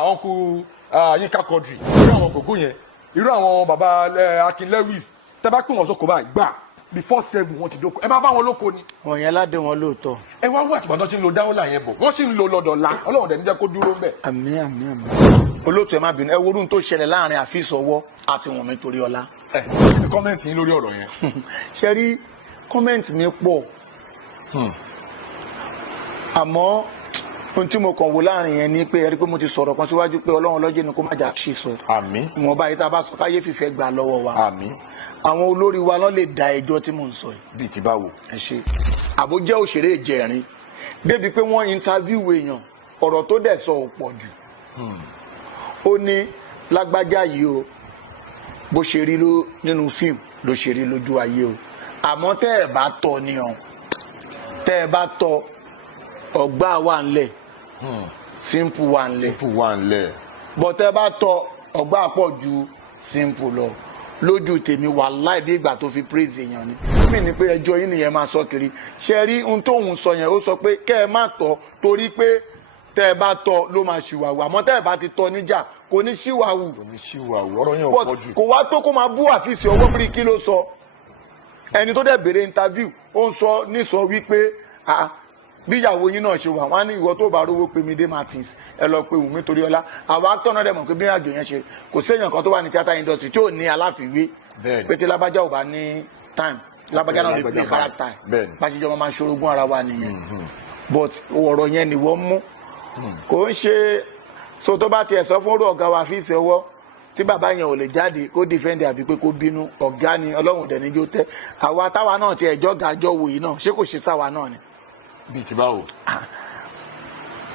àwọn kú Yínká Quadri irú àwọn gògó yẹn irú àwọn baba Akin Lewis tẹ́ bá pè wọ́n sóko báyìí gbà before 7 wọ́n ti dóko ẹ máa bá wọn lóko ni. wọn yẹn ládé wọn lóòótọ́. ẹ wá wá àtìmọ́tò tí ń lo dáwọ́là yẹn bọ̀ wọ́n sì ń lo lọ́dọ̀ọ́lá ọlọ́run dẹ̀ ní jẹ́ kó dúró bẹ́ẹ̀. àmín. olóòtú ẹ má bínú ẹ wo orun tó ṣẹlẹ̀ láàrin Afeez Ọwọ́ àti Wùnmí Toríọlá. ẹ kí ni kọ́mẹ́ǹtì yín lórí ọ̀rọ̀ yẹn. ṣe rí kọ́mẹ́ǹtì mi pọ̀ àmọ́ ohun tí mo kàn wò láàrin yẹn ni pé ẹ rí pé mo ti sọ̀rọ̀ kan síwájú pé Ọlọ́run lọ́jọ́ ni kó má jà ṣì sọ. àmín. ìwọ̀nba yìí tá a bá sọ káyé fìfẹ́ gbà lọ́wọ́ wa. àmín. àwọn olórí wa ló lè da ẹjọ́ tí mò ń sọ yìí. bíi ti báwo. ẹ ṣe àbójẹ́ òṣèré ìjẹrin débi pé wọ́n interview èèyàn ọ̀rọ̀ tó dẹ̀ sọ ò pọ̀ jù. ó ní lágbájá yìí o bó ṣe rí nínú fíìmù ló ṣe rí lójú ayé o àmọ́ tẹ́ ẹ bá tọ́ ni ọ tẹ́ ẹ bá tọ́ ọgbà wà ńlẹ̀ simple wà ńlẹ̀ bọ́ tẹ́ ẹ bá tọ́ ọgbà pọ̀ ju simple lọ lójú tèmi wàláhì bí ìgbà tó fi praise èèyàn ni mí ni pé ẹjọ́ yín nìyẹn máa sọ kiri ṣe rí ohun tóun sọ yẹn ó sọ pé kẹ́ ẹ má tọ́ torí pé tẹ́ ẹ bá tọ́ ló máa ṣìwàwù àmọ́ tẹ́ ẹ bá ti tọ́ níjà kò ní ṣìwàwù. ọ̀rọ̀ yẹn ò pọ̀ jù. kò wá tó kó máa bú Afeez Ọwọ́ bí kí ló sọ ẹni tó dẹ̀ béèrè interview ó ń sọ nísọ wípé bí ìyàwó yín náà ṣe wà wọ́n á ní ìwọ tó bá rówó pé Mide Martins ẹ lọ pé Wùnmí Toríọlá àwọn actor náà dẹ̀ mọ̀ pé bí àjò yẹn ṣe kò séèyàn kan tó wà ní theatre industry tí ò ní aláfiwé pé tí lábájá ò bá ní time lábájá náà lè play character bá ṣe jọ máa ń ṣorogún ara wa nìyẹn but ọ̀rọ̀ yẹn ni wọ́n mú kò ń ṣe so tó bá tiẹ̀ sọ fún orú ọ̀gá wa Afeez Ọwọ́ tí bàbá yẹn ò lè jáde kó defend àbí pé kó bínú ọ̀gá ni Ọlọ́run dẹ̀ níjó tẹ́ àwa táwa náà ti ẹ̀jọ́ gàjọ́ wò yìí náà ṣé kò ṣe sáwa náà ni. bíi ti báwo.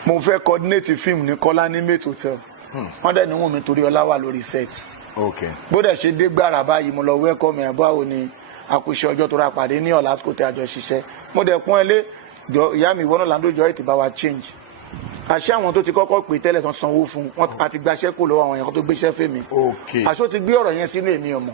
mo fẹ́ coordinate fíìmù ní Kọ́lá ní Mate Hotel wọ́n dẹ̀ ní Wùnmí Toríọlá wà lórí set. bó dẹ̀ ṣe dé gbàrà báyìí mo lọ welcome ẹ̀ báwo ni àkùṣe ọjọ́ tó ra pàdé ní ọ̀làsíkò tẹ́ àjọ ṣiṣẹ́ mo dẹ̀ pọ́n ẹ lé ìyá mi ìwọ́n náà láńdójọ́ ètò bá wa change àṣé àwọn tó ti kọ́kọ́ pè tẹ́lẹ̀ tán sanwó fún wọn àti gbaṣẹ́ kò lọ́wọ́ àwọn èèyàn tó gbéṣẹ́ fèmí àṣó ti gbé ọ̀rọ̀ yẹn sínú èmi ọmọ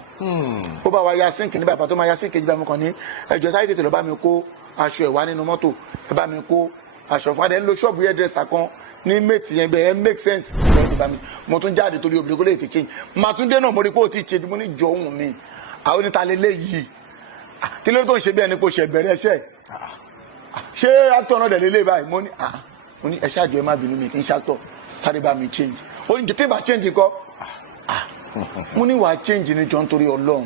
ó bá wa ya sínkì ní bàbá tó máa ya sínkì bá mi kàn ní ẹjọ́ sáré tètè lọ bá mi kó aṣọ ẹ̀wá nínú mọ́tò ẹ bá mi kó aṣọ fún adé ń lo ṣọ́ọ̀bù hairdresser kan ní Mate yẹn bẹ́ẹ̀ make sense mo tún jáde torí obìnrin kó lè ti change Màtúndé náà mo rí pé ó ti change mo ní jọ ohun mi àwọn onítalélé yìí kí ló tó ń ṣe bí ẹni kó ṣe bẹ̀rẹ̀ ṣẹ́ ṣé actor náà dẹ̀ lélẹ̀ báyìí mo ní ẹ ṣáàjọ ẹ má bínú mi kì í ṣàtọ̀ sáré bá mi change ó ní tètè bá change kọ́ mo ní wàá change ní jọ nítorí Ọlọ́run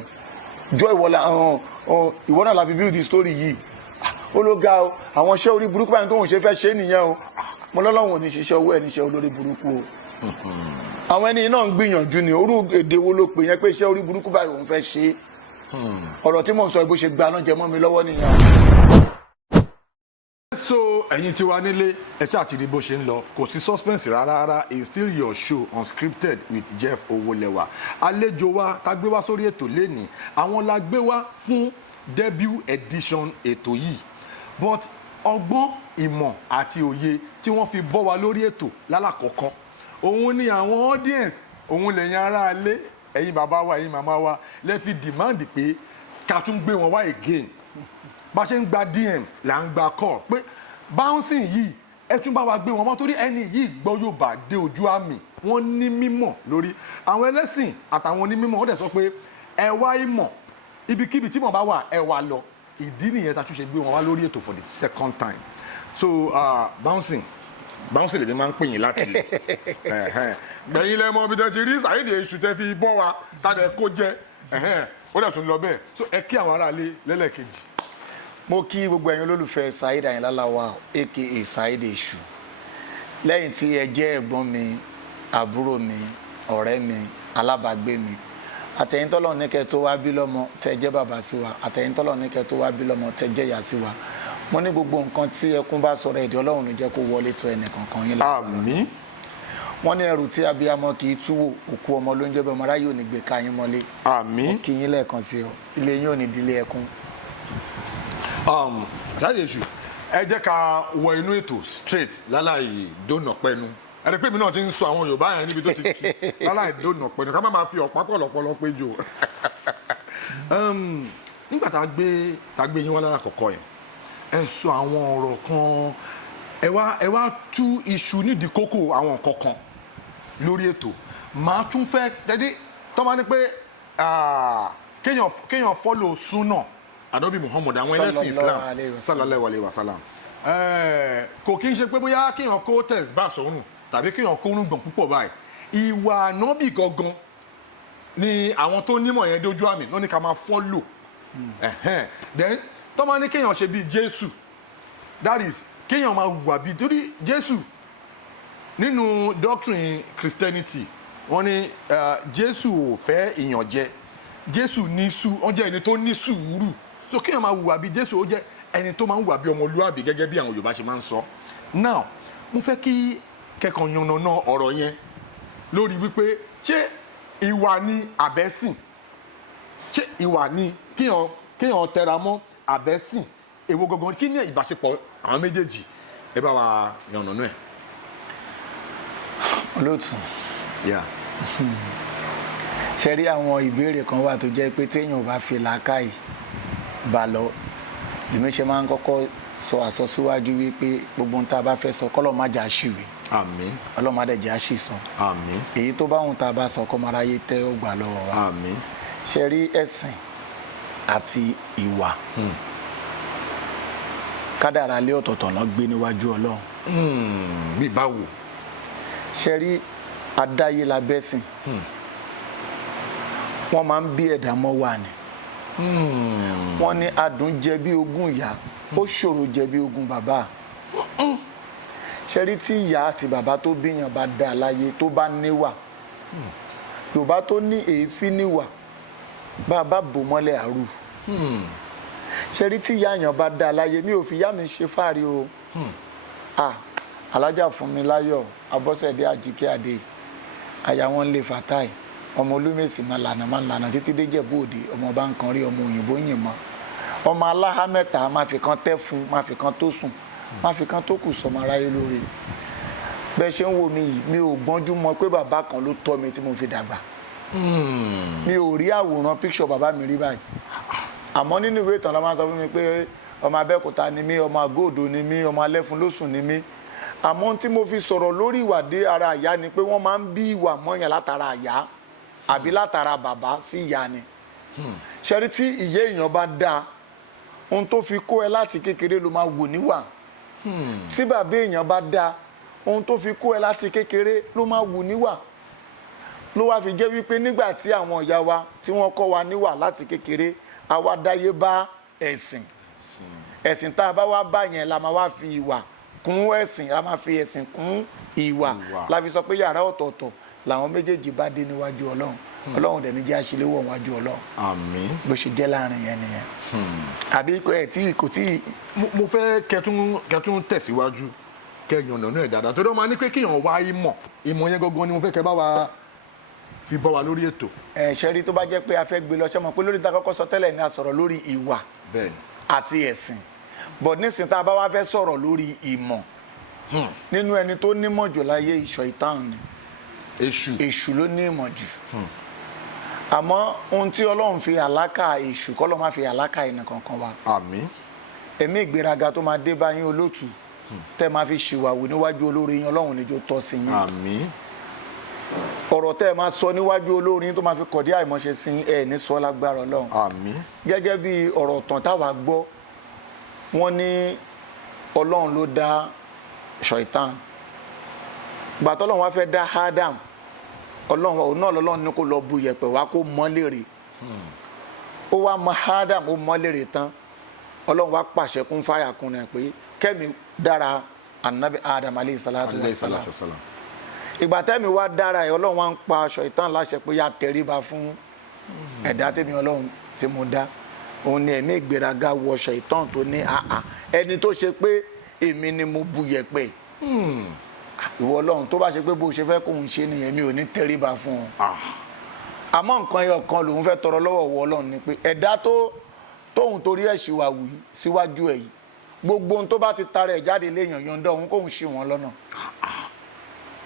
jọ ìwọ náà la fi build the story yìí ó ló ga o àwọn iṣẹ́ orí burúkú báyìí tó ń ṣe fẹ́ ṣe nìyẹn o mo lọ́lọ́run ò ní ṣiṣẹ́ owó ẹ̀ níṣẹ́ olórí burúkú o àwọn ẹni náà ń gbìyànjú ni orú èdè wo ló pè yẹn pé iṣẹ́ orí burúkú báyìí òun fẹ́ ṣe ọ̀rọ̀ tí mò ń sọ bó ṣe gbaná jẹ mọ́ mi lọ́wọ́ nìyẹn. So ẹ̀yin tí wà nílé ẹ ṣáà ti rí bó ṣe ń lọ kò sí suspense rárá it's still your show unscripted with Jeff Owólẹ́wà àlejò wa tá gbé wá sórí ètò lẹ́nìí àwọn la gbé wá fún debut edition ètò yìí but ọgbọ́n ìmọ̀ àti òye tí wọ́n fi bọ́ wa lórí ètò lálàkọ́kọ́ òun ni àwọn audience òun lẹ́yìn ará ilé ẹ̀yin bàbá wa ẹ̀yin màmá wa lẹ́ fi demand pé ká tún gbé wọn wá again bá ṣe ń gba DM là ń gba call pé bouncing yìí ẹ tún bá wa gbé wọn mọ́ torí ẹni yìí gbọ́ Yorùbá dé ojú àmì wọ́n ní mímọ̀ lórí àwọn ẹlẹ́sìn àtàwọn onímọ̀ wọ́n dẹ̀ sọ pé ẹ wá ìmọ̀ ibikíbi tí mo bá wà ẹ wá lọ ìdí nìyẹn tá a tún ṣe gbé wọn wá lórí ètò for the second time so bouncing lèmi máa ń pè yín láti lè gbẹ̀yìn lẹ́mọ bí tẹ́ ti rí Saheed Èṣù tẹ́ fi bọ́ wa tàbí kó jẹ́ ó dẹ̀ tún lọ bẹ́ẹ̀ so ẹ kí àwọn aráalé lẹ́lẹ́kejì. mo kí gbogbo ẹ̀yin olólùfẹ́ Saheed Àyìnlá Lawal aka Saheed Èṣù lẹ́yìn tí ẹ jẹ́ ẹ̀gbọ́n mi àbúrò mi ọ̀rẹ́ mi alábàágbé mi àtẹ̀yìn tọ́lọ̀ ní kẹ́ tó wá bí lọ́mọ tẹ́ jẹ́ bàbá sí wa àtẹ̀yìn tọ́lọ̀ ní kẹ́ tó wá bí lọ́mọ tẹ́ jẹ́ ìyá sí wa mo ní gbogbo nǹkan tí ẹkún bá sọ̀rọ̀ èdè Ọlọ́run ló jẹ́ kó wọlé tó ẹnì kankan yín lára. àmín. wọ́n ní ẹrù tí abiyamọ kì í túwò òkú ọmọ ló ń jẹ́ bẹ́ẹ̀ ọmọ aráyé ò ní gbé ká yín mọ́lé. àmín. kí yín lẹ́ẹ̀kan sí ọ ilé yín ò ní dílé ẹkún. Saheed Èṣù ẹ jẹ́ ká wọ inú ètò straight láláì dónà pẹ́nu ẹni pé mi náà ti ń sọ àwọn Yorùbá yẹn níbi tó ti kí láláì dónà pẹ́nu ká má máa fi ọ̀pá pọ̀lọpọ̀lọ pé jò nígbà tá a gbé yín wá lára kọ̀kọ́ yẹn ẹ sọ àwọn ọ̀rọ̀ kan ẹ wá tú iṣu nídìí kókó àwọn nǹkan kan lórí ètò màá tún fẹ́ tẹ́lẹ̀ tó máa ní pé kéèyàn follow súnà ànábì Muhammad àwọn ẹlẹ́sìn Islam sallallahu alayhi wa sallam kò kí n ṣe pé bóyá kéèyàn kó tẹ̀síbà sọ́rùn tàbí kéèyàn kó rúgbọ̀n púpọ̀ báyìí ìwà ànábì gangan ni àwọn tó nímọ̀ yẹn dójú àmì ló ní ká máa follow then tó máa ní kéèyàn ṣe bíi Jésù that is kéèyàn máa hùwà bíi torí Jésù nínú doctrine Christianity wọ́n ní Jésù ò fẹ́ ìyànjẹ Jésù ó jẹ́ ẹni tó ní sùúrù so kéèyàn máa hùwà bíi Jésù ó jẹ́ ẹni tó máa ń hùwà bíi ọmọlúwàbí gẹ́gẹ́ bí àwọn Yorùbá ṣe máa ń sọ now mo fẹ́ kí kẹ́kọ̀ọ́ yànnàná ọ̀rọ̀ yẹn lórí wípé ṣé ìwà ni àbẹ́sìn ṣé ìwà ni kéèyàn tẹra mọ́ àbẹ́sìn èwo gangan kí ni ìbáṣepọ̀ àwọn méjèèjì ẹ bá wa yànnàná ẹ̀. olóòtú ṣe rí àwọn ìbéèrè kan wà tó jẹ́ pé téèyàn ò bá fi làákàyè bá lọ èmi ṣe máa ń kọ́kọ́ sọ àsọsíwájú wípé gbogbo ohun tá a bá fẹ́ sọ kọ́lọ́ má jà á ṣìwé àmín ọlọ́run má dẹ̀ jẹ́ á ṣì sàn àmín èyí tó bá ohun tá a bá sọ kọ́ máa ráyé tẹ́ ó gbà lọ́wọ́ wa àmín ṣe rí ẹ̀sìn àti ìwà kádàrá lé ọ̀tọ̀ọ̀tọ̀ náà gbé níwájú ọlọ́run. bí báwo. ṣe rí adáyé la bẹ́sìn wọ́n máa ń bí ẹ̀dá mọ́ wà ní. wọ́n ní adùn jẹ bí ogún ìyá ó ṣòro jẹ bí ogún bàbá. ṣe rí tí ìyá àti bàbá tó bíyàn bá dá láyé tó bá níwà Yorùbá tó ní èéfín níwà bá a bá bò mọ́lẹ̀ àrù. ṣe rí tí ìyá yàn bá dá láyé mi ò fi ìyá mi ṣe fáàrí o. Alájà Fúnmiláyọ̀ Abọ́sẹ̀dé Àjíkẹ́ Adé aya wọn lè Fatai ọmọ Olúmèsì máa lànà títí dé Jẹ̀bú Òde ọmọ bá ń kan rí ọmọ òyìnbó yìn mọ́ ọmọ aláha mẹ́ta máa fi kan tẹ́ fún máa fi kan tó sùn máa fi kan tó kù sọmọ aráyé lóore bẹ́ẹ̀ ṣe ń wo mi yìí mi ò gbọ́njú mọ̀ pé bàbá kan ló tọ́ mi tí mo fi dàgbà mi ò rí àwòrán píkṣọ bàbá mi rí báyìí àmọ́ nínú ìwé ìtàn la máa sọ fún mi pé ọmọ Abẹ́òkúta ni mí ọmọ Àgóòdò ni mí ọmọ Alẹ́fun lósùn ni mí àmọ́ tí mo fi sọ̀rọ̀ lórí ìwàdé ara àyà ni pé wọ́n máa ń bí ìwà mọ́yàn látara àyà àbí látara bàbá sí ìyá ni ṣẹ́rí tí ìyá èèyàn bá dáa ohun tó fi kó ẹ láti kékeré ló máa wò níwà tí bàbá èèyàn bá dáa ohun tó fi kó ẹ láti kékeré ló máa wù níwà ló wá fi jẹ́ wípé nígbà tí àwọn ìyá wa tí wọ́n kọ́ wa níwà láti kékeré àwa dáyé bá ẹ̀sìn tá a bá wá bá yẹn la máa wá fi ìwà kún ẹ̀sìn la máa fi ẹ̀sìn kún ìwà la fi sọ pé yàrá ọ̀tọ̀ọ̀tọ̀ làwọn méjèèjì bá dé níwájú Ọlọ́run Ọlọ́run dẹ̀ ní jẹ́ àṣìléwọ̀ níwájú Ọlọ́run àmín bó ṣe jẹ́ láàrin yẹn nìyẹn àbí kò tí. mo fẹ́ kẹtún tẹ̀síwájú kẹyàn nànú ẹ̀ dáadáa torí wọ́n máa ní pé kéèyàn wá ìmọ̀ yẹn gangan ni mo fẹ́ kẹ bá wa fi bọ́ wa lórí ètò. ṣe rí tó bá jẹ́ pé a fẹ́ gbé lọ ṣe mọ̀ pé lórí ta kọ́kọ́ sọ tẹ́lẹ̀ ní a sọ̀rọ̀ lórí ìwà àti ẹ̀sìn but nísìnyí tá a bá wá fẹ́ sọ̀rọ̀ lórí ìmọ̀ nínú ẹni tó nímọ̀ jù láyé Ṣàítánì ni èṣù ló ní ìmọ̀ jù àmọ́ ohun tí Ọlọ́run fi àlákà èṣù kọ́lọ́ máa fi àlákà ẹnì kankan wa àmín ẹ̀mí ìgbéraga tó máa dé bá yín olóòtú tẹ́ máa fi ṣìwàwù níwájú olórí yín Ọlọ́run níjó tọ́ sí yín àmín ọ̀rọ̀ tẹ́ ẹ máa sọ níwájú olórí yín tó máa fi kọ̀dí àìmọ̀ṣe sí ẹ̀ ní sọ lágbára Ọlọ́run àmín gẹ́gẹ́ bí ọ̀rọ̀ tàn táwa gbọ́ wọ́n ní Ọlọ́run ló dá Ṣàítánì gbàtọ́ Ọlọ́run wá fẹ́ dá Ádámù Ọlọ́run òun náà lọ́lọ́run ní kó lọ bu yẹ̀pẹ̀ wá kó mọ́ lérè ó wá mọ Ádámù ó mọ́ lérè tán Ọlọ́run wá pàṣẹ kún fáyà kún rẹ̀ pé kẹ́mi dára ànábì Ádámù alayhi salatu wassalam ìgbà tẹ́mi wá dára ẹ̀ Ọlọ́run wá ń pa Ṣàítánì láṣẹ pé yá tẹríba fún ẹ̀dá tẹ́mi Ọlọ́run tí mo dá òun ni ẹ̀mí ìgbéraga wọ Ṣàítánì tó ní ẹni tó ṣe pé èmi ni mo bu yẹ̀pẹ̀ ìwọ Ọlọ́run tó bá ṣe pé bó ṣe fẹ́ kóun ṣe nìyẹn mi ò ní tẹríba fún ọ àmọ́ nǹkan ẹyọ kan lòun fẹ́ tọrọ lọ́wọ́ ìwọ Ọlọ́run ni pé ẹ̀dá tóun torí ẹ̀ ṣìwà wù síwájú ẹ̀ yìí gbogbo ohun tó bá ti tara ẹ̀ jáde léèyàn yọ̀ǹda òun kóun ṣì wọ́n lọ́nà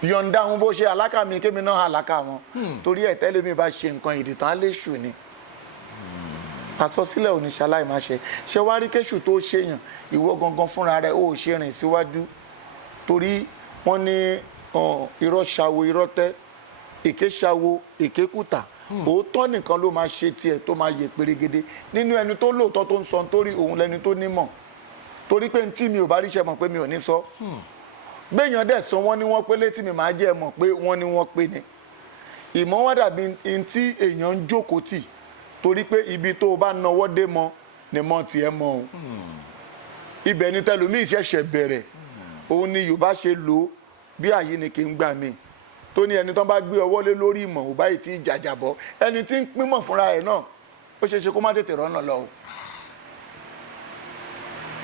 yọ̀ǹda òun bó ṣe àlákà mi kémi náà àlákà wọn torí ẹ̀ tẹ́lẹ̀ mi bá ṣe nǹkan ìdìtàn léṣù ni àsọsílẹ̀ ò ní ṣaláì má ṣe ṣe wá rí kéṣù tó ṣèyàn ìwọ gangan fúnra rẹ̀ ó ṣe rìn síwájú torí wọ́n ní irọ́ ṣawo irọ́ tẹ́ èké ṣawo èké kùtà òótọ́ nìkan ló máa ṣe tiẹ̀ tó máa yẹ pérégedé nínú ẹni tó lóòótọ́ tó ń sọ nítorí òun lẹni tó nímọ̀ torí pé ntí mi ò bá ríṣẹ́ mọ̀ pé mi ò ní sọ gbẹ̀yàn dẹ̀ sọ wọ́n ní wọ́n pé létí mi máa jẹ́ mọ̀ pé wọ́n ní wọ́n pé ni ìmọ̀ wá dàbí ntí èèyàn ń jókòó tì torí pé ibi tó o bá nawọ́ dé mọ ni mọ tiẹ̀ mọ o ibẹ̀ ni tẹlómi ìṣẹ̀ṣẹ̀ bẹ̀rẹ̀ òun ni Yorùbá ṣe lò bí àyè ni kì í gbà mí tó ní ẹni tó bá gbé ọwọ́ lé lórí ìmọ̀ ò báyìí tí jàjàbọ́ ẹni tí ń pínmọ̀ fúnra ẹ̀ náà ó ṣeé ṣe kó má tètè rọ́nà lọ o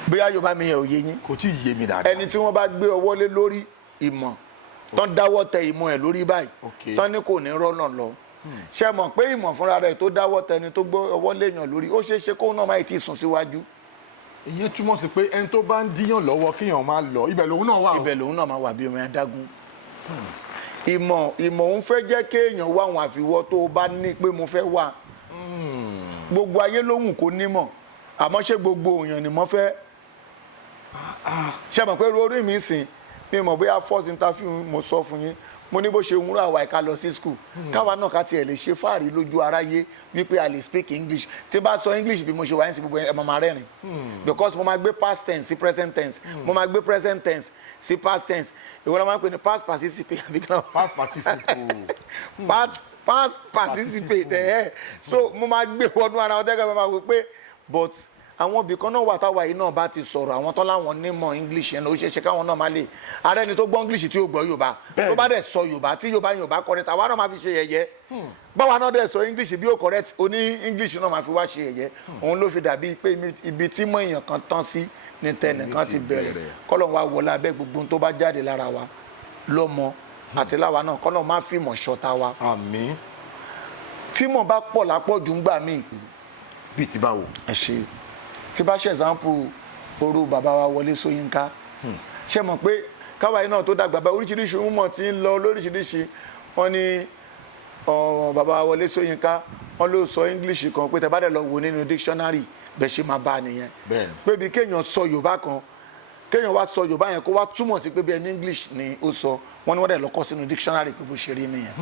bóyá Yorùbá mi yẹn ò yé yín kò tí ì yé mi dáadáa ẹni tí wọ́n bá gbé ọwọ́ lé lórí ìmọ̀ tán dáwọ́ tẹ ìmọ̀ ẹ̀ lórí báyìí tán ní kò ní rọ́nà lọ ṣe mọ̀ pé ìmọ̀ fúnra rẹ̀ tó dáwọ́ tẹni tó gbé ọwọ́ léèyàn lórí ó ṣeé ṣe kó náà má ti sùn síwájú. ìyẹn túmọ̀ sí pé ẹni tó bá ń díyàn lọ́wọ́ kíyàn máa lọ ibẹ̀ lòun náà wà o. ibẹ̀ lòun náà máa wà bí omi adágún. ìmọ̀ òun fẹ́ jẹ́ kéèyàn wá àwọn àfiwọ́ tó o bá ní pé mo fẹ́ wà. gbogbo ayé lóhùn kó nímọ̀ àmọ́ ṣé gbogbo èèyàn ni mo fẹ́. ṣe mọ̀ pé orí mi sìn mi mọ̀ bóyá first interview mo sọ fún yín mo ní bó ṣe ń rú àwa ìka lọ sí school káwa náà ká tiẹ̀ lè ṣe fáàrí lójú aráyé wípé a lè speak English tí bá sọ English bí mo ṣe wáyé sí gbogbo ẹ̀ máa rẹ́rìn because mo máa gbé past tense sí present tense mo máa gbé present tense sí past tense ìwọ náà máa ń pè ní past participle past participle past participate so mo máa gbé wọnú ara wọn tẹ́gbẹ́ máa wò pé but àwọn ibì kan náà wà táwa yìí náà bá ti sọ̀rọ̀ àwọn tó láwọn nímọ̀ English yẹn ó ṣeé ṣe káwọn náà máa lè ara ẹni tó gbọ́ English tí ó gbọ́ Yorùbá tó bá dẹ̀ sọ Yorùbá tí Yorùbá correct àwa náà máa fi ṣe yẹ̀yẹ́ báwa náà dẹ̀ sọ English bí ó correct oní English náà máa fi wá ṣe yẹ̀yẹ́ òun ló fi dàbí pé ibi tí mọ̀ èèyàn kan tán sí ní tẹnìkan ti bẹ̀rẹ̀ kọ́lọ̀ wa wọlé abẹ́ gbogbo tó bá jáde lára wa lọ́mọ àti láwa náà kọ́lọ̀ má fìmọ̀ ṣọ̀tá wa. àmín. tí mọ̀ bá pọ̀ lápọ̀jù ń gbà míì. bíi ti báwo. ẹ ṣe tí bá ṣe example orú bàbá wa Wọlé Ṣóyínká ṣe mọ̀ pé káwa yìí náà tó dàgbà bá oríṣiríṣi ọmọ tí ń lọ lóríṣiríṣi wọn ní bàbá wa Wọlé Ṣóyínká wọn ló sọ English kan pé tẹ bá dẹ̀ lọ wò nínú dictionary bẹ́ẹ̀ ṣe máa bá a nìyẹn pé bí kéèyàn sọ Yorùbá kan kéèyàn wá sọ Yorùbá yẹn kó wá túmọ̀ sí pé bí ẹni English ni ó sọ wọn ni wọ́n dẹ̀ lọ kọ sínú dictionary pé bó ṣe rí nìyẹn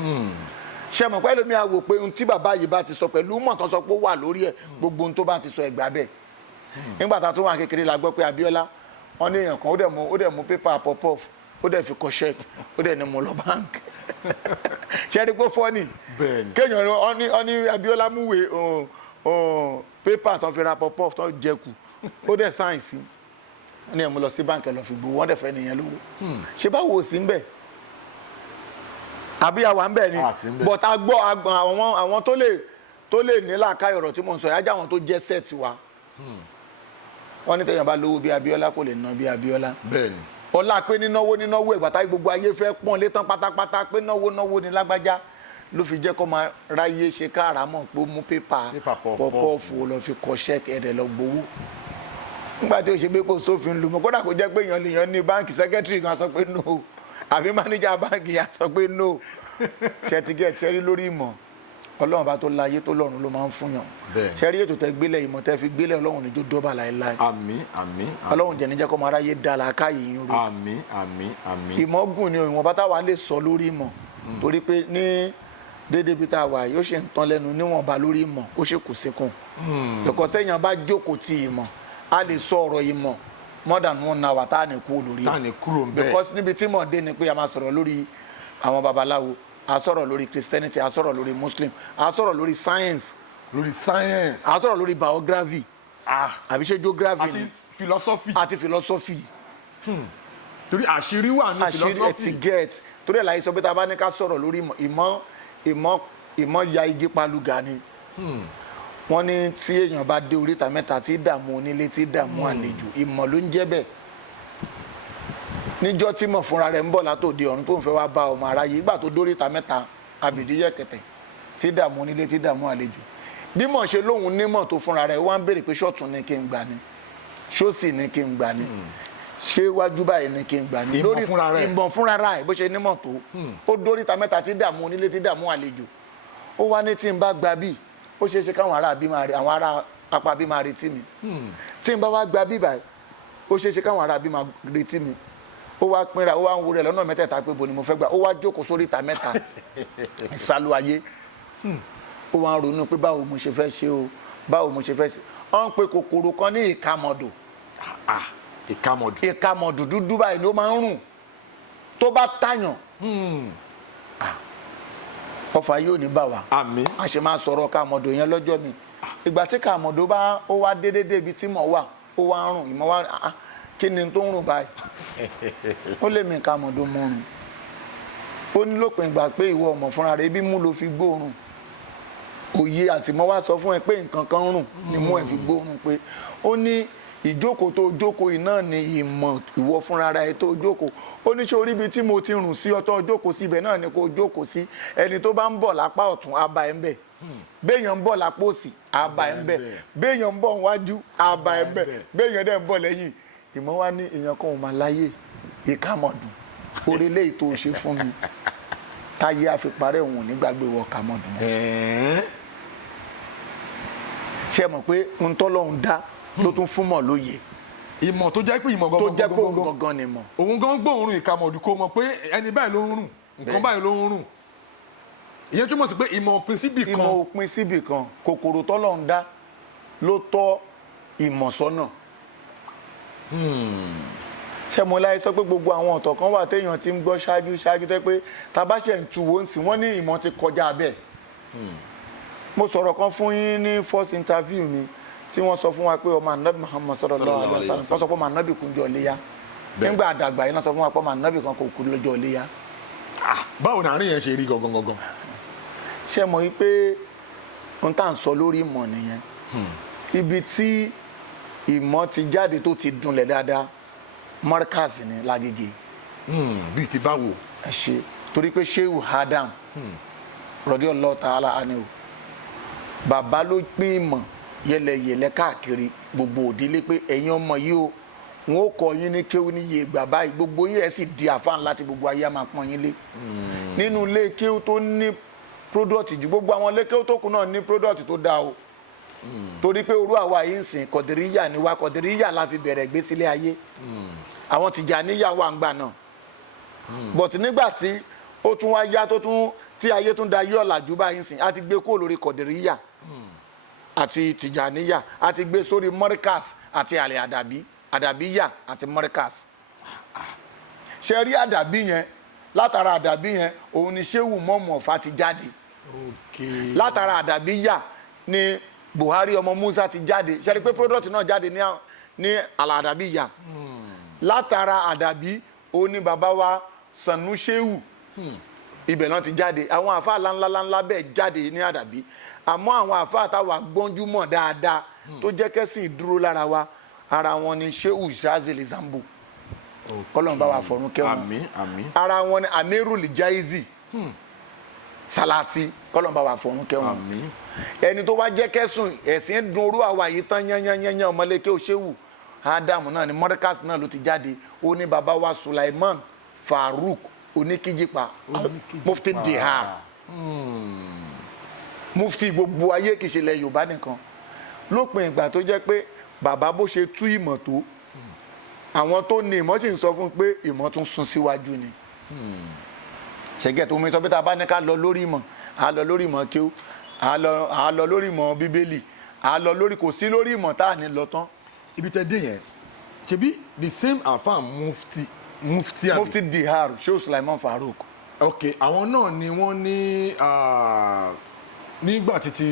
ṣe mọ̀ pé ẹlòmíà wò pé ohun tí bàbá yìí bá ti sọ pẹ̀lú mọ̀ tán sọ pé ó wà lórí ẹ̀ gbogbo ohun tó bá ti sọ ẹ̀gbá bẹ́ẹ̀ nígbà tá a tún wà kékeré la gbọ́ pé Abíọ́lá wọn ní èèyàn kan ó dẹ̀ mú pépà pop-off ó dẹ̀ fi kọ ṣẹ́ẹ̀kì ó dẹ̀ ní mo lọ báńkì ṣẹ́ẹ́rì pé fọ́ọ̀nì kéèyàn ọ ní Abíọ́lá múwèé pépà tó fi ra pop-off tó jẹ kù ó dẹ̀ sáyẹ̀nsì wọn ní ẹ̀ mú lọ sí báńkì lọ fi gbowó wọn dẹ̀ fẹ́ nìyẹn lówó ṣé báwo sí ń bẹ̀ àbí àwa ń bẹ̀ ni but a gbọ́ àwọn tó lè ní làákàyè ọ̀rọ̀ tí mo ń sọ yájà àwọn tó jẹ́ sẹ́ẹ̀tì wa wọ́n ní tẹ̀yàn bá lówó bí Abíọ́lá kò lè ná bí Abíọ́lá. bẹ́ẹ̀ni. ọlá pé nínáwó ìgbà táyé gbogbo ayé fẹ́ pọ́n létán pátápátá pé náwó ní lágbájá ló fi jẹ́ kó máa ráyé ṣe káàrámọ̀ pé ó mú pépà pọ́pọ́ọ̀fù lọ fi kọ ṣẹ́ẹ̀kì ẹ̀rẹ̀ lọ gbowó. nígbà tí ó ṣe pé kò sófin lu mọ́ kódà kó jẹ́ pé èèyàn lèèyàn ní báńkì sẹ́kẹ́tìrì kan sọ pé no àbí mánéjà báńkì yà sọ pé no ṣẹ́tìgẹ́tì ṣẹ́rí lórí ìmọ̀ Ọlọ́run bá tó láyé tó lọ́run ló máa ń fúnyàn ṣẹ́rí ètò tẹ gbélé ìmọ̀ tẹ fi gbélé Ọlọ́run níjó dọ́bà láéláé àmín àmín Ọlọ́run jẹ́ níjẹ́ kọ́ máa ráyé dá làákà yìí ń ro àmín àmín àmín ìmọ̀ gùn ni ìwọ̀n bá táwa lè sọ lórí ìmọ̀ torí pé ní déédéé bí táwa yóò ṣe ń tán lẹ́nu níwọ̀nba lórí ìmọ̀ ó ṣe kù síkùn lọ́kọ̀ sẹ́yìn bá jókòó ti ìmọ̀ a lè sọ ọ̀rọ̀ ìmọ̀ more than 1 hour tá à ní kú lórí because níbi tí mọ̀ dé ni pé a máa sọ̀rọ̀ lórí àwọn babaláwo a sọ̀rọ̀ lórí Christianity a sọ̀rọ̀ lórí Muslim a sọ̀rọ̀ lórí science a sọ̀rọ̀ lórí biography àbí ṣe geography àti philosophy àti philosophy. torí àṣírí wà ní philosophy àṣírí ẹ̀ ti get torí ẹ̀ láyé sọ pé tá a bá ní ká sọ̀rọ̀ lórí ìmọ̀ ya igi paluga ni wọ́n ní tí èèyàn bá dé oríta mẹ́ta tí dààmú onílé tí dààmú àlejò ìmọ̀ ló ń jẹ́ bẹ́ẹ̀ níjọ́ tí mọ̀ fúnra rẹ̀ ń bọ̀ látòde ọ̀run tó ń fẹ́ wá bá ọmọ aráyé ìgbà tó dóríta mẹ́ta àbìdíyẹ kẹtẹ tí dààmú onílé tí dààmú àlejò bí mọ̀ ṣe lóhun nímọ̀ tó fúnra rẹ̀ wá ń béèrè pé ṣọ́ọ̀tún ni kí n gbà ni ṣósì ni kí n gbà ni ṣé wájú báyìí ni kí n gbà ni ìmọ̀ fúnra rẹ̀ bó ṣe nímọ̀ tó ó dóríta mẹ́ta tí dààmú onílé tí dààmú àlejò ó wá ní tí n bá gba bí ó ṣeé ṣe káwọn ará apá bí máa retí mi tí n bá wá gba bí báyìí ó ṣeé ṣe káwọn ará bí máa retí mi ó wá pínra ó wá ń wo rẹ̀ lọ́nà mẹ́tẹ̀ẹ̀ta pé bo ni mo fẹ́ gbà ó wá jókòó sórí ìta mẹ́ta ìsàlù ayé ó wá ń ronú pé báwo mo ṣe fẹ́ ṣe o báwo mo ṣe fẹ́ ṣe ó ń pe kòkòrò kan ní ìkàmọ̀dò. ìkàmọ̀dò dúdú báyìí ló máa ń rùn tó bá tàyàn ọfà yóò ní bá wa àmín a ṣe máa sọ̀rọ̀ kàmọ̀dò yẹn lọ́jọ́ mi ìgbà tí kàmọ̀dò bá ó wá dédé ibi tí mọ̀ wà ó wá ń rùn ìmọ̀ wá kí ni tó ń rùn báyìí ó lè mi kàmọ̀dò mọ̀ rùn ó ní lópin ìgbà pé ìwọ ọmọ fúnra rẹ ibi mú ló fi gbóòórùn òye àtìmọ́ wá sọ fún ẹ pé nǹkan kan rùn ni mú ẹ fi gbóòórùn pé ó ní ìjókòó tó jókòó yìí náà ni ìmọ̀ ìwọ fúnra rẹ tó jókòó ó ní ṣe orí ibi tí mo ti rùn sí ọtọ́ jókòó síbẹ̀ náà ni kò jókòó sí ẹni tó bá ń bọ̀ lápá ọ̀tún á bá ẹ ń bẹ̀ béèyàn ń bọ̀ lápá òsì á bá ẹ ń bẹ̀ béèyàn ń bọ̀ níwájú á bá ẹ ń bẹ̀ béèyàn dẹ̀ ń bọ̀ lẹ́yìn ìmọ̀ wá ní èèyàn kan ò máa láyè ìkàmọ̀dùn orílẹ̀ èyí tó ṣe fún mi táyé àfiparẹ́ òun ò ní gbàgbé wọ kàmọ̀dùn ṣe mọ̀ pé ń tọ́lọ́run dá ló tún fún mọ̀ lóye ìmọ̀ tó jẹ́ pé ìmọ̀ tó jẹ́ pé òun gangan ni mọ̀ òun gan gbóòórùn ìkàmọ̀dù kó mọ̀ pé ẹni báyìí ló ń rùn nǹkan báyìí ló ń rùn ìyẹn túmọ̀ sí pé ìmọ̀ òpin síbì kan ìmọ̀ òpin síbì kan kòkòrò tọ́lọ́run dá ló tọ́ ìmọ̀ sọ́nà ṣé mo láyé sọ pé gbogbo àwọn ọ̀tọ̀ kan wà téèyàn ti ń gbọ́ ṣáájú tó pé tabaṣẹ́ ń tuwó ń sìn wọ́n ní ìmọ̀ ti kọjá bẹ́ẹ̀ mo sọ̀rọ̀ kan fún yín ní first interview mi tí wọ́n sọ fún wa pé ọmọ anabi Muhammad sallallahu alaihi wasallam wọ́n sọ pé ọmọ anabi kún jọ léyà nígbà àdàgbà yìí wọ́n sọ fún wa pé ọmọ anabi kan kò kú lọ́jọ́ léyà. báwo ni àárín yẹn ṣe rí gangan. ṣé mo yí pé n tá à ń sọ lórí ìmọ̀ nìyẹn ibi tí ìmọ̀ ti jáde tó ti dunlẹ̀ dáadáa Markaz ní Lágége. bíi ti báwo. ẹ ṣe torí pé Shehu Adam radiyallahu ta'ala anhu bàbá ló pín ìmọ̀ yẹlẹyẹlẹ káàkiri gbogbo òdílé pé ẹ̀yin ọmọ yìí o wọn ó kọ́ yín ní kéwú ní iye ìgbà báyìí gbogbo yín ẹ̀ sì di àfáàn láti gbogbo ayé máa pọ́n yín lé nínú ilé kéwú tó ní pródọ̀tì ju gbogbo àwọn ilé kéwú tó kù náà ní pródọ̀tì tó dáa o torí pé orú àwa yìí ń sìn kọ̀dìríyà ni wá kọ̀dìríyà la fi bẹ̀rẹ̀ gbé sílé ayé àwọn Tìjàníyà wà ń gbà náà bọ̀tí nígbà tí ó tún wá yá tó tún tí ayé tún da yí ọ̀làjú báyìí ń sìn á ti gbé kó lórí kọ̀dìríyà àti Tìjàníyà àti gbé sórí Markaz àti àlè àdàbíyà àti Markaz ṣe rí àdàbí yẹn látara àdàbí yẹn òun ni Ṣéwù Mọ́mù Ọ̀fà ti jáde látara àdàbíyà ni Buhari ọmọ Musa ti jáde ṣe rí pé product náà jáde ní àlà àdàbíyà látara àdàbí òun ni bàbá wa Sànú Ṣéwù ibẹ̀ náà ti jáde àwọn àfáà ńláńlá bẹ́ẹ̀ jáde ní àdàbí àmọ́ àwọn àfáà táwa gbọ́njú mọ̀ dáadáa tó jẹ́ kẹ́sìn dúró lára wa ara wọn ni Shehu Shazili Zambo kọ́lọ́n bá wa fọ̀run kẹ́wọ̀n àmín ara wọn ni Amirul Jaizi Salati kọ́lọ́n bá wa fọ̀run kẹ́wọ̀n ẹni tó wá jẹ́ kẹ́sùn ẹ̀sìn dùn orú àwa yìí tán yányányányán ọmọlẹ́kẹ́ Shehu Ádámù náà ni Markaz náà ló ti jáde ó ní bàbá wa Sulaiman Farouk Oníkíjípa Mufti Dihar mufti gbogbo ayé kìí ṣe ilẹ̀ Yorùbá nìkan lópin ìgbà tó jẹ́ pé bàbá bó ṣe tú ìmọ̀ tó àwọn tó ní ìmọ̀ sì ń sọ fún pé ìmọ̀ tún sún síwájú ni ṣẹ́gẹ̀ tó mi sọ pé tá a bá ní ká lọ lórí ìmọ̀ a lọ lórí ìmọ̀ kéwú a lọ lórí ìmọ̀ bíbélì a lọ lórí kò sí lórí ìmọ̀ tá a ní lọ tán. ibi tẹ dé yẹn ṣebí the same afa mufti Dihar Shehu Sulaiman Farouk. ok àwọn náà ni wọ́n ní nígbà títí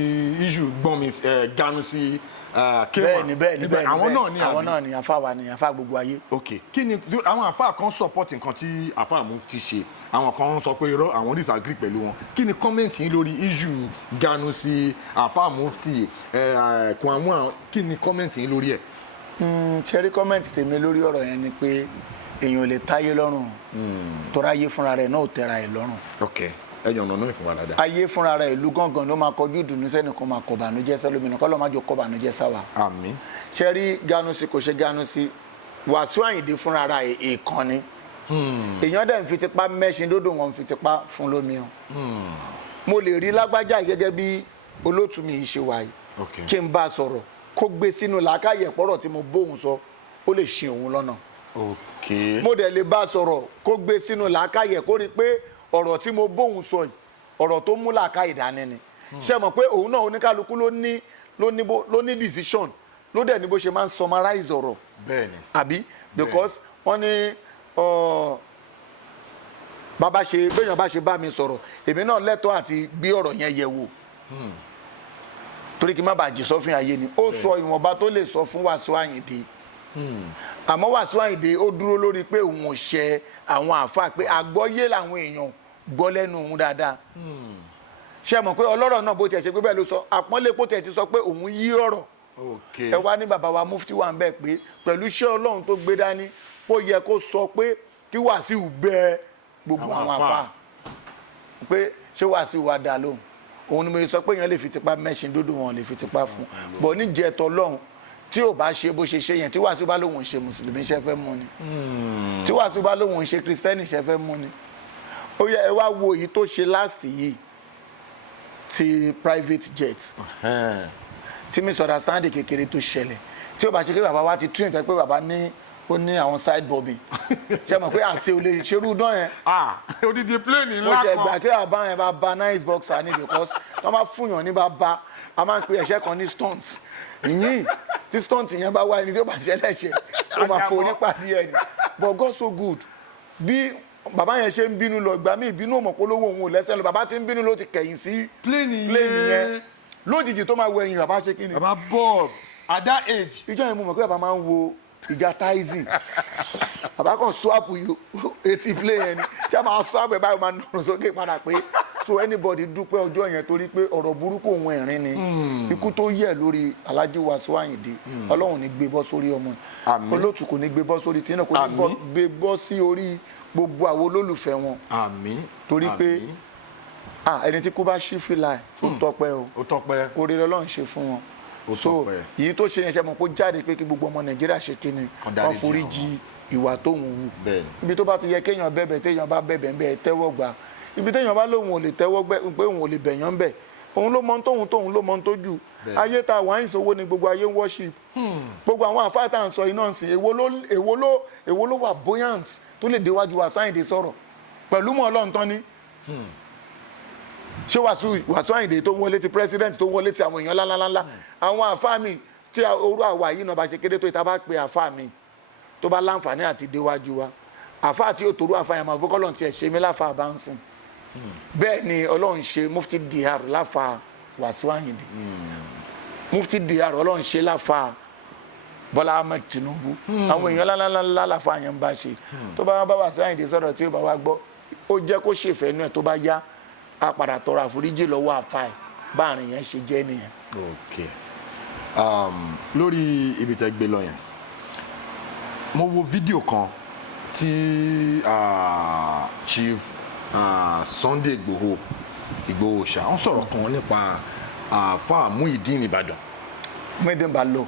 issue gbọ́n mi ganu sí kéwà bẹ́ẹ̀ni àwọn náà ni àfáà ni àfáà gbogbo ayé. ok kí ni àwọn àfáà kan support nǹkan tí àfáà Mufti ṣe àwọn kan sọ pé irọ́ àwọn disagree pẹ̀lú wọn kí ni comment yín lórí issue ganu sí àfáà Mufti kún àwọn kí ni comment yín lórí ẹ̀. ṣe rí comment tèmi lórí ọ̀rọ̀ yẹn ni pé èèyàn ò lè táyé lọ́rùn tó ráyé fúnra rẹ̀ náà ò tẹ́ra ẹ̀ lọ́rùn. ok ẹyàn ọ̀nà náà ìfún wa dáadáa. ayé fúnra rẹ̀ ìlú gángan ló máa kọjú ìdùnnú sẹ́nìkan máa kọ bànújẹ́ sẹ́lómìnà kọ́ ló máa jọ kọ bànújẹ́ sáwà. àmín. ṣe rí Ganusi kò ṣe Ganusi Wàsíù Àyìndé fúnra rẹ̀ èèkan ni. èèyàn dẹ̀ ń fi tipá mẹ́ṣin dódò wọn ń fi tipá fún lómi o. mo lè rí lágbájá gẹ́gẹ́ bí olótùú mi ṣe wáyé kí n bá a sọ̀rọ̀ kó gbé sínú làákàyè pọ̀rọ̀ tí mo bóun sọ ó lè ṣe òun lọ́nà. mo dẹ̀ lè bá a sọ̀rọ̀ kó gbé sínú làákàyè kó rí i pé ọ̀rọ̀ tí mo bóun sọ yìí ọ̀rọ̀ tó mú làákàyè dání ni ṣe mọ̀ pé òun náà oníkálukú ló ní decision ló dẹ̀ ní bó ṣe máa ń summarize ọ̀rọ̀ àbí because wọ́n ní béèyàn bá ṣe bá mi sọ̀rọ̀ èmi náà lẹ́tọ̀ọ́ àti gbé ọ̀rọ̀ yẹn yẹ̀ wò torí kí n má bàa jì sọ́fìn ayé ni ó sọ ìwọ̀nba tó lè sọ fún Wasiu Ayinde àmọ́ Wasiu Ayinde ó dúró lórí pé òun ò ṣe àwọn àáfàá pé àgbọ́yé làwọn èèyàn gbọ́ lẹ́nu òun dáadáa ṣe mọ̀ pé ọlọ́rọ̀ náà bó tiẹ̀ ṣe pé bẹ́ẹ̀ ló sọ àpọ́nlé bó tiẹ̀ ti sọ pé òun yí ọ̀rọ̀ ẹ wá ní bàbá wa mufti wà ń bẹ̀ pé pẹ̀lú iṣẹ́ ọlọ́run tó gbé dání ó yẹ kó sọ pé kí Wasiu bẹ gbogbo àwọn àáfàá pé ṣé Wasiu wá dá lóhùn òun ni mo sọ pé èèyàn lè fi tipa mẹ́ṣin dúdú wọn lè fi tipa fún bọ̀ níjẹ́ tọ́lọ́hún tí ò bá ṣe bó ṣe ṣe yẹn tí Wasiu bá lóun ṣe mùsùlùmí ṣe fẹ́ mú ni tí Wasiu bá lóun ṣe kristẹni ṣe fẹ́ mú ni ó yẹ ẹ wá wo èyí tó ṣe last yìí ti private jet tí misunderstanding kékeré tó ṣẹlẹ̀ tí ó bá ṣe pé bàbá wa ti train pé bàbá ní ó ní àwọn side bobbing ṣe mọ̀ pé àṣẹ ò lè ṣerú dán yẹn. odidi plane ńlá kan. mo ṣe gbà kí bàbá yẹn bá ba nice boxer ni because wọ́n bá fún yàn ní bàbá a máa ń pe ẹ̀ṣẹ́ kan ní stunt ìyìn tí stunt yẹn bá wá ẹni tí ó bá ṣẹlẹ̀ ṣe ó máa fò nípàdé ẹ̀ ni but God so good bí bàbá yẹn ṣe ń bínú lọ ìgbà míì ìbínú ọmọ polówó òun ò lẹ́sẹ̀ lọ bàbá ti ń bínú ló ti kẹ̀yìn sí plane yẹn lójijì tó máa wọ ẹ̀yìn bàbá ṣe kí ni. bàbá Bob at that age. ìjọ yẹn mo mọ̀ pé bàbá máa ń wo ìjà Tyson bàbá kan swap etí play yẹn ni tí a máa swap ẹ̀ báyìí máa nọ̀rọ̀ sókè padà pé so anybody dúpẹ́ ọjọ́ yẹn torí pé ọ̀rọ̀ burúkú òun ẹ̀rín ni ikú tó yẹ lórí Alhaji Wasiu Ayinde Ọlọ́run ní gbé bọ́ sórí ọmọ olóòtú kò ní gbé bọ́ sórí tí náà kò ní gbé bọ́ sí orí gbogbo àwọn olólùfẹ́ wọn torí pé ẹni tí kú bá ṣí fìlà ẹ̀ ó tọpẹ́ o orí Ọlọ́run ṣe fún wọn so yìí tó ṣe yẹn ṣe mọ̀ kó jáde pé kí gbogbo ọmọ Nàìjíríà ṣe kíni wọ́n forí jì ìwà tó ń wù ibi tó bá ti yẹ kéèyàn bẹ̀bẹ̀ téèyàn bá bẹ̀bẹ̀ ń bẹ̀ tẹ́wọ́ gbà ibi téèyàn bá lóun ò lè tẹ́wọ́ pé òun ò lè bẹ̀yàn bẹ̀ òun ló mọ tóun ló mọ tó jù ayé ta wà ń sọwọ́ ni gbogbo ayé ń worship gbogbo àwọn àfáà tá à ń sọ iná ń sìn èwo ló wà buoyant tó lè déwájú Wasiu Ayinde sọ̀rọ̀ pẹ̀lú mọ́ Ọlọ́run tán ni ṣé Wasiu Ayinde tó wọlé ti president tó wọlé ti àwọn èèyàn ńláńláńlá àwọn àfáà mi tí orú àwa yìí náà bá ṣe kéde tó ìta bá pe àfáà mi tó bá láǹfààní àti déwájú wa àfáà tí ó torú àfáà yẹn máa fọkọ́ lọ́n tiẹ̀ ṣe mí láfáà bá ń sìn bẹ́ẹ̀ ni Ọlọ́run ṣe Mufti DR láfáà Wasiu Ayinde Mufti DR Ọlọ́run ṣe láfáà Bọ́lá Ahmed Tinubu àwọn èèyàn ńláńláńlá láfáà yẹn ń bá ṣe tó bá bá Wasiu Ayinde sọ̀rọ̀ tí ó bá wá gbọ́ ó jẹ́ kó ṣèfẹ́ inú ẹ̀ tó bá yá a padà tọrọ àforíjì lọ́wọ́ àfáà ẹ̀ báàrin yẹn ṣe jẹ́ nìyẹn. Lórí ibi tẹ́ gbé lọ yẹn mo wo fídíò kan tí Chief Sunday Igboho ṣá wọ́n sọ̀rọ̀ kan nípa àfáà Muyideen Ìbàdàn. Muyideen Bello.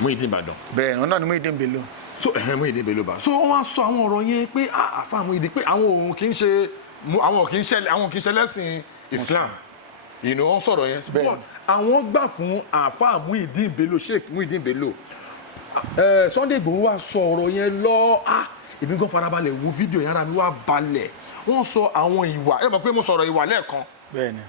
Muyideen Ìbàdàn. bẹ́ẹ̀ ni ọ̀nà ni Muyideen Bello. so Muyideen Bello bá so wọ́n wá sọ àwọn ọ̀rọ̀ yẹn pé àfáà Muyideen pé àwọn kì í ṣe lẹ́sìn Islam wọ́n sọ̀rọ̀ yẹn àwọn gbà fún àfáà Muyideen Bello Sheikh Muyideen Bello Sunday Igboho wá sọ ọ̀rọ̀ yẹn lọ èmi gan farabalẹ̀ wo fídíò yẹn ara mi wá balẹ̀ wọ́n sọ àwọn ìwà ẹ mọ̀ pé mo sọ̀rọ̀ ìwà lẹ́ẹ̀kan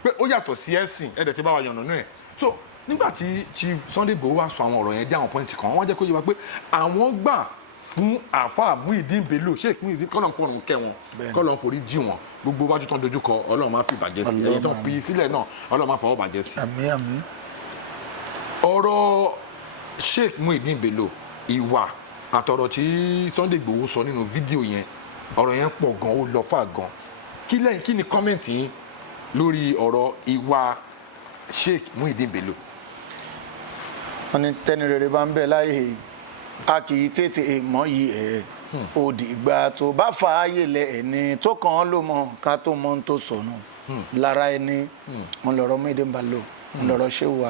pé ó yàtọ̀ sí ẹ̀sìn ẹ̀dẹ̀ tí bá wa yànnà náà ẹ̀ so nígbà tí Chief Sunday Igboho wá sọ àwọn ọ̀rọ̀ yẹn dé àwọn pọ́ìntì kan wọ́n jẹ́ kó yé wa pé àwọn gbà fún àfáà Muyideen Bello Sheikh Muyideen kọ́lọ̀ fọ̀rùn kẹ́ wọn kọ́lọ̀ forí jì wọn gbogbo wájú tán dojúkọ Ọlọ́run máa fi bàjẹ́ sí ẹ̀yìn tán fi sílẹ̀ náà Ọlọ́run máa fọwọ́ bàjẹ́ sí. àmín àmín. ọ̀rọ̀ Sheikh Muyideen Bello ìwà àtọ̀rọ̀ tí Sunday Igboho sọ nínú fídíò yẹn ọ̀rọ̀ yẹn pọ̀ gan ó lọ fà gan kí ni kọ́mẹ̀ntì yín lórí ọ̀rọ̀ ìwà Sheikh Muyideen Bello. wọ́n ní tẹ́ni rere bá ń bẹ láyé a kì í tètè mọ̀ yìí ẹ̀ òdì ìgbà tó bá fààyè lẹ ẹni tó kàn án ló mọ ká tó mọ ohun tó sọnù lára ẹni ń lọ̀rọ̀ Muyideen Bello ń lọ̀rọ̀ Shehu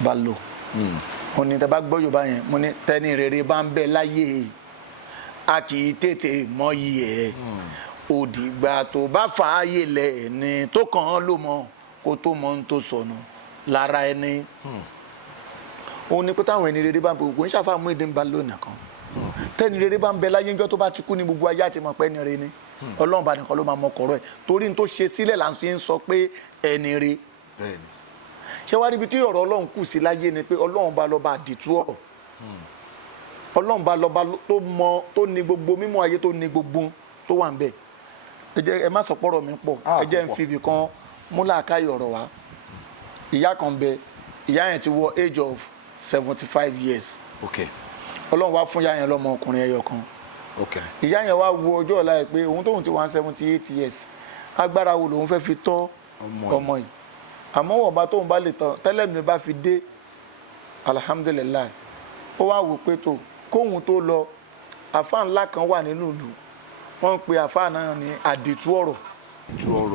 Bello mo ní tẹ́ bá gbọ́ Yorùbá yẹn mo ní tẹ́ni rere bá ń bẹ láyé a kì í tètè mọ̀ yìí ẹ̀ òdì ìgbà tó bá fààyè lẹ ẹni tó kàn án ló mọ kó tó mọ ohun tó sọnù lára ẹni òun ni pé táwọn ẹni rere bá ń bẹ òkú ń ṣàfà Muyideen Bello nìkan tẹ́ni rere bá ń bẹ láyé ńjọ́ tó bá ti kú ní gbogbo ayé àti mọ̀ pé ẹni rere ni ọlọ́run bá nìkan ló máa mọ kọ̀rọ̀ ẹ̀ torí n tó ṣe sílẹ̀ là ń fi ń sọ pé ẹni re ṣé wá níbi tí ọ̀rọ̀ ọlọ́run kù sí láyé ni pé ọlọ́run bá lọ́ba àdìtú ọ̀rọ̀ ọlọ́run bá lọ́ba tó mọ tó ní gbogbo mímọ́ ayé tó ní gbogbo tó wà ń bẹ̀ ẹ má sọ pọ̀rọ̀ mi pọ̀ ẹ jẹ́ n fi ibì kan múlá káyọ̀ ọ̀rọ̀ wá ìyá kan bẹ ìyá yẹn ti wọ age of 75 years ọlọ́run wá fún ìyá yẹn lọ́mọ ọkùnrin ẹyọ kan ìyá yẹn wá wo ọjọ́ ọ̀la ẹ̀ pé òun tóun ti 178 years agbára wo lòun fẹ́ fi tọ́ ọmọ yìí àmọ́ wọ́n bá tóun bá lè tán tẹ́lẹ̀ mi bá fi dé alhamdulilayi ó wá wò pé tó kóhun tó lọ àfa ńlá kan wà nínú ìlú wọ́n ń pe àfa náà ní àdìtú ọ̀rọ̀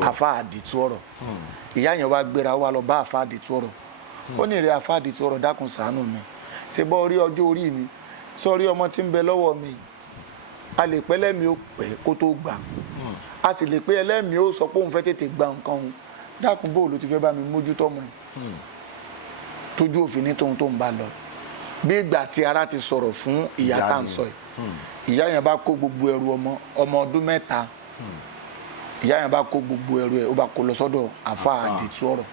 àfa àdìtú ọ̀rọ̀ ìyá yẹn wá gbéra wá lọ bá àfa àdìtú ọ̀rọ̀ ó ní ìrẹ́ àfa àdìtú ọ̀rọ̀ dákun ṣàánú mi ṣe bọ́ rí ọjọ́ orí mi sọ́ọ́rí ọmọ tí ń bẹ lọ́wọ́ mi a lè pẹ́ lẹ́mìí ó pẹ́ kó tó gbà a sì lè pé ẹlẹ́mìí ó sọ pé òun fẹ́ tètè gba nǹkan òun dákun bó ló ti fẹ́ bá mi mójútó ọmọ yìí tójú òfin ní tóun tó ń bá lọ bí ìgbà tí ara ti sọ̀rọ̀ fún ìyá tá à ń sọ yìí ìyá yẹn bá kó gbogbo ẹrù ọmọ ọdún mẹ́ta ìyá yẹn bá kó gbogbo ẹrù ẹ̀ ó bá kó lọ sọ́dọ̀ àfa àdìtú ọ̀rọ̀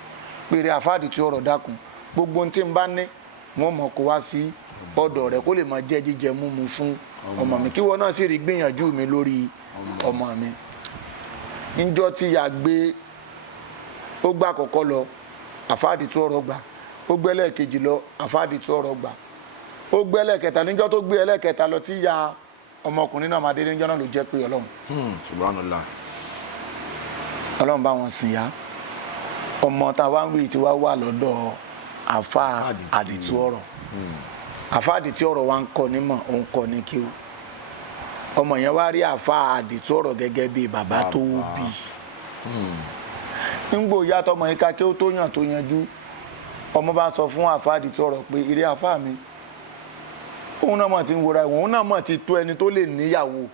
pèrè àfa àdìtú ọ̀rọ̀ dákun gbogbo ohun tí ń bá ní wọ́n mọ̀ kó wá sí ọ̀dọ̀ rẹ̀ kó lè máa jẹ́ jíjẹ múmu fún ọmọ mi kí wọn náà sì rí gbìyànjú mi lórí ọmọ mi níjọ́ tí ya gbé ó gbà àkọ́kọ́ lọ àfáàdìtú ọ̀rọ̀ gbà ó gbé ẹlẹ́ẹ̀kejì lọ àfáàdìtú ọ̀rọ̀ gbà ó gbé ẹlẹ́ẹ̀kẹta níjọ́ tó gbé ẹlẹ́ẹ̀kẹta lọ tí ya ọmọkùnrin náà máa dé níjọ́ náà ló jẹ́ pé ọlọ́run subhanallah ọlọ́run bá wọn sìn ya ọmọ tá a wá ń wí tí wá wà lọ́dọ̀ àfáàdìtú ọ̀rọ̀ àfáàdìtú ọ̀rọ̀ wa ń kọ́ nímọ̀ òun kọ́ ní kí o ọmọ yẹn wá rí àfáàdìtú ọ̀rọ̀ gẹ́gẹ́ bí bàbá tó bí nígbò ìyá tọmọ yìí ká kí ó tó yàn tó yanjú ọmọ bá sọ fún àfáàdìtú ọ̀rọ̀ pé ìrẹ́ àfáà mi òun náà mọ̀ ti ń wora òun náà mọ̀ ti tó ẹni tó lè níyàwó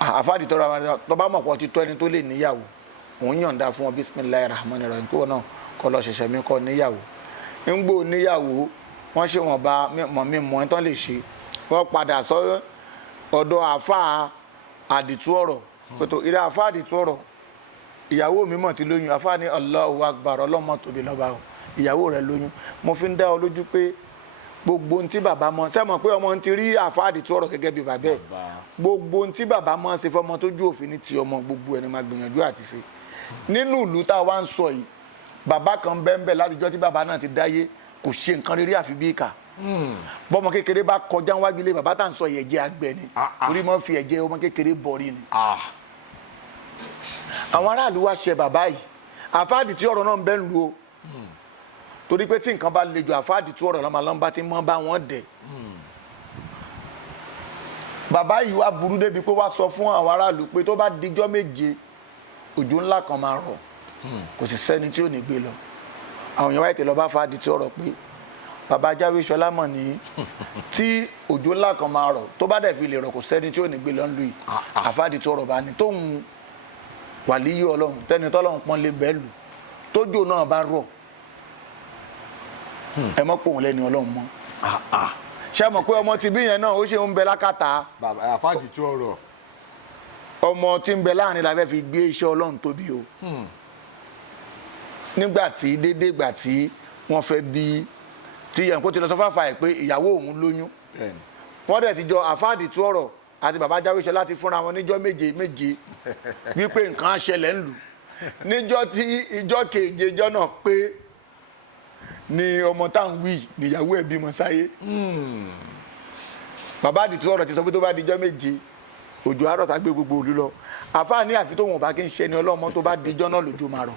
àfáàdìtú ọ̀rọ̀ tó bá mọ̀ pọ̀ ti tó ẹni tó lè níyàwó òun yọ̀ǹda fún ọ bismillahir rahmanir rahim kí wọn náà kọ́ lọ ṣẹ̀ṣẹ̀ mi kọ́ níyàwó nígbò níyàwó wọ́n ṣe wọ́n bá mọ̀mí mọ̀ ẹ́ tán lè ṣe wọ́n padà sọ ọ̀dọ̀ àfa àdìtú ọ̀rọ̀ pẹ̀tọ́ ìrẹ́ àfa àdìtú ọ̀rọ̀ ìyàwó mi mọ̀ ti lóyún àfa ní Allahu Akbar ọlọ́mọ tóbi lọ́ba o ìyàwó rẹ̀ lóyún mo fi ń dá ọ lójú pé gbogbo ohun tí bàbá mọ̀ sẹ́mọ̀ pé ọmọ ti rí àfa àdìtú ọ̀rọ̀ gẹ́gẹ́ bí bàbá ẹ̀ gbogbo ohun tí bàbá mọ̀ ṣe fọmọ tójú òfin ní ti ọmọ gbogbo ẹni máa gbìyànjú àti ṣe nínú ìlú tá a wá ń sọ yìí bàbá kan bẹ́ẹ̀ látijọ́ tí bàbá náà ti dáyé kò ṣe nǹkan rere àfi bí ìkà bọ́mọ kékeré bá kọjá wájú ilé bàbá tá à ń sọ ẹ̀jẹ̀ àgbẹ̀ ni torí mọ́ fi ẹ̀jẹ̀ ọmọ kékeré bọ̀rí ni. àwọn aráàlú wá ṣe bàbá yìí àfáàdì tí ọ̀rọ̀ náà ń bẹ́ ń lu o torí pé tí nǹkan bá le jù àfáàdì tí ọ̀rọ̀ lọ́mọ lọ́nba tí mọ́ bá wọn dẹ̀. bàbá yìí wá burú débi pé wá sọ fún àwọn aráàlú pé tó bá dijọ́ méje òjò ńlá kan máa rọ̀ kò sì sẹ́ni tí ò ní gbé lọ àwọn èèyàn wáyé tẹ lọ bá fàdí tí ọ̀rọ̀ pé bàbá Jáwé Ṣọlá mọ̀ ní tí òjò ńlá kan máa rọ̀ tó bá dẹ̀ fi lè rọ̀ kò sẹ́ni tí ò ní gbé lọ ń lu yìí àfàdí tí ọ̀rọ̀ bá ní tóun wàlíyé ọlọ́run tẹ́ni tọ́lọ́run pọ́n lé bẹ́ẹ̀ lù tójò náà bá rọ̀ ẹ mọ́ pòun lẹ́ni ọlọ́run mọ́ ṣé mọ̀ pé ọmọ ti bí yẹn náà ó ṣe ń bẹ lákàtà àfáàdì tí ọ̀rọ̀ ọmọ tí ń bẹ láàrin la fẹ́ fi gbé iṣẹ́ ọlọ́run tóbi o nígbà tí dédé ìgbà tí wọ́n fẹ́ bí tí yẹn kó ti lọ sọ fáfá ẹ̀ pé ìyàwó òun lóyún wọ́n dẹ̀ ti jọ àfáàdì tú ọ̀rọ̀ àti bàbá Jáwé Ṣọlá ti fúnra wọn níjọ́ méje méje wípé nǹkan á ṣẹlẹ̀ ńlù níjọ́ tí ìjọ́ keje ìjọ́ náà pé ni ọmọ táwọn wí níyàwó ẹ̀ bímọ sáyé bàbá àdìtú ọ̀rọ̀ ti sọ pé tó bá dijọ́ méje òjò àárọ̀ tá gbé gbogbo òlu lọ àfáàní àfi tó wọn bá kí ń ṣe ni ọlọ́mọ tó bá dijọ́ náà lójó máa rọ̀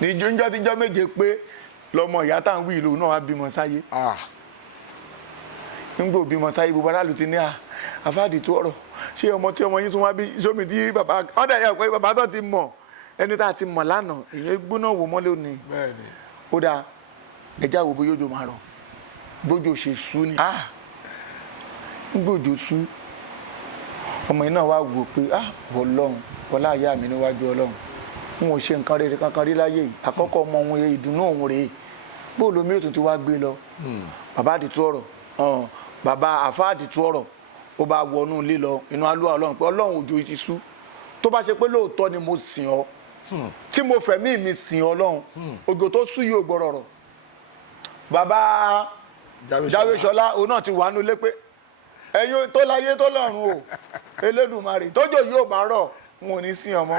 níjọ́ níjọ́ tíjọ́ méje pé lọmọ ìyá tá à ń wí ìlú náà wá bímọ sáyé nígbò bímọ sáyé gbogbo aráàlú ti ní àfáàdìtú ọ̀rọ̀ ṣé ọmọ tí ọmọ yín tún wá bí sómi tí bàbá ọ̀dà yà pé bàbá tó ti mọ̀ ẹni tá a ti mọ̀ lánàá èyàn gbóná wò mọ́lẹ̀ òní ó dáa ẹja wo bóyá òjò máa rọ̀ bójò ṣe sú ni gbòjò sú ọmọ yìí náà wá wò pé Ọlọ́run wọlá àyà mi níwájú Ọlọ́run n ò ṣe nǹkan rere kankan rí láyé yìí àkọ́kọ́ ọmọ òun rè ìdùnnú òun rèé bóòlù omi òtún ti wá gbé lọ bàbá àdìtú ọ̀rọ̀ bàbá àfáàdì tú ọ̀rọ̀ ó bá wọnú ilé lọ inú alúwa ọlọ́run pé ọlọ́run òjò ti sú tó bá ṣe pé lóòótọ́ ni mo sìn ọ́ tí mo fẹ̀mí mi sìn ọlọ́run òjò tó sú yìí ò gbọ́dọ̀ rọ̀. bàbá Jáwéṣọlá òun náà ti wà nú ilé pé ẹ̀yin tó láyé tó lọ́run o Elédùmarè tójò yóò máa rọ̀ wọn ò ní sìn ọmọ.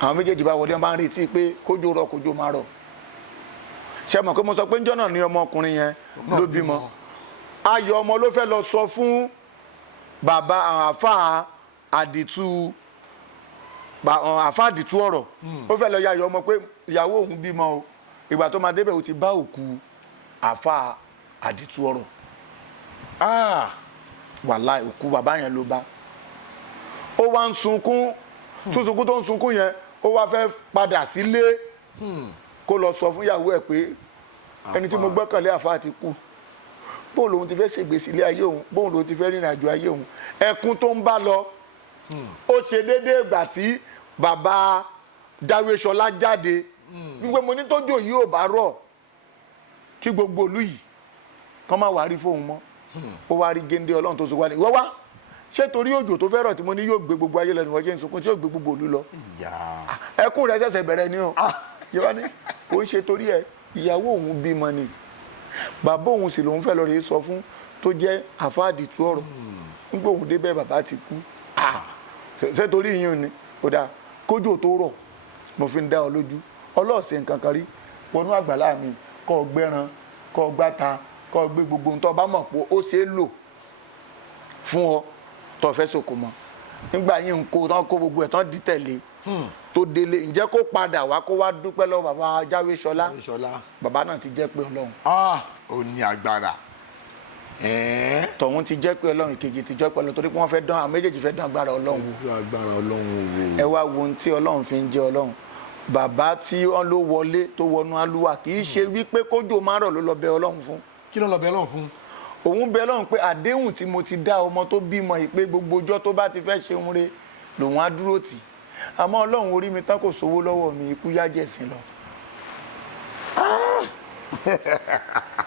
àwọn méjèèjì bá wọlé wọn bá ń retí pé kójò rọ̀ kójò máa rọ̀. ṣe mọ̀ pé mo sọ pé ńjọ́ náà ni ọmọkùnrin yẹn ló bímọ. ayọ̀ ọmọ ló fẹ́ lọ sọ fún bàbá àáfàá àdìtú ọ̀rọ̀ ó fẹ́ lọ ya ayọ̀ ọmọ pé ìyàwó òun bímọ o ìgbà tó máa débẹ̀ ó ti bá òkú àáfàá àdìtú ọ̀rọ̀ wàláì òkú bàbá yẹn ló bá ó wá ń sunkún tó sunkún tó ń sunkún yẹn ó wá fẹ́ padà sílé kó lọ sọ fún ìyàwó ẹ̀ pé ẹni tí mo gbọ́kànlé àáfàá ti kú bóun lòun ti fẹ́ ṣègbésí ilé ayé òun bóun lòun ti fẹ́ rìnrìn àjò ayé òun ẹkún tó ń bá lọ ó ṣe déédéé ìgbà tí bàbá Jáwéṣọlá jáde wípé mo ní tójò yìí ò bá rọ̀ kí gbogbo ìlú yìí kán má wá rí fóun mọ́ ó wá rí géńdé ọlọ́run tó so wá ní ìwọ́ wá ṣé torí òjò tó fẹ́ rọ̀ tí mo ní yóò gbé gbogbo ayé lọ níwọ̀n jẹ́ ìsunkún tí yóò gbé gbogbo ìlú lọ ẹkún rẹ̀ ṣẹ̀ṣẹ̀ bẹ̀rẹ̀ ni o yíwá ní kò ń ṣe torí ẹ ìyàwó òun bímọ ni bàbá òun sì lòun fẹ́ lọ rèé sọ fún tó jẹ́ àfáàdì tú ọ̀rọ̀ nígbà òun débẹ̀ bàbá ti kú ṣé torí yín ni ó dáa kójò tó rọ̀ mo fi ń dá ọ lójú ọlọ́ọ̀sẹ̀ nǹkan kan rí wọnú àgbàlá mi kọ́ ọ gbẹ́ran kọ́ ọ gbáta kọ́ ọ gbé gbogbo ohun tó bá mọ̀ pé ó ṣeé lò fún ọ tó fẹ́ sòkò mọ́ nígbà yín ń kó tán kó gbogbo ẹ̀ tán dí tẹ̀lé tó délé ǹjẹ́ kó padà wá kó wá dúpẹ́ lọ́wọ́ bàbá Jáwéṣọlá bàbá náà ti jẹ́ pé ọlọ́run. ó ní agbára. tọ̀hún ti jẹ́ pé ọlọ́run ìkejì ti jẹ́ pé ọlọ́run torí pé wọ́n fẹ́ dán àwọn méjèèjì fẹ́ dán agbára ọlọ́run wò. ẹ wá wo ohun tí ọlọ́run fi ń jẹ́ ọlọ́run bàbá tí wọ́n ló wọlé tó wọnú alúwà kì í ṣe wípé kójò má rọ̀ ló lọ bẹ ọlọ́run fún. kí ló lọ bẹ ọlọ́run fún. òun bẹ ọlọ́run pé àdéhùn tí mo ti dá ọmọ tó bímọ yìí pé gbogbo ọjọ́ tó bá ti fẹ́ ṣeun re lòun á dúró tì àmọ́ ọlọ́run orí mi tán kò sówó lọ́wọ́ mi ikú yájẹ̀sìn lọ.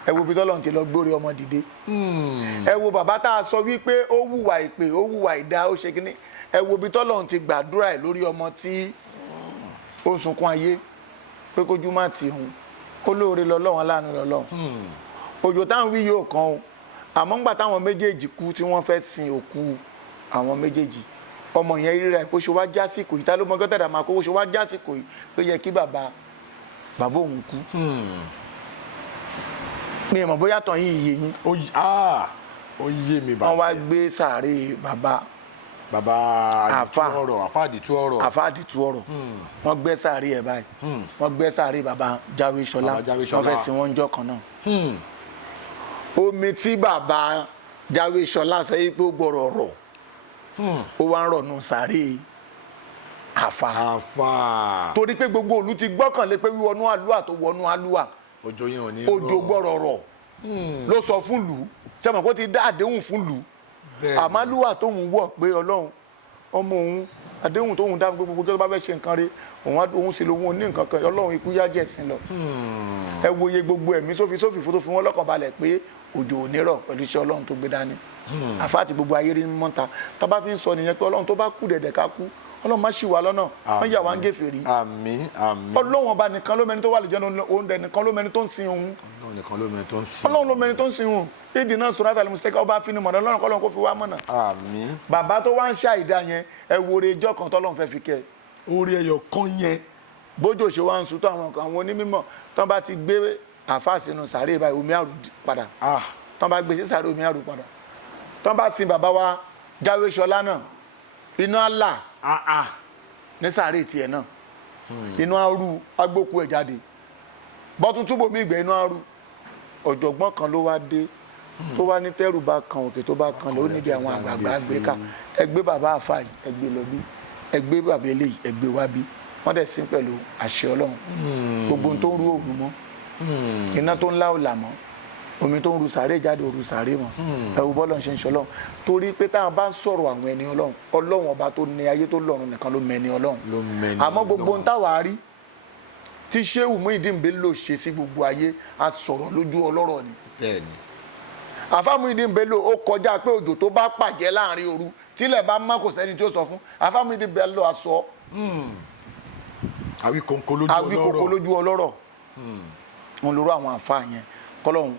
ẹ wo bí tọ́lọ́run ti lọ gbórí ọmọ dìde. ẹ wo bàbá tá a sọ wípé ó wùwà ìpè ó wùwà ìdá ó ṣe kínní ẹ wo bí tọ́lọ́run ti gbàdúrà ẹ̀ lórí ọmọ tí ó ń sunkún ayé pé kójú má ti hùn olóore lọ́lọ́run aláàánú lọ́lọ́run. òjò táwọn wí yóò kan o àmọ́ ńgbà táwọn méjèèjì kú tí wọ́n fẹ́ sin òkú àwọn méjèèjì ọmọ yẹn ríra ẹ̀ kó ṣe wá jásìkò yìí tá ló mọ gọ́tẹ̀dà máa kó ṣe wá jásìkò yìí ló yẹ kí bàbá òun kú. mi ò mọ̀ bóyá tán yìí yé yín. ó yé mi bàbá. wọ́n wá gbé sàárè bàbá àfáàdìtú ọ̀rọ̀ wọ́n gbé sàárè ẹ̀ báyìí wọ́n gbé sàárè bàbá Jáwéṣọlá wọ́n fẹ́ sin wọ́n jọ́ kan náà. omi tí bàbá Jáwéṣọlá sọ yìí pé ó gbọ́dọ̀ rọ̀ ó wá ń rọ̀nù sàárè àfà torí pé gbogbo ìlú ti gbọ́kànlé pé wíwọnú àlúwà tó wọnú àlúwà òjò gbọ́dọ̀ rọ̀ ló sọ fún lù ṣe mọ̀ kó ti dá àdéhùn fún lù àmọ́ àlúwà tóun wọ̀ pé ọlọ́run ọmọ òun àdéhùn tóun dá gbogbo tó bá fẹ́ ṣe nǹkan rẹ̀ òun sì lòun ò ní nǹkan kan ọlọ́run ikú yájẹ̀ sí lọ. ẹ wòye gbogbo ẹ̀mí sófin tó fi wọ́n lọ́kàn balẹ̀ pé òjò ò ní rọ̀ pẹ̀lú iṣẹ́ ọlọ́run tó gbé dání àfa àti gbogbo ayé rí mọ́ta tá bá fi ń sọ nìyẹn pé ọlọ́run tó bá kú dẹ̀dẹ̀ ká kú ọlọ́run má ṣì wá lọ́nà wọ́n yà wá ń gèfèrí. àmín àmín. ọlọ́run ọba nìkan ló mẹni tó wà lójọ́ òun dẹ̀ nìkan ló mẹni tó ń sin òun. ọlọ́run ló mẹni tó ń sin òun. ìdí náà sọ̀rọ̀ àtàlẹ́ mùsítẹ́kà ọba fi ni mọ̀nà ọlọ́run kọ́ lọ́run kó fi wá mọ̀nà. àmín. bàbá tó wá ń ṣàìdá yẹn ẹ wo oore ijọ́ kan tọ́lọ́run fẹ́ fi kẹ́. oore ẹyọ kan yẹn. bójò ṣe wá ń sùn tó àwọn onímọ̀ tán bá ti gbé àfáà sínú sàárè báyìí omi àrù padà tán bá gbé sí sàárè omi àrù padà tán bá sin bàbá wa Jáwéṣọlá náà iná àlà ní sàárè tiẹ̀ náà inú àrù agbóku ẹ̀ jáde bọ́tún túbọ̀ mí ìgbẹ́ inú àrù ọ̀jọ̀gbọ́n kan ló wá dé tó wá ní tẹ́rù bá kan òkè tó bá kan lè ó nídìí àwọn àgbààgbà gbé ká ẹ gbé bàbá àfáà yìí ẹ gbé lọ bí ẹ gbé bàbá eléyìí ẹ gbé wá bí wọ́n dẹ̀ sin pẹ̀lú àṣẹ ọlọ́run gbogbo ohun tó ń rú òun mọ́ iná tó ń lá òòlà mọ́ omi tó ń ru sàárè jáde òru sàárè mọ́ ẹ̀wù bọ́lọ̀ ṣe ń ṣọlọ́run torí pé táwọn bá ń sọ̀rọ̀ àwọn ẹni ọlọ́run ọlọ́run ọba tó ní ayé tó lọ́run nìkan ló mẹ́ni ọlọ́run àmọ́ gbogbo ohun táwa rí tí Ṣéhù Muyideen Bello ṣe sí gbogbo ayé a sọ̀rọ̀ lójú ọlọ́rọ̀ ni Àfáà Muyideen Bello ó kọjá pé òjò tó bá pàjẹ́ láàrin òru tílẹ̀ bá mọ́ kò sẹ́ni tí ó sọ fún. Àfáà Muyideen Bello aṣọ. Àwíkòkò lójú ọlọ́rọ̀. Wọn lóró àwọn àfáà yẹn kọ́lọ́hún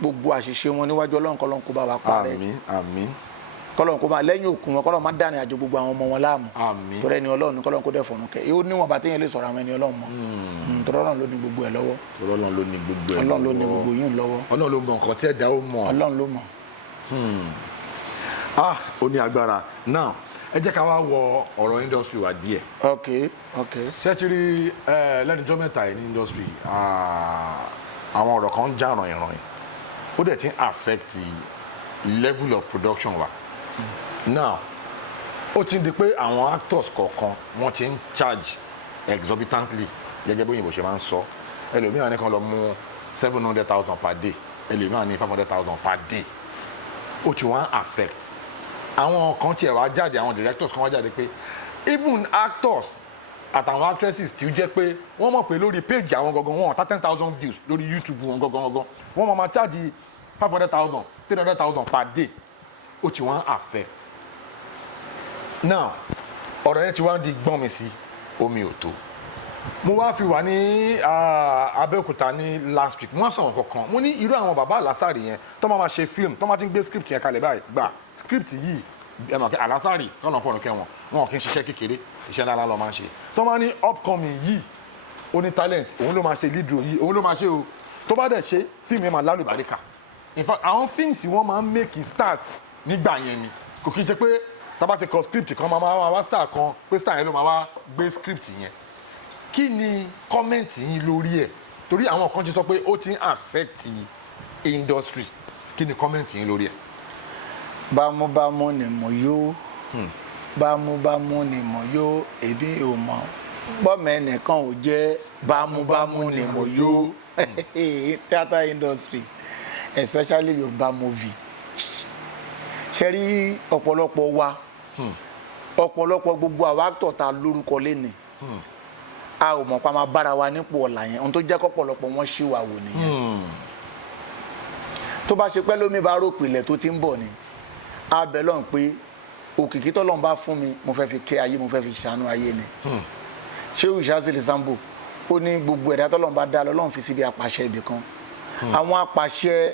gbogbo àṣìṣe wọn níwájú Ọlọ́run kọ́lọ́hún kó bá wa parẹ́. Àmín. Kọ́lọ́hún kó bá lẹ́yìn òkú wọn kọ́lọ́hún má dàrin àjò gbogbo àwọn ọmọ wọn láàmú. Àmín. Torí ẹni Ọlọ́run kọ́lọ́hún kó dẹ̀ fọ̀nù kẹ́ ó níwọ̀n bá téèyàn lè sọ̀rọ̀ àwọn ẹni Ọlọ́run mọ́. Torí Ọlọ́run ló ní gbogbo ẹ̀ lọ́wọ́. Ọlọ́run ló ní gbogbo ẹ̀ lọ́wọ́. Ọlọ́run ló ní gbogbo yín lọ́wọ́. Ọlọ́run ló mọ nǹkan tí ẹ̀dá ó mọ̀. Ọlọ́run ló mọ̀. Ó ní agbára. Now ẹ jẹ́ ká wá wọ ọ̀rọ̀ industry wa díẹ̀. Okay. Ṣé ti rí lẹ́nujọ́ mẹ́ta yìí ní industry àwọn ọ̀rọ̀ kan ń já ràn-ìràn ó dẹ̀ ti ń affect the level of production wa. Now ó ti ń di pé àwọn actors kọ̀ọ̀kan wọ́n ti ń charge exorbitantly gẹ́gẹ́ bí òyìnbó ṣe máa ń sọ. Ẹlòmíràn ní kan lọ mú 700,000 per day, ẹlòmíràn ní 500,000 per day. Ó ti wá ń affect àwọn kan tiẹ̀ wá jáde, àwọn directors kan wá jáde pé even actors àtàwọn actresses tí ó jẹ́ pé wọ́n mọ̀ pé lórí page àwọn gangan wọn ta 10,000 views lórí YouTube wọn gangan wọ́n máa charge 500,000 300,000 per day. Ó ti wá ń affect. Now ọ̀rọ̀ yẹn ti wá ń di gbọ́n mi sí omi ò tó. Mo wá fi wà ní Abẹ́òkúta ní last week mo wá sọ̀rọ̀ kankan mo ní irú àwọn bàbá Alásàrì yẹn tó máa ṣe film tó máa ti ń gbé script yẹn kalẹ̀ báyìí gbà script yìí Alásàrì lọ́nà fọ̀rọ̀ kẹwọn wọn kì í ṣiṣẹ́ kékeré iṣẹ́ ńlá lọ́ máa ń ṣe tó máa ní upcoming yìí ó ní talent òun ló máa ṣe lead role yìí òun ló máa ṣe o tó bá dẹ̀ ṣe fíìmù yẹn máa lálùbáríkà in fact àwọn fíìmù wọn máa ń make stars nígbà yẹn ni kò kí n ṣe pé tábà ti kọ script kan máa wá star kan pé star yẹn ló máa wá gbé script yẹn. Kí ni kọ́mẹ̀ntì yín lórí ẹ̀ torí àwọn kan ti sọ pé ó ti ń affect industry kí ni kọ́mẹ̀ntì yín lórí ẹ̀. Bámúbámú ni mo yó bámúbámú ni mo yó èmi ò mọ̀ bọ́mọ ẹnìkan ò jẹ́ bámúbámú ni mo yó. Theatre industry especially Yorùbá movie ṣe rí ọ̀pọ̀lọpọ̀ wa ọ̀pọ̀lọpọ̀ gbogbo àwọn actor ta lórúkọ lẹ́nìí a ò mọ̀ pa máa bára wa nípò ọ̀la yẹn ohun tó jẹ́ kọ́pọ̀lọpọ̀ wọn ṣì wà wò nìyẹn. Tó bá ṣe pẹ́ lómi bá rò pìlẹ̀ tó ti ń bọ̀ ni a bẹ̀ lọ́n pé òkìkí tọ́lọ́n bá fún mi mo fẹ́ fi kẹ́ ayé mo fẹ́ fi ṣàánú ayé ni. Shehu Shazili Sambo ó ní gbogbo ẹ̀dá tọ́lọ́n bá dá lọ́lọ́n fi síbi apàṣẹ ibì kan. Àwọn apàṣẹ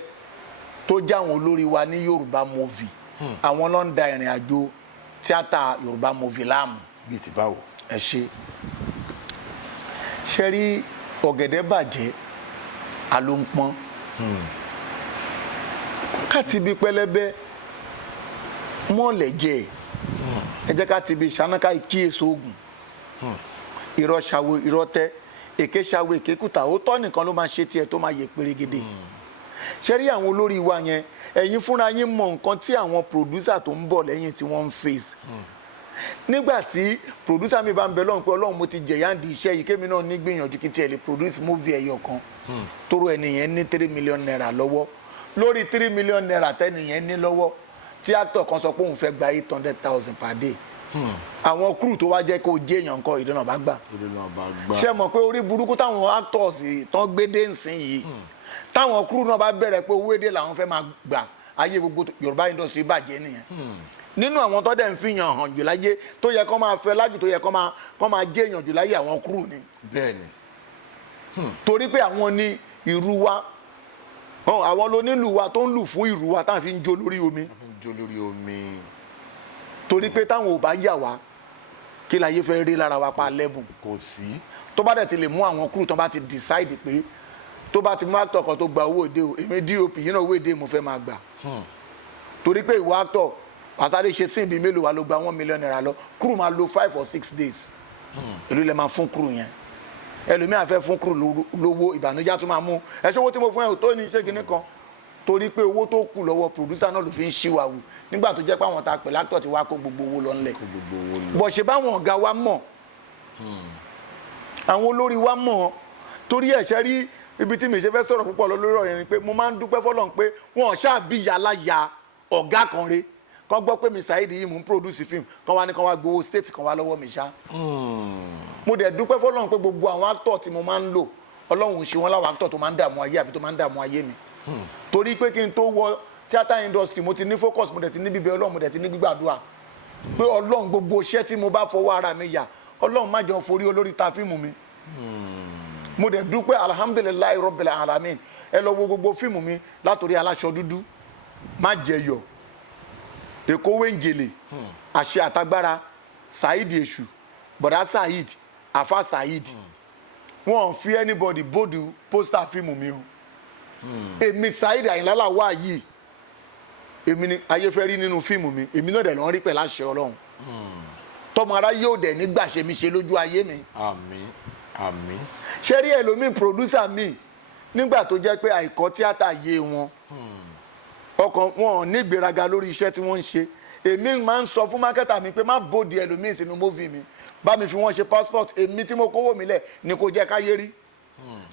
tó jẹ́ àwọn olórí wa ní Yorùbá movie àwọn ló ń da ìrìn àjò tíátà Yorùbá movie láàmú. Bíi ti báwo. Ẹ ṣe rí ọ̀gẹ̀dẹ̀ bàjẹ́ àló ń pọ́n káti bí pẹlẹbẹ mọ́ọ̀lẹ̀ jẹ́ ẹ jẹ́ káti bí ṣánáká kíyèsí oògùn irọ́ ṣàwò irọ́ tẹ́ èké ṣàwò èké kùtà ó tọ́ nìkan ló máa ṣe tiẹ̀ tó máa yẹ pérégede ṣe rí àwọn olórí wa yẹn ẹ̀yin fúnra yín mọ nǹkan tí àwọn pòdúsà tó ń bọ̀ lẹ́yìn tí wọ́n ń face nígbà tí producer mi bá ń bẹ lọ́hùn pé Ọlọ́run mo ti jẹ̀yà ń di iṣẹ́ yìí kémi náà ní gbìyànjú kí tiẹ̀ lè produce movie ẹ̀yọ kan tóró ẹnìyẹn ní 3 million naira lọ́wọ́ lórí 3 million naira tẹ́nìyẹn ní lọ́wọ́ tí actor kan sọ pé òun fẹ́ gba 800,000 per day àwọn crew tó wá jẹ́ kó jẹ́ èèyàn kan ìdènà bá gbà ṣe mọ̀ pé orí burúkú táwọn actors tán gbé dé nsìn yìí táwọn crew náà bá bẹ̀rẹ̀ pé owó èdè làwọn fẹ́ máa gbà ayé gbogbo Yorùbá industry bàjẹ́ nìyẹn nínú àwọn tó dẹ̀ ń fi yàn hàn jù láyé tó yẹ kó máa fẹ́ lájù tó yẹ kó máa jẹ́ èèyàn jù láyé àwọn crew ni. Bẹ́ẹ̀ni. Torí pé àwọn ní ìrù wa àwọn lónílù wa tó ń lù fún ìrù wa táwọn fi ń jó lórí omi. Torí pé táwọn ò bá yà wá kí láyé fẹ́ rí lára wa pa lẹ́bùn. Kò sí. Tó bá dẹ̀ ti lè mú àwọn crew tó bá ti decide pé tó bá ti mú actor kan tó gba owó èdè o èmi DOP yìí náà owó èdè mo fẹ́ máa gbà. Torí pé ìwọ actor àtàrí ṣe sí ibi mélòó wa ló gba 1 million naira lọ crew máa lo 5 or 6 days èló lè máa fún crew yẹn ẹlòmíà fẹ́ fún crew lówó ìbànújẹ́ tó máa mú ẹṣẹ́ owó tí mo fún ẹ tó ní iṣẹ́ kìíní kan torí pé owó tó kù lọ́wọ́ producer náà ló fi ń ṣíwáwù nígbà tó jẹ́ pé àwọn tá a pè l'actor ti wá kó gbogbo owó lọ ńlẹ̀ bọ̀ ṣe báwọn ọ̀gá wa mọ̀ àwọn olórí wa mọ̀ torí ẹ̀ṣẹ́ rí ibi tí mi ṣe fẹ́ sọ̀rọ̀ púpọ̀ lórí ọ̀rọ̀ yẹn ni pé mo máa ń dúpẹ́ fọ́lọ́run pé wọn ṣáà bí yàláyà ọ̀gá kan re kọ́ gbọ́ pé mi Saheed yìí mò ń produce film kọ́ wá ní kọ́ wá gbowó state kan wá lọ́wọ́ mi ṣá. Mo dẹ̀ dúpẹ́ fọ́lọ́run pé gbogbo àwọn actor tí mo máa ń lò Ọlọ́run ṣe wọ́n láwọn actor tó máa ń dààmú ayé àbí tó máa ń dààmú ayé mi. Torí pé kí n tó wọ theatre industry mo ti ní focus mo dẹ̀ ti ní bíbẹ Ọlọ́run mo dẹ̀ ti ní gbígbàdúrà pé Ọlọ́run gbogbo iṣẹ́ tí mo bá fọwọ́ ara mi yà Ọlọ́run má jẹ́ forí olórí ta fíìmù mi mo dẹ̀ dúpẹ́ alhamdulilayi rabbil alamin ẹ lọ wo gbogbo fíìmù mi látòrí aláṣọ dúdú má jẹyọ Èkó Wéǹjẹlè àṣẹ àtagbára Saheed Èṣù bọ̀dá Saheed Afa Saheed wọn fi anybody bóde pósítà fíìmù mi o èmi Saheed Àyìnlá Lawal yìí èmi ni ayé fẹ́ rí nínú fíìmù mi èmi náà dẹ̀ lọ́n rí pẹ̀lú àṣẹ Ọlọ́run tọmọ ara yóò dẹ̀ nígbà ṣe mi ṣe lójú ayé mi. àmín àmín. ṣé rí ẹlòmíì producer mi nígbà tó jẹ́ pé àìkọ́ tíátà yé wọn ọkàn wọn ò ní ìgbéraga lórí iṣẹ́ tí wọ́n ń ṣe èmi máa ń sọ fún mákẹ́tà mi pé má bòdì ẹlòmíì sínú móvì mi bá mi fi wọ́n ṣe passport èmi tí mo kówó mi lẹ̀ ni kò jẹ́ káyé rí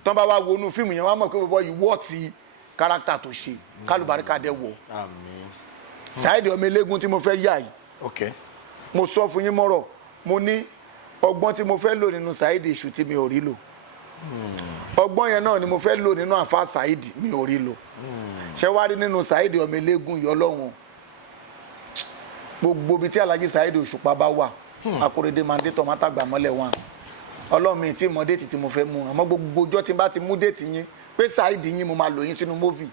tán bá wá wọnú fíìmù yẹn wá mọ̀ pé bọ́bọ́ yìí wọ́ ti kárátà tó ṣe kálùbáríkà dẹ̀ wọ̀. àmín. Saheed ọmọ eléégún tí mo fẹ́ yà yìí okay. mo sọ fún yín mọ́rọ̀ mo ní ọgbọ́n tí mo fẹ́ lò nínú Saheed Èṣù tí mi ò rí lò ọgbọ́n yẹn náà ni mo fẹ́ lò nínú Afa Saheed mi ò rí lò ṣé wá rí nínú Saheed ọmọ eléégún yọ lọ́wọ́n gbogbo ibi tí Alhaji Saheed Òṣùpá bá wà Akóredé máa ń dé tọ́mátà gbà mọ́lẹ̀ wọn Ọlọ́run mi tí mo déètì tí mo fẹ́ mú àmọ́ gbogbo ọjọ́ tí n bá ti mú déètì yín pé Saheed yín mo máa lò yín sínú móvì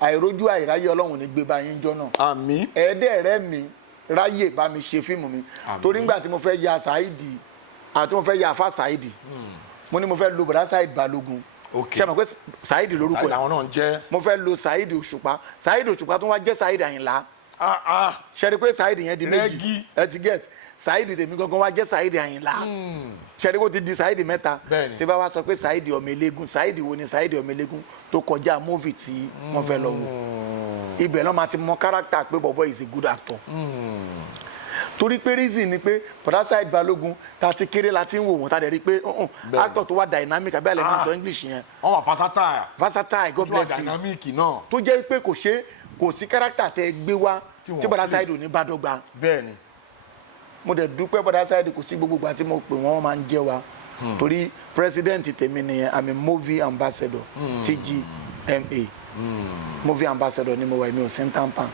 àìrójú àìráyè Ọlọ́run ní gbé bá yín jọ náà àmín. ẹ̀ẹ́dẹ̀ẹ̀rẹ́ mi ráyè bá mi ṣe fíìmù mi torí ngbà tí mo fẹ́ ya Saheed àti mo fẹ́ ya Afa Saheed mo ní mo fẹ́ lo bọ̀dá Saheed Balógun ṣe mọ̀ pé Saheed lórúkọ àwọn náà jẹ́. mo fẹ́ lo Saheed Òṣùpá Saheed Òṣùpá tó wá jẹ́ Saheed Àyìnlá ṣe rí pé Saheed yẹn di méjì ẹ ti get Saheed tèmi gangan wá jẹ́ Saheed Àyìnlá ṣe rí kó ti di Saheed mẹ́ta tí bá wá sọ pé Saheed ọmọ eléégún Saheed wo ni Saheed ọmọ eléégún tó kọjá móvì tí wọ́n fẹ́ lọ wò ibẹ̀ náà máa ti mọ kárátà pé bọ̀bọ̀ is a good actor torí pé reason ni pé bọ̀dá Saheed Balógun ta ti kéré la ti ń wò wọ́n ta dẹ̀ rí pé actor tó wá dynamic abẹ́ àlẹ́ ní sọ English yẹn. wọ́n wà versatile God bless you. dynamic náà. tó jẹ́ pé kò sí kárátà tẹ gbé wá tí bọ̀dá Saheed ò ní bá dọ́gba. bẹ́ẹ̀ni. mo dẹ̀ dúpẹ́ bọ̀dá Saheed kò sí gbogbo ìgbà tí mo pè wọ́n máa ń jẹ́ wa torí president tèmi nìyẹn I'm a movie ambassador TGMA movie ambassador ni mo wà èmi ò sí ń tampan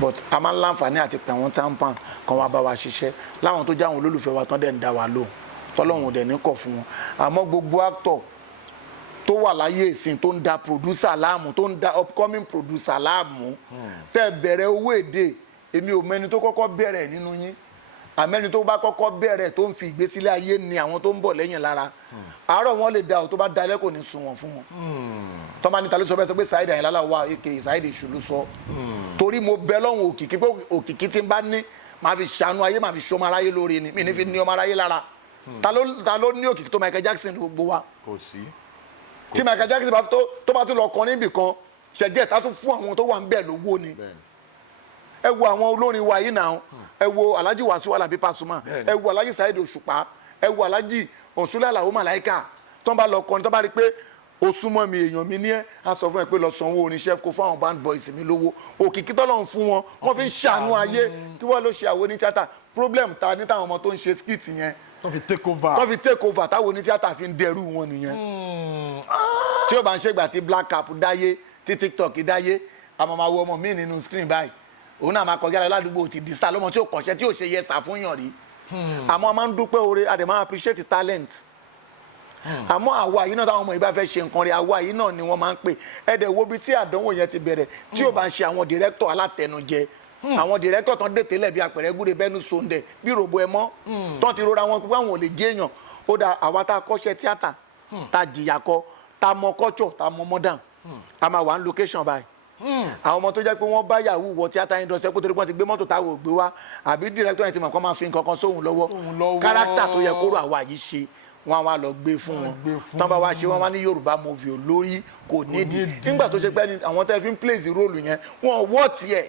but a máa ń láǹfààní àti pé àwọn tampan kan wá bá wa ṣiṣẹ́ láwọn tó jẹ́ àwọn olólùfẹ́ wa tán dẹ̀ ń dá wa lóhùn tọ́lọ́hún dẹ̀ ní kọ̀ fún wọn àmọ́ gbogbo actor tó wà láyé ìsìn tó ń da producer láàmú tó ń da upcoming producer láàmú tẹ́ bẹ̀rẹ̀ owó èdè èmi ò mẹ́ni tó kọ́kọ́ bẹ̀rẹ̀ nínú yín àmẹ́ni tó bá kọ́kọ́ bẹ̀rẹ̀ tó ń fi ìgbésílẹ̀ ayé ni àwọn tó ń bọ̀ lẹ́yìn lára àárọ̀ wọn lè da ò tó bá dalẹ́ kò ní sun wọn fún wọn tọ́ba níta ló sọ bẹ́ẹ̀ sọ pé Saheed Àyìnlá Lawal èké Saheed Èṣù ló sọ torí mo bẹ lọ́hùn òkìkí pé òkìkí tí ń bá ní máa fi ṣàánú ayé máa fi ṣọmọ aráyé lórí ni mi ní fi ní ọmọ aráyé lára ta ló ní òkìkí tó Michael Jackson gbogbo wa kò sí. tí Michael Jackson tó bá tún lọ kọrin ibì kan ṣẹ̀jẹ̀ tá tún fún àwọn tó wà ń bẹ̀ lówó ni ẹ wo àwọn olórin wa yìí náà ẹ wo Alhaji Wasiu Alabi Pasuma ẹ wo Alhaji Saheed Òṣùpá ẹ wo Alhaji Ọ̀ṣunlẹ̀ Alao Malaika tó ń bá lọ kọrin tó bá rí pé o súnmọ́ mi èèyàn mi ní ẹ́ a sọ fún ẹ pé lọ sanwó orin chef kó fún àwọn band boys mi lówó òkìkí tọ́lọ́run fún wọn wọ́n fi ń ṣàánú ayé kí wọ́n ló ṣe àwọn onítíátà problem ta ní táwọn ọmọ tó ń ṣe skit yẹn wọ́n fi take over táwọn onítíátà fi ń dẹrù wọn nìyẹn tí ó bá ń ṣègbà tí black cap dáyé tí TikTok dáyé àmọ́ máa wo ọmọ mi nínú screen báyìí òun náà máa kọjá lọ ládùúgbò ti di star lọ́mọ tí ó kọ̀ṣẹ́ tí ó ṣe yẹsà fún yàn rí àmọ́ a máa ń dúpẹ́ oore a dẹ̀ máa appreciate talent àmọ́ àwa yìí náà táwọn ọmọ yìí bá fẹ́ ṣe nǹkan rí àwa yìí náà ni wọ́n máa ń pè ẹ̀dẹ̀ wo bí tí àdánwò yẹn ti bẹ̀rẹ̀ tí ó bá ń ṣe àwọn director alátẹnujẹ àwọn director tán dé tẹ́lẹ̀ bí apẹ̀rẹ̀ gúre bẹ́nu sonde bí rògbò ẹmọ́ tán ti rora wọn pé àwọn ò lè jẹ́ èèyàn ó dà àwa tá a kọ́ṣẹ́ tíátà tá a jìyà kọ tá a mọ culture tá a mọ modern a máa wà ní location báyìí àwọn ọmọ tó jẹ́ pé wọ́n bá yahoo wọ tíátà industry pé torí wọ́n ti gbé mọ́tò táwọn ò gbé wá àbí director yẹn ti mọ̀ kọ́ máa fi nǹkan kan sóhun lọ́wọ́ kárátà tó yẹ kóró àwa yìí ṣe wọ́n wá lọ gbé fún wọn tán bá wá ṣe wọ́n wá ní Yorùbá movie olórí kò nídìí nígbà tó ṣe pé àwọn tẹ́ fi ń place role yẹn wọ́n wọ́ tiẹ̀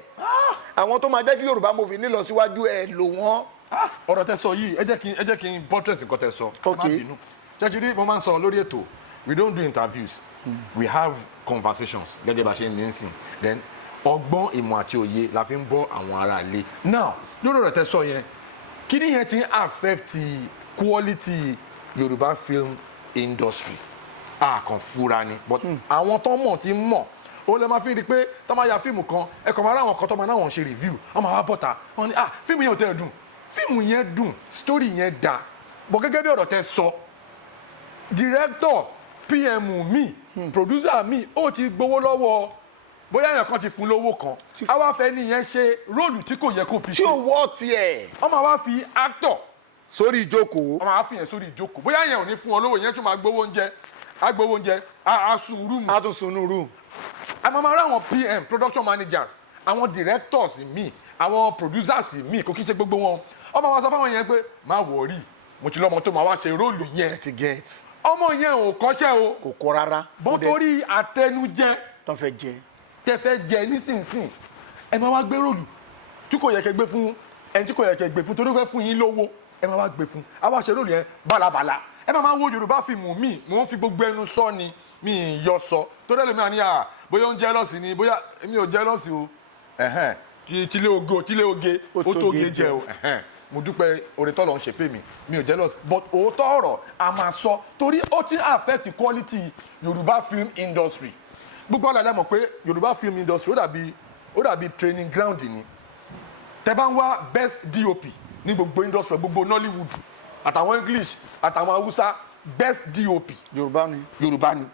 àwọn tó máa jẹ́ kí Yorùbá movie nílọ síwájú ẹ̀ lò wọ́n. ọ̀rọ̀ tẹ́ sọ yìí ẹ jẹ́ kí n buttress nǹkan tẹ́ sọ má bínú jẹ́jú mo máa ń sọ lórí ètò we don't do interviews we have conversations gẹ́gẹ́ bá ṣe ń lé ń sìn then ọgbọ́n ìmọ̀ àti òye la fi ń bọ́ àwọn ará ilé now lórí ọ̀rọ̀ tẹ́ sọ yẹn kí ni yẹn ti ń affect quality Yorùbá film industry a kàn fura ni but àwọn tó mọ̀ ti mọ̀ ó lè máa fi rí pé tó máa ya fíìmù kan ẹ̀kọ́ máa ráwọn kan tó máa náwọn ṣe review wọ́n máa wá bọ́ta wọ́n ní fíìmù yẹn ò tẹ́ dùn fíìmù yẹn dùn story yẹn dáa bọ̀ gẹ́gẹ́ bí ọ̀rọ̀ tẹ́ sọ director pm mi producer mi ó ti gbowó lọ́wọ́ bóyá èèyàn kan ti fún lówó kan a wá fẹ́ nìyẹn ṣe róòlù tí kò yẹ kó fi ṣe tí ò wọ́ tiẹ̀. wọ́n máa wá fi actor sórí ìjókòó. wọ́n máa fi yẹn sórí ìjókòó bóyá yẹn ò ní fún ọ lówó yẹn tún máa gbowó oúnjẹ á gbowó oúnjẹ á sun rúùmù. a tún sunú rúùmù. a máa rá àwọn pm production managers àwọn directors mi àwọn producers mi kò kí ṣe gbogbo wọn ọmọ wa sọ fáwọn yẹn pé má wọrí mo ti lọ́mọ tó máa wá ṣe róòlù yẹn ti get. ọmọ yẹn ò kọ́ṣẹ́ o kò kọ́ rárá. bó torí àtẹnujẹ tó fẹ́ jẹ. tẹ fẹ́ jẹ nísinsìnyí ẹ máa wá gbé róòlù tí kò yẹ kẹ́ gbé fún ẹni tí kò yẹ kẹ́ gbé fún torí ó fẹ́ fún yín lówó ẹ máa wá gbé fún a wá ṣe róòlù yẹn bálabàla ẹ máa wo Yorùbá fíìmù mi mò ń fi gbogbo ẹnu sọ ni mi ì yọ sọ torí ẹlòmíràn ní bóyá ó ń jẹ́lọ́sì ni bóyá mi ò jẹ́lọ́sì o tílé oge ó tó ge jẹ o mo dúpẹ́ oore tọ́lọ̀ ń ṣe fèmí mi ò jealous but òótọ́ ọ̀rọ̀ a máa sọ torí ó ti affect quality Yorùbá film industry gbogbo àlàyé mọ̀ pé Yorùbá film industry ó dàbí training ground ni tẹ́ bá ń wá best DOP ní gbogbo industry gbogbo Nollywood àtàwọn English àtàwọn Hausa best DOP Yorùbá ni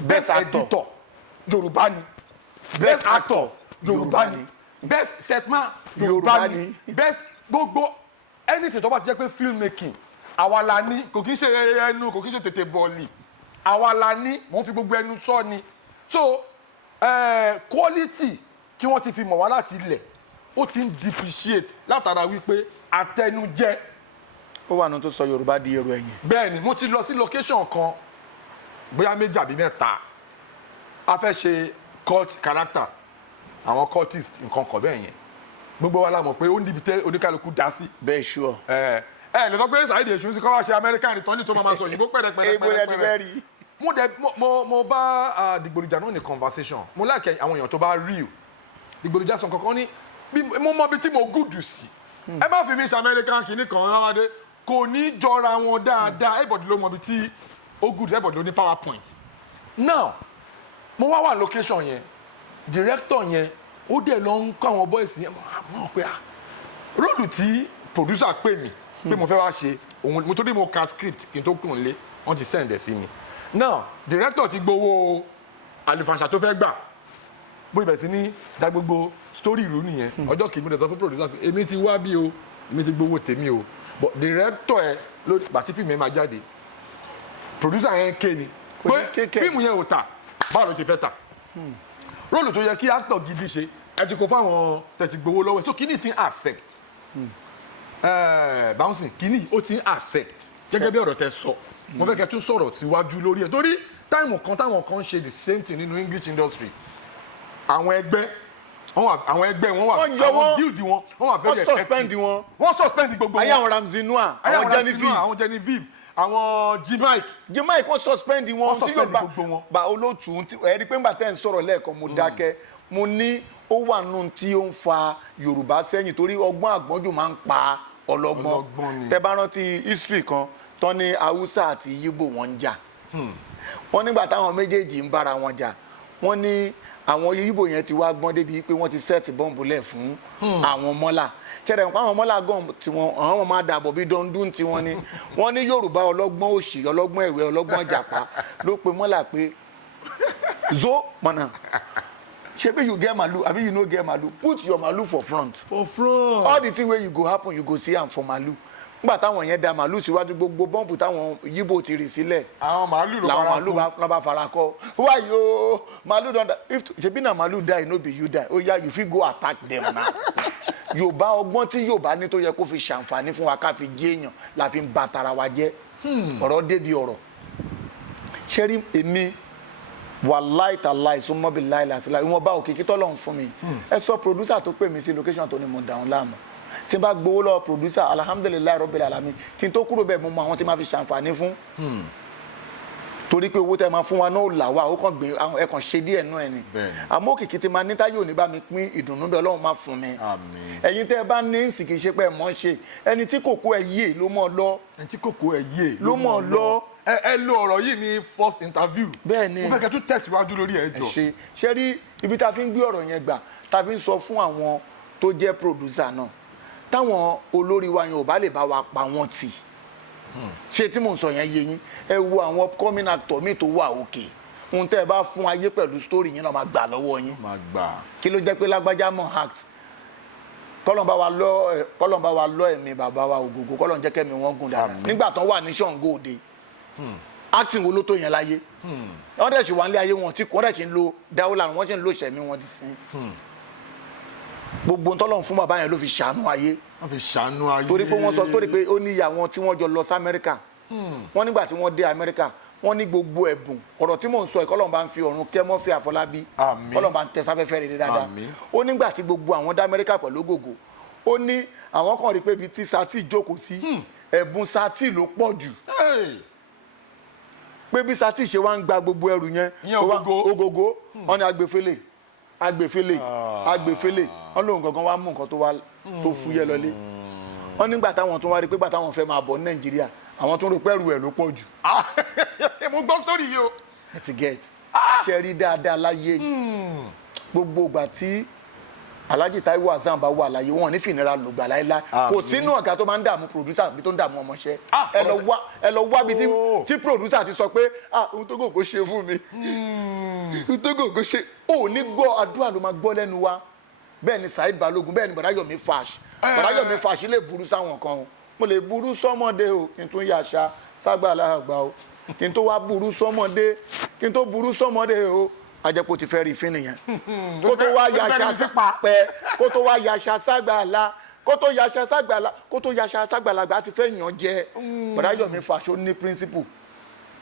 best editor Yorùbá ni best actor Yorùbá ni best setman Yorùbá ni best gbogbo anything tó bá ti jẹ́ pé film making àwa la ní kò kí ń ṣe ẹnu kò kí ń ṣe tètè bọ́ọ̀lì àwa la ní wọ́n fi gbogbo ẹnu sọ ni so quality tí wọ́n ti fi mọ̀ wá láti ilẹ̀ ó ti ń depreciate látara wípé àtẹnujẹ. ó wà nù tó sọ Yorùbá di èrò ẹ̀yìn. bẹ́ẹ̀ ni mo ti lọ sí location kan bóyá méjì àbí mẹ́ta a fẹ́ ṣe cult character àwọn cultist nǹkan kan bẹ́ẹ̀ yẹn gbogbo wa la mọ̀ pé ó níbi tẹ́ oníkálukú dá sí. bẹ́ẹ̀ sure. lè sọ pé Saheed Osunsìn kọ́ wá ṣe American return tó máa sọ òyìnbó pẹ̀rẹ̀pẹ̀rẹ̀. mo bá Dìgbòlùjà náà ní conversation mo láìkẹ́ àwọn èèyàn tó bá real Dìgbòlùjà sọ kankan ní mo mọ ibi tí mo gùdù sí ẹ má fi mi ṣe American kìíní kan rárá kò ní jọra wọn dáadáa everybody ló mọ ibi tí ó gùdù everybody ló ní PowerPoint now mo wá wà location yẹn director yẹn ó dẹ̀ lọ ń kọ́ àwọn boys yẹn mọ̀ pé róòlù tí producer pè mí pé mo fẹ́ wá ṣe òun mo tó dé mo ka script kí n tó kùn lé wọ́n ti send ẹ̀ sí mi now director ti gbowó àlùfànṣà tó fẹ́ gbà bó ibẹ̀ sí ní dá gbogbo story ìlú nìyẹn ọjọ́ kìí mo dẹ̀ sọ fún producer pé èmi ti wá bí o èmi ti gbowó tèmi o but director ẹ ló bàtí fíìmù yẹn máa jáde producer yẹn ké ni pé fíìmù yẹn ò tà báwo ló ti fẹ́ tà róòlù tó yẹ kí actor gidi ṣe ẹ ti kó fáwọn tẹ̀sí gbowó lọ́wọ́ ẹ̀ so kíní ti ń affect bouncing kíní ó ti ń affect gẹ́gẹ́ bí ọ̀rọ̀ tẹ sọ mo fẹ́ kẹ́ tún sọ̀rọ̀ síwájú lórí ẹ̀ torí táìmù kan táwọn kan ṣe the same thing nínú English industry àwọn ẹgbẹ́ wọn wà àwọn guild wọn wà very effective wọ́n suspend gbogbo wọn ayé àwọn Ramsey Noah àwọn Genevieve àwọn G-Mike wọ́n suspend wọn tí yóò gbogbo wọn. bá olóòtú ẹ rí pé ńgbà tẹ́ ń sọ̀rọ̀ lẹ́ẹ̀kan mo dákẹ́ mo ní ó wà nù tí ó ń fa Yorùbá sẹ́yìn torí ọgbọ́n àgbọ́njù máa ń pa ọlọ́gbọ́n tẹ́ bá rántí history kan tán ní Haúsá àti Yíbò wọn ń jà wọ́n nígbà táwọn méjèèjì ń bára wọn jà wọ́n ní àwọn Yíbò yẹn ti wá gbọ́n débi pé wọ́n ti sẹ́ẹ̀tì bọ́ǹbù lẹ̀ fún àwọn mọ́là tẹ́lẹ̀ nǹkan àwọn mọ́là gan tiwọn àwọn máa dàbọ̀ bí dundun tiwọn ni wọ́n ní Yorùbá ọlọ́gbọ́n òṣì ọlọ́gbọ́n ẹ̀wẹ́ ọlọ́gbọ́n jàpá ló pe mọ́là pé zo mọ̀nà ṣebí you get malu abi you no get malu put your malu for front all the thing wey you go happen you go see am for malu nígbà táwọn yẹn da màálù síwájú gbogbo bọ́ǹbù táwọn Yíbò ti rì sílẹ̀ àwọn màálù ló bá fara kọ why yo màálù don die if ṣebí na màálù die no be you die oya you fit go attack them now Yorùbá ọgbọ́n tí Yorùbá ní tó yẹ kó fi ṣàǹfààní fún wa ká fi jẹ́ èèyàn la fi ń ba tara wa jẹ́ ọ̀rọ̀ débi ọ̀rọ̀ ṣé rí èmi wàláì tàláì súnmọ́bì láìláìsíláì ìwọ̀n bá òkìkí tọ́lọ́run fún mi ẹ sọ producer tó pè mí sí location tó ní mo dàún láàmú tí n bá gbowó lọ́wọ́ producer alhamdulilayi rabbil alamin kí n tó kúrò bẹ́ẹ̀ mo mọ àwọn tí máa fi ṣàǹfààní fún torí pé owó tẹ́ máa fún wa náà là wá ó kàn gbé ẹ kàn ṣe díẹ̀ náà ẹ̀ ni àmọ́ òkìkí ti máa ní táyé òní bá mi pín ìdùnnú bẹ́ẹ̀ Ọlọ́run máa fún mi ẹ̀yin tẹ́ ẹ bá ní ìsìnkì ṣe pé ẹ mọ̀ ń ṣe ẹni tí kòkó ẹ yé ló mọ̀ lọ ẹni tí kòkó ẹ yé ló mọ̀ lọ ẹ lo ọ̀rọ̀ yìí ní first interview. Bẹ́ẹ̀ni. mo fẹ́ kẹ́ tún tẹ̀síwájú lórí ẹ̀ jọ. ṣe rí ibi tá a fi ń gbé ọ̀rọ̀ yẹn gbà tá a fi ń sọ fún àwọn tó jẹ́ producer náà táwọn olórí wa yẹn ò bá lè bá wa pa wọ́n tì ṣé tí mò ń sọ yẹn yé yín ẹ wo àwọn upcoming actor mi tó wà òkè ohun tẹ́ ẹ bá fún ayé pẹ̀lú story yín náà máa gbà lọ́wọ́ yín kí ló jẹ́ pé lágbájá mọ̀ act kọ́lọ́n bá wa lọ ẹ̀mí bàbá wa Ògògó kọ́lọ́n jẹ́ kẹ́mi wọ́n gùn dáadáa nígbà tán wà ní Ṣàngó Òde acting wo ló tó yẹn láyé wọ́n dẹ̀ sì wà nílé ayé wọn tí wọ́n dẹ̀ sì ń lo dáwọ́lá wọ́n sì ń lo ìṣẹ̀mí wọn di sin gbogbo ntọ́lọ́run fún bàbá yẹn ló fi ṣàánú ayé torí pé wọ́n sọ sórí pé ó ní ìyá wọn tí wọ́n jọ lọ sí Amẹ́ríkà wọ́n nígbà tí wọ́n dé Amẹ́ríkà wọ́n ní gbogbo ẹ̀bùn ọ̀rọ̀ tí mò ń sọ ìkọlọ́n bá ń fi ọ̀run kẹ́ Murphy Àfọlábí kọ́lọ́n bá ń tẹ sáfẹ́fẹ́ rere dáadáa ó nígbà tí gbogbo àwọn dá Amẹ́ríkà pẹ̀lú Ògògó ó ní àwọn kan rí pé ibi tí Sati jókòó sí ẹ̀bùn Sati ló pọ̀ jù pé bí Sati ṣe wá ń gba gbogbo ẹrù yẹn Ògògó wọn ni agbèfélè wọn lóun gangan wá mú nǹkan tó fúyẹ́ lọlé wọn nígbà táwọn tún wá rí pé gbà táwọn fẹ́ máa bọ̀ ní Nàìjíríà àwọn tó ń ro pẹ́rù ẹ̀ ló pọ̀ jù. mo gbọ́ sórí yìí o. ẹ ti get ṣe rí dáadáa láyé gbogbo ìgbà tí Alhaji Taiwo Hassan bá wà láyé wọn ní fìnira lògbà láéláé kò sínú ọ̀gá tó máa ń dààmú producer bí tó ń dààmú ọmọọṣẹ́ ẹ lọ wá bí tí producer ti sọ pé ohun tó Ògògó ṣe fún mi ohun tó Ògògó ṣe ò ní gbọ́ àdúrà ló máa gbọ́ lẹ́nu wa bẹ́ẹ̀ ni Saheed Balogun bẹ́ẹ̀ ni Bọ̀dá Yomi Fash lè burú sáwọn kan mo lè burú sọ́mọdé o kí n tún yàṣà ságbà láàgbà o kí n tó wá burú sọ́mọdé kí n tó burú sọ́mọdé o ajẹ́pọ̀ ti fẹ́ rí fín nìyẹn kó tó wá yàṣà ságbàlá kó tó yàṣà ságbàlagbà ti fẹ́ yàn jẹ Bọ̀dá Yomi Fash ó ní principle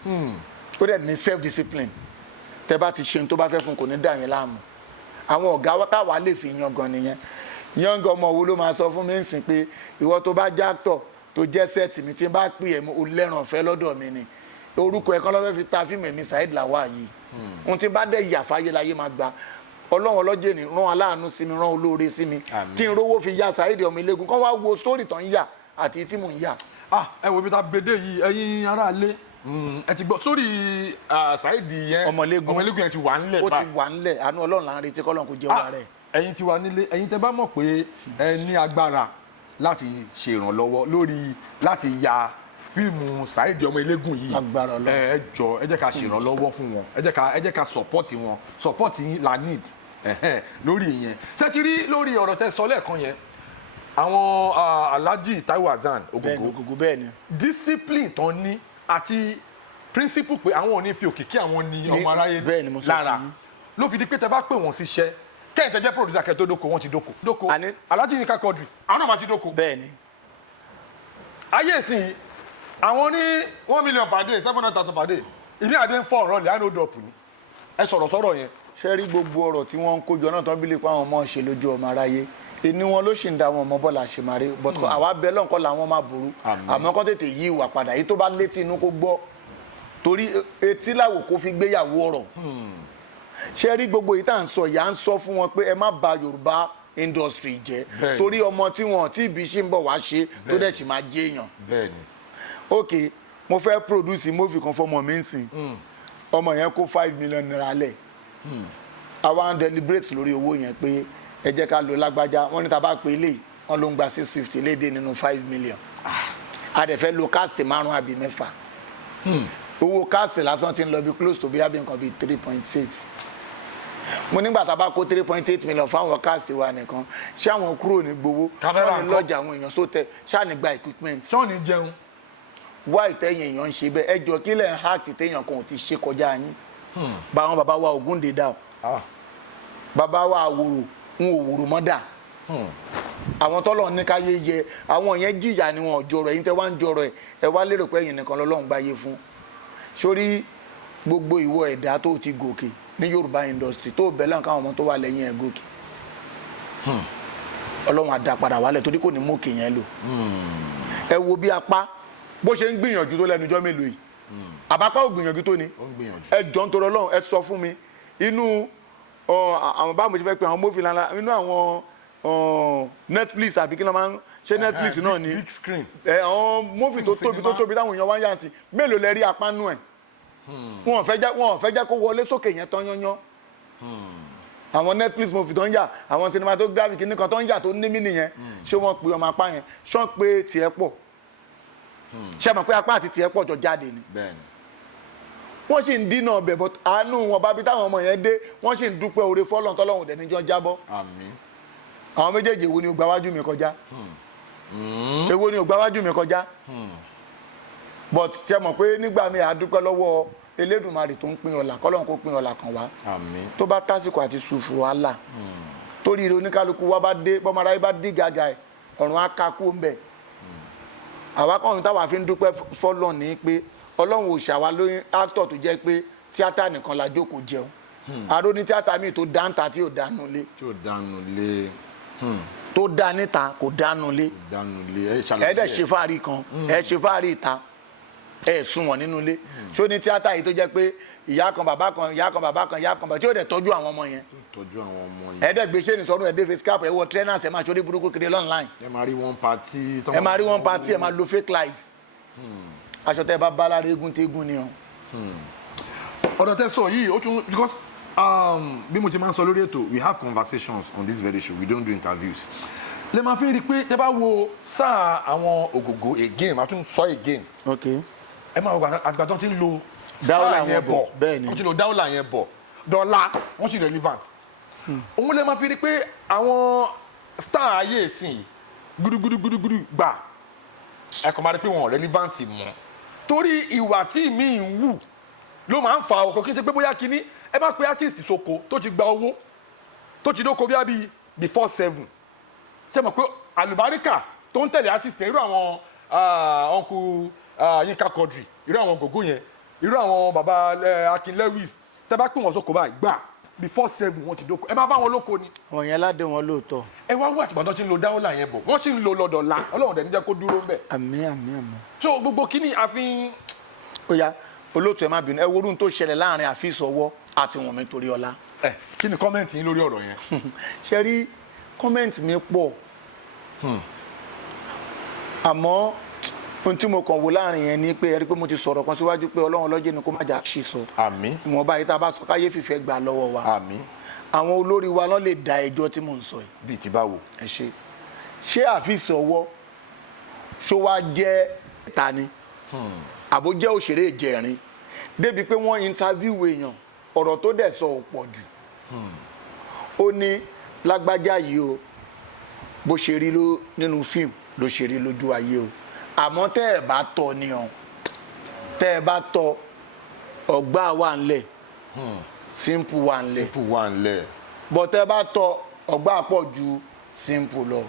ó dẹ̀ ní self discipline tẹ́ bá ti ṣe ní tó bá fẹ́ fún kò ní dà yín láàmú àwọn ọ̀gá táwa lè fi yan gan nìyẹn yànga ọmọ wo ló máa sọ fún mi ń sìn pé ìwọ tó bá jẹ́ actor tó jẹ́ sẹ́ẹ̀tì mi tí n bá pè ẹ́ o lẹ́ràn ọ̀fẹ́ lọ́dọ̀ mi ni orúkọ ẹ̀ kan lọ́fẹ́ fi ta fíìmù mi Saheed Lawal yìí ohun tí n bá dẹ̀ yà fáyé láyé máa gba Ọlọ́run ọlọ́jẹ̀ ní rán aláàánú sí mi rán olóore sí mi kí n rówó fi ya Saheed ọmọ Eléégún kán wá wo sítórì tán ń yà àti tí mò ń yà. ẹ wo ibi tá a gbede yìí ẹ̀yin aráalé ẹ ti gbọ́ sórí Saheed yẹn ọmọ Eléégún yẹn ti wà ńlẹ̀ báyìí. ó ti wà ńlẹ̀ àánú Ọlọ́run là ń retí k'Ọlọ́run kó jẹ́ wà rẹ̀. ẹ̀yin ti wà nílé ẹ̀yin tẹ́ bá mọ̀ pé ẹ ní agbára láti ṣe ìrànlọ́wọ́ lórí láti ya fíìmù Saheed ọmọ Eléégún yìí ẹ jọ ẹ jẹ́ ká ṣe ìrànlọ́wọ́ fún wọn ẹ jẹ́ ká support wọn support yín la need lórí ìyẹn ṣé ti rí lórí ọ̀rọ̀ tẹ́ sọ lẹ́ẹ̀kan yẹn àwọn Alhaji Taiwo Hassan Ògògó bẹ́ẹ̀ ni discipline tán ní àti principle pé àwọn ò ní fi òkìkí àwọn ní ọmọ aráyé lára ló fi di pé tẹ́ bá pè wọ́n síṣẹ́ kẹ́hìn tẹ́ jẹ́ producer kẹ́ tó dóko wọ́n ti dóko Alhaji Yinka Quadri àwọn náà máa ti dóko. bẹ́ẹ̀ni. ayé ìsìn àwọn ní 1 million per day 700,000 per day ìní àdé ń fọ ọ̀rọ̀ lẹ́ àná òdòpù ni ẹ sọ̀rọ̀ yẹn. ṣé rí gbogbo ọ̀rọ̀ tí wọ́n ń kójọ náà tán bí lè pa àwọn ọmọ ṣe lójú ọmọ aráyé ẹni wọn ló sì ń da àwọn ọmọ bọ́ọ̀lù àṣemáre but àwa bẹ lọ́nkọ́ làwọn máa burú àmọ́ kọ́ tètè yí ìwà padà èyí tó bá létí inú kó gbọ́ torí etí làwò kó fi gbéyàwó ọ̀rọ̀ ṣe rí gbogbo yìí tá à ń sọ yà ń sọ fún wọn pé ẹ má bà Yorùbá industry jẹ́ torí ọmọ tí wọn tí ibi ṣì ń bọ̀ wá ṣe tó dẹ̀ sì máa jẹ́ èèyàn. ok mo fẹ́ produce movie kan fọmọ mi ń sìn ọmọ yẹn kó 5 million naira lẹ̀ àwa ń deliberate lórí owó yẹn pé ẹ jẹ́ ká lo lágbájá wọ́n ní tá bá pé eléyìí wọ́n ló ń gba 650 léde nínú 5 million a dẹ̀ fẹ́ lo cast 5 àbí 6 owó cast lásán ti ń lọ bí close to bí abẹ́ nǹkan bí 3.8 mo nígbà tá a bá kó 3.8 million fáwọn cast wa nìkan ṣé àwọn kúrò ní gbowó ṣáà ní lọ́jà àwọn èèyàn sóòtẹ́ ṣáà ní gba equipment ṣáà ní jẹun wá ìtẹ̀yìn èèyàn ń ṣe bẹ́ẹ̀ ẹjọ́ kí lẹ́yìn hack téèyàn kan ò ti ṣe kọjá yín báwọn bàbá wa Ògúndé dà bàbá wa àwòrò ń òwòrò mọ́ dà àwọn tọ́lọ̀ ní káyé yẹ àwọn yẹn jìyà ni wọn ò jọrọ ẹ̀yin tẹ́ wá ń jọrọ ẹ wá lérò pé ẹ̀yin nìkan lọ́lọ́run gbáyé fún sórí gbogbo ìwọ ẹ̀dá tó ti gòkè ní Yorùbá industry tó bẹ̀lẹ̀ nǹkan àwọn ọmọ tó wà lẹ́yìn ẹ̀ gòkè Ọlọ́run á dá padà wálẹ̀ torí kò ní mókè yẹn lò ẹ wo bí apá bó ṣe ń gbìyànjú tó lẹ́nu ọjọ́ mélòó yìí àbápá ò gbìyànjú tó ni ẹ jọ ń torọ Ọlọ́run ẹ sọ fún mi inú àwọn báwo mo ṣe fẹ́ pe àwọn mófin lánàá inú àwọn Netflix àbí kí ló máa ń ṣé Netflix náà ni big screen. àwọn movie tó tóbi táwọn èèyàn wá ń yà sí mélòó lẹ rí apánú ẹ̀ wọn ò fẹ́ jẹ́ kó wọlé sókè yẹn tán yányán àwọn Netflix movie tó ń yà àwọn cinematography kìíní kan tó ń yà tó ní mí nìyẹn ṣé wọ́n pe ọmọ apá yẹn ṣán pé tiẹ̀ pọ̀ ṣé mọ̀ pé apá àti tiẹ̀ pọ̀ jọ jáde ni wọ́n sì ń dínà ọbẹ̀ bọ́ àánú wọn bá bí táwọn ọmọ yẹn dé wọ́n sì ń dúpẹ́ oore fọ́lọ́n tọ́lọ́hùn dẹ̀ níjọ́ jábọ́ àwọn méjèèjì èwo ni ò gbáwájú mi kọjá èwo ni ò gbáwájú mi kọjá but ṣé mọ̀ pé nígbà mi àdúpẹ́ lọ́wọ́ Elédùmarè tó ń pín ọlà kọ́lọ́hùn kó pín ọlà kan wá tó bá tásìkò àti sùfùrù àlà torí ire oníkálukú wa bá dé bọ́mọ aráyé bá dí gàgà ẹ̀ ọ̀run á ká kú ń bẹ̀ àwa kọ́hún táwa fi ń dúpẹ́ fọ́lọ́n ní pé Ọlọ́run ò ṣàwá lóyún actor tó jẹ́ pé tíátà nìkan la jókòó jẹun àrò ní tíátà míì tó dáńtà tí ò dánú lé tó dá níta kò dánú lé ẹ dẹ̀ ṣe fáàrí kan ẹ ṣe fáàrí ìta ẹ sunwọ̀n nínú ilé ṣó ní tíátà yìí tó jẹ́ pé ìyá kan bàbá kan ìyá kan bàbá kan ìyá kan bàbá tí ó dẹ̀ tọ́jú àwọn ọmọ yẹn ẹ dẹ̀ gbé ṣé ní sọ́dún ẹ dé face cap ẹ wọ trainers ẹ máa ṣorí burúkú kiri online ẹ máa rí one party ẹ máa lo fake life aṣọ tẹ bá bá lára eégún tégún ni o. ọ̀dọ̀ tẹ́ sọ yìí ó tún because bí mo ti máa ń sọ lórí ètò we have conversations on this very show we don't do interviews lè máa fi rí i pé tẹ́ bá wo sáà àwọn ògògó again máa tún sọ again ẹ máa wọ àgbà tó ti ń lo dáwọ́là yẹn bọ̀ bẹ́ẹ̀ ni wọ́n ti lo dáwọ́là yẹn bọ̀ dọ́là wọ́n sì relevant òun lè máa fi rí i pé àwọn star ayé ìsìn gúdúgúdúgúdú gbà ẹ kàn máa rí i pé wọn relevant mọ́ torí ìwà tí mi ń wù ló máa ń fa ọkọ kí n ṣe pé bóyá kínní ẹ bá pe artist soko tó ti gba owó tó ti dóko bí before 7 ṣe mọ̀ pé àlùbáríkà tó ń tẹ̀lé artist irú àwọn uncle Yinka Quadri irú àwọn gògó yẹn irú àwọn baba Akin Lewis tẹ bá pè wọn soko báyìí gbà before 7 wọn ti dóko ẹ máa bá wọn lóko ni. àwọn yẹn ládé wọn lóòótọ́. ẹ wá wá àtìgbà tó ti ń lo dáwọ́là yẹn bọ̀ wọ́n sì ń lo lọ́dọ̀ọ́lá Ọlọ́run dẹ̀ ní jẹ́ kó dúró ń bẹ̀. àmín. so gbogbo kíní àfin. ó yá olóòtú ẹ má bínú ẹ wo orun tó ṣẹlẹ̀ láàrin Afeez Ọwọ́ àti Wùnmí Toríọlá. kí ni kọ́mẹ̀ntì yín lórí ọ̀rọ̀ yẹn. ṣe rí kọ́mẹ̀ntì mi pọ̀ àmọ́ ohun tí mo kàn wò láàrin yẹn ni pé ẹ rí pé mo ti sọ̀rọ̀ kan síwájú pé Ọlọ́run ọlọ́jẹ́ ni kó má jà ṣì sọ. àmín. ìwọ̀nba yìí tá a bá sọ káyé fìfẹ́ gbà lọ́wọ́ wa. àmín. àwọn olórí wa ló lè da ẹjọ́ tí mò ń sọ yìí. bíi ti báwo. ẹ ṣé Afeez Ọwọ́ ṣó wá jẹ́ ta ni àbó jẹ́ òṣèré ìjẹrin débi pé wọ́n interview èèyàn ọ̀rọ̀ tó dẹ̀ sọ ò pọ̀ jù ó ní lágbájá yìí o bó ṣe rí nínú fíìmù ló ṣe rí lójú ayé o àmọ́ tẹ́ ẹ̀ bá tọ́ ni o tẹ́ ẹ bá tọ́ ọgbà wà ńlẹ̀ simple wà ńlẹ̀ bọ́ tẹ́ ẹ bá tọ́ ọgbà pọ̀ ju simple lọ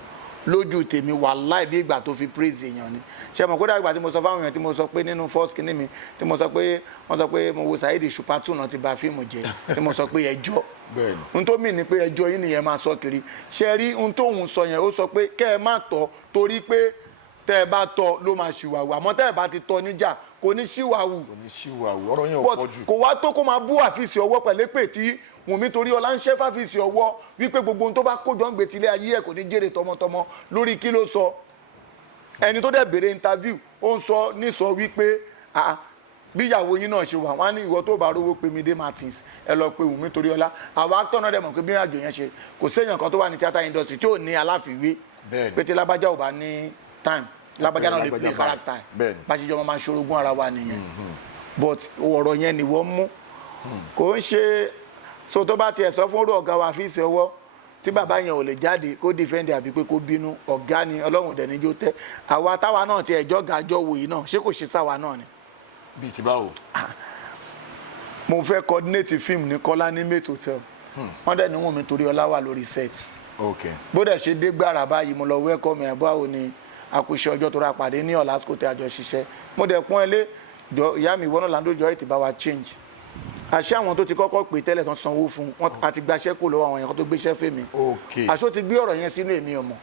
lójú tèmi wàláì bí ìgbà tó fi praise èèyàn ni ṣe mọ̀ kó dàgbà tí mo sọ fáwọn èèyàn tí mo sọ pé nínú first kìíní mi tí mo sọ pé wọ́n sọ pé mo wo Saheed Òṣùpá 2 náà ti bà fíìmù jẹ́ tí mo sọ pé ẹjọ́ n tó mì ní pé ẹjọ́ yín nìyẹn máa sọ kiri ṣe rí n tó ń sọ yẹn ó sọ pé kẹ́ ẹ má tọ́ torí pé tẹ́ ẹ bá tọ́ ló máa ṣìwàwù àmọ́ tẹ́ ẹ bá ti tọ́ níjà kò ní ṣìwàwù ọ̀rọ̀ yẹn ò pọ̀ jù. kò wá tó kó máa bú Afeez Ọwọ́ pẹ̀lẹ́pẹ̀ tí Wùnmí Toríọlá ń ṣẹ́ f'Afeez Ọwọ́ wípé gbogbo ohun tó bá kójọ ń gbèsè ilé ayé ẹ̀ kò ní jèrè tọmọtọmọ lórí kí ló sọ ẹni tó dẹ̀ béèrè interview ó ń sọ nísọ wípé bí ìyàwó yín náà ṣe wà wọ́n á ní ìwọ tó bá rówó pé Mide Martins ẹ lọ pé Wùnmí Toríọlá àwọn actor náà dẹ̀ mọ̀ pé bí àjò yẹn ṣe kò séèyàn kan tó wà ní theatre industry tí ò ní aláfiwé pé tí lábájá ò bá ní time lábájá náà lè play character bá ṣe jọ máa ṣorogún ara wa nìyẹn but ọ̀rọ̀ yẹn ni wọ́n mú kò ń ṣe so tó bá tiẹ̀ sọ fún ọ̀gá wa Afeez Ọwọ́ tí bàbá yẹn ò lè jáde kó defend àbí pé kó bínú ọ̀gá ni Ọlọ́run dẹ̀ níjó tẹ́ àwa táwa náà ti ẹ̀jọ́ gàjọ́ wò yìí náà ṣé kò ṣe sáwa náà ni. bíi ti báwo. mo fẹ́ coordinate film ní Kọ́lá ní Mate Hotel wọ́n dẹ̀ ní Wùnmí Toríọlá wà lórí set. bó dẹ̀ ṣe dé gbàrà báyìí mo lọ welcome ẹ̀ báwo ni àkùṣe ọjọ́ tó ra pàdé ní ọ̀làsíkò tẹ́ àjọ ṣiṣẹ́ mo dẹ̀ pọ́n ẹ lé ìyá mi ìwọ náà Lando ètì bá wa change àṣé àwọn tó ti kọ́kọ́ pè tẹ́lẹ̀ tán sanwó fún wọn àti gbaṣẹ́ kò lọ́wọ́ àwọn èèyàn tó gbéṣẹ́ fèmí àṣó ti gbé ọ̀rọ̀ yẹn sínú èmi ọmọ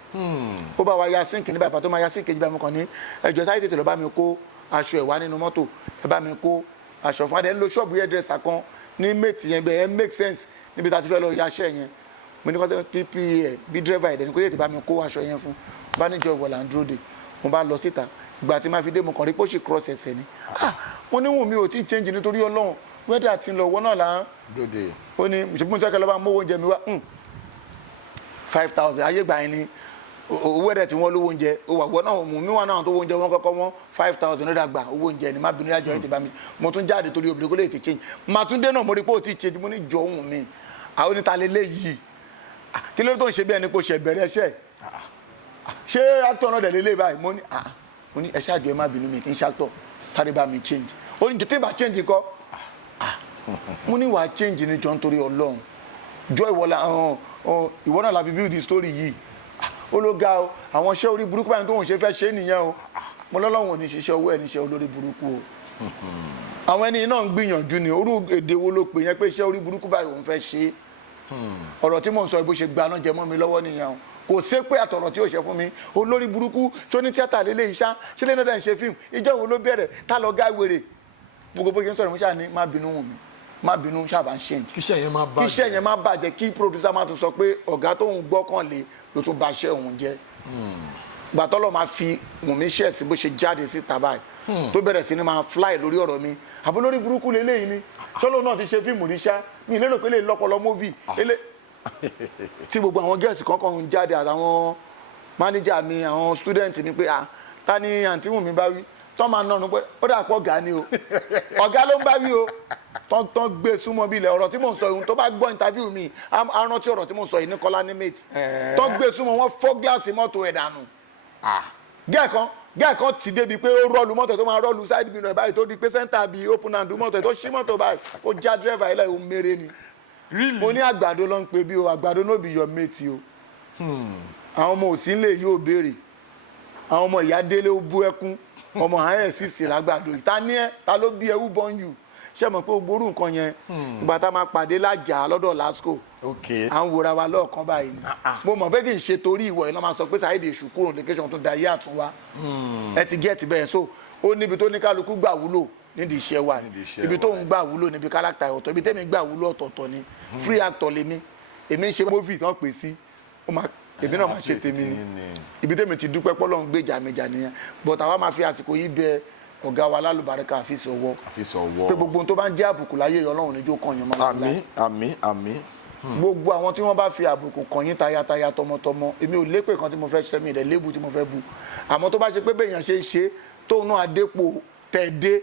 ó bá wa ya sínkì nígbà tó máa ya sínkì nígbà mi kàn ní ẹjọ́ sáyé tètè lọ bá mi kó aṣọ ẹ̀ wá nínú mọ́tò ẹ bá mi kó aṣọ fún adé ń lo ṣọ́ọ̀bù hairdresser kan ní Mate yẹn bẹ́ẹ̀ make sense níbi tá a ti fẹ́ lọ yaṣẹ́ yẹn mo ní kọ́ kí pa bí driver ẹ̀dẹ̀ ní kó tètè bá mi kó aṣọ yẹn fún bá níjọ ìwọ̀ là ń dúró de mo bá lọ síta ìgbà tí máa fi dé mo kàn rí pé ó sì cross ẹsẹ̀ ni mo ní Wùnmí ò tí ì change nítorí Ọlọ́run wẹ́dà ti ń lọ wọ́n náà là ń ó ní ṣùgbọ́n sẹ́kẹ̀ lọ́ba mówó oúnjẹ mi wá 5,000 ayé gbà yín ni owó ẹ̀dẹ̀ tí wọ́n lówó oúnjẹ wọ́n náà mú mi wà náà tó wó oúnjẹ wọn kọ́kọ́ wọ́n 5,000 ló dàgbà owó oúnjẹ ni má bínú yájọ yín ti bá mi mo tún jáde torí obìnrin kó lè ti change mà tún dé náà mo rí pé ó ti change mo ní jọ ohun mi àwọn oníta lélẹ̀ yìí kí ló tó ń ṣe bí ẹni kò ṣe bẹ̀rẹ̀ ṣẹ́ ṣé actor náà dẹ̀ lélẹ̀ báyìí mo ní ẹ ṣáàjọ ẹ má bínú mi kí n ṣàtọ̀ sáré bá mi change ó ní tètè bá change kọ́ mo ní wàá change ni jọ nítorí Ọlọ́run jọ ìwọ náà la fi build the story yìí ó ló ga o àwọn iṣẹ́ orí burúkú báyìí tó ń ṣe fẹ́ ṣe nìyẹn o mo lọ́lọ́run ò ní ṣiṣẹ́ owó ẹ̀ níṣẹ́ olórí burúkú o àwọn ẹni náà ń gbìyànjú ni orú èdè wo ló pè yẹn pé iṣẹ́ orí burúkú báyìí òun fẹ́ ṣe ọ̀rọ̀ tí mò ń sọ bó ṣe gbaná jẹ mọ́ mi lọ́wọ́ nìyẹn o kò sé pé àtọ̀rọ̀ tí ó ṣe fún mi olórí burúkú tó ní tíátà lélẹ̀ iṣá ṣé lẹ́nu dẹ̀ ń ṣe fíìmù ìjọ wo ló bẹ̀rẹ̀ tá lọ gá wèrè gbogbo bó ṣe ń sọ̀rọ̀ mo ṣáà ní má bínú Wùnmí má bínú ṣáàbà ń ṣe kíṣẹ́ yẹn má bàjẹ́ kí producer má tún sọ pé ọ̀gá tó ń gbọ́kànlé ló tún bà iṣẹ́ òun jẹ́ gbàtọ́lọ̀ máa fi Wùnmí ṣẹ̀ sí bó ṣe jáde síta báyìí tó bẹ̀rẹ̀ sí ni máa fly lórí ọ̀rọ̀ mi àbó lórí burúkú lélẹ́yìn ni ṣọ́lọ́ náà ti ṣe fíìmù rí ṣá mi lérò pé lè lọ́pọ̀lọ́ móvì tí gbogbo àwọn gẹ̀ẹ́sì kankan ń jáde àtàwọn mánéjà mi àwọn student mi pé ta ni àǹtí Wùnmí bá wí tọ́ máa nọ̀nù pé ó dà pọ̀ ọ̀gá ni o ọ̀gá ló ń bá wí o tán gbé súnmọ́ bí ilẹ̀ ọ̀rọ̀ tí mò ń sọ yìí tó bá gbọ́ interview mi á rántí ọ̀rọ̀ tí mò ń sọ yìí ní Kọ́lá ní mate tán gbé súnmọ́ wọn fọ́ gíláàsì mọ́tò ẹ̀ dànù gẹ́ẹ̀ kan ti débi pé ó rọ́ọ̀lù mọ́tò tó máa rọ́ọ̀lù side mirror báyìí tó di pé center bíi open hand mọ́tò tó ṣí mọ́tò báyìí ó já driver ilẹ̀ ò mèrè ni mo ní àgbàdo ló ń pe bí o àgbàdo no be your mate o àwọn ọmọ òsín lè yóò béèrè àwọn ọmọ ìyá délé ó bú ẹkún ọmọ 160 lágbàdo ìta ní ẹ ta ló bí ẹ who born you ṣe mọ̀ pé gbórú nǹkan yẹn ìgbà tá a máa pàdé lájà lọ́dọ̀ lasco à ń wòra wa lọ́ọ̀kan báyìí ni mo mọ̀ pé kì í ṣe torí ìwọ yìí lọ́ máa sọ pé Saheed Èṣù kúrò location tó da ayé àtúnwá ẹ ti gẹ́ẹ̀tì bẹ́ẹ̀ so ó níbi tó ní kálukú gbà wúlò nídìí iṣẹ́ wa ibi tó ń gbà wúlò níbi káràkítà ọ̀tọ̀ ibi tẹ́mi gbà wúlò ọ̀tọ̀ọ̀tọ̀ ni free actor lèmi èmi ń ṣe movie tán pè sí èmi náà máa ṣe tèmi ni ibi tẹ́mi ti dúpẹ́ pọ́lọ́ ń gbèjà méjà nìyẹn but àwa máa fi àsìkò yìí bẹ ọ̀gá wa lálùbáríkà àfíìsì ọwọ́ pé gbogbo ohun tó bá ń jẹ́ àbùkù láyé Ọlọ́run níjó kan yẹn máa ń lá àmín gbogbo àwọn tí wọ́n bá fi àbùkù kàn yín tayátayá tọmọtọmọ èmi ò lépè kan tí mo fẹ́ ṣe mi rẹ̀ lébù tí mo fẹ́ bu àmọ́ tó bá ṣe pé bẹ́ẹ̀yàn ṣe ń ṣe tóun náà adépò tẹ̀dé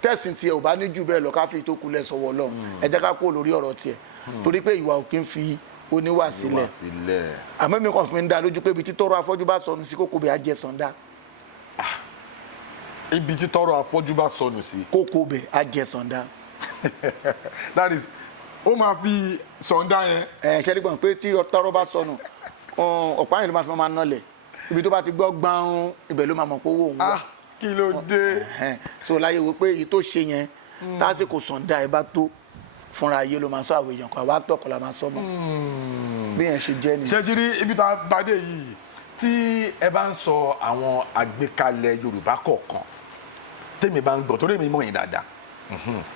tẹ̀sìn tiẹ̀ ò bá ní jù bẹ́ẹ̀ lọ ká fi tó kulẹ̀ sọ̀wọ́ lọ ẹ jẹ́ ká kó lórí ọ̀rọ̀ tiẹ̀ torí pé ìwà òkè ń fi oníwà sílẹ̀ àmọ́ mi kàn fún mi ń dá lójú pé ibi tí tọrọ afọ́jú bá sọnù sí kókó bẹ́ẹ̀ á jẹ sànda. ibi tí tọrọ afọ́jú bá sọnù sí. kókó bẹ́ẹ̀ á jẹ sànda. that is ó máa fi sọ̀ndá yẹn. ṣẹ́rí gbọ̀n pé tí tọrọ bá sọnù ọ̀pá yìí ló máa fi máa nọlẹ̀ ibi tó bá ti gbọ́ gbọ́n ibẹ̀ ló máa mọ̀ pé owó òun wà. kí ló dé. so láyé wo pé èyí tó ṣe yẹn tásìkò sọ̀ndá ẹ bá tó fúnra ayé ló máa sọ àwọn èèyàn kan àwa tọkọ la máa sọ mọ́ bí yẹn ṣe jẹ́ nìyẹn. ṣẹ́jírí ibi tá a bá dé yìí tí ẹ bá ń sọ àwọn àgbékalẹ̀ Yorùbá kọ̀ọ̀kan tèmi bá ń gbọ́ torí mi mọ̀ yín dáadáa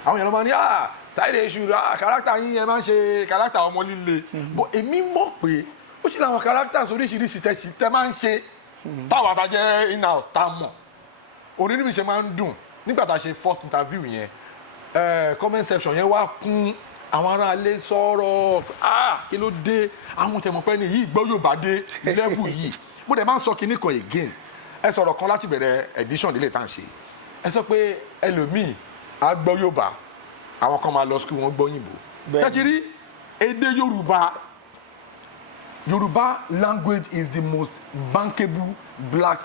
àwọn èèyàn ló máa ní Saheed Èṣù kárátà yín ẹ máa ń ṣe kárátà ọmọ líle bó èmi mọ̀ pé ó ṣe làwọn kárátà oríṣiríṣi tẹ máa ń ṣe táwọn àtàjẹ́ in-house tá a mọ̀ òní níbi ṣe máa ń dùn nígbà tá a ṣe first interview yẹn comment section yẹn wá kún àwọn aráalé sọ̀rọ̀ kí ló dé àwọn tẹ̀mọ̀pẹ́ ni yìí gbọ́ Yorùbá dé level yìí mo dẹ̀ máa ń sọ kinní kan again ẹ sọ̀rọ̀ kan láti bẹ̀rẹ̀ edition délé tá à ń ṣe ẹ sọ pé ẹlòmíì á gbọ́ Yorùbá àwọn kan máa lọ school wọn gbọ́ òyìnbó tẹ́tìrí èdè Yorùbá language is the most bankable black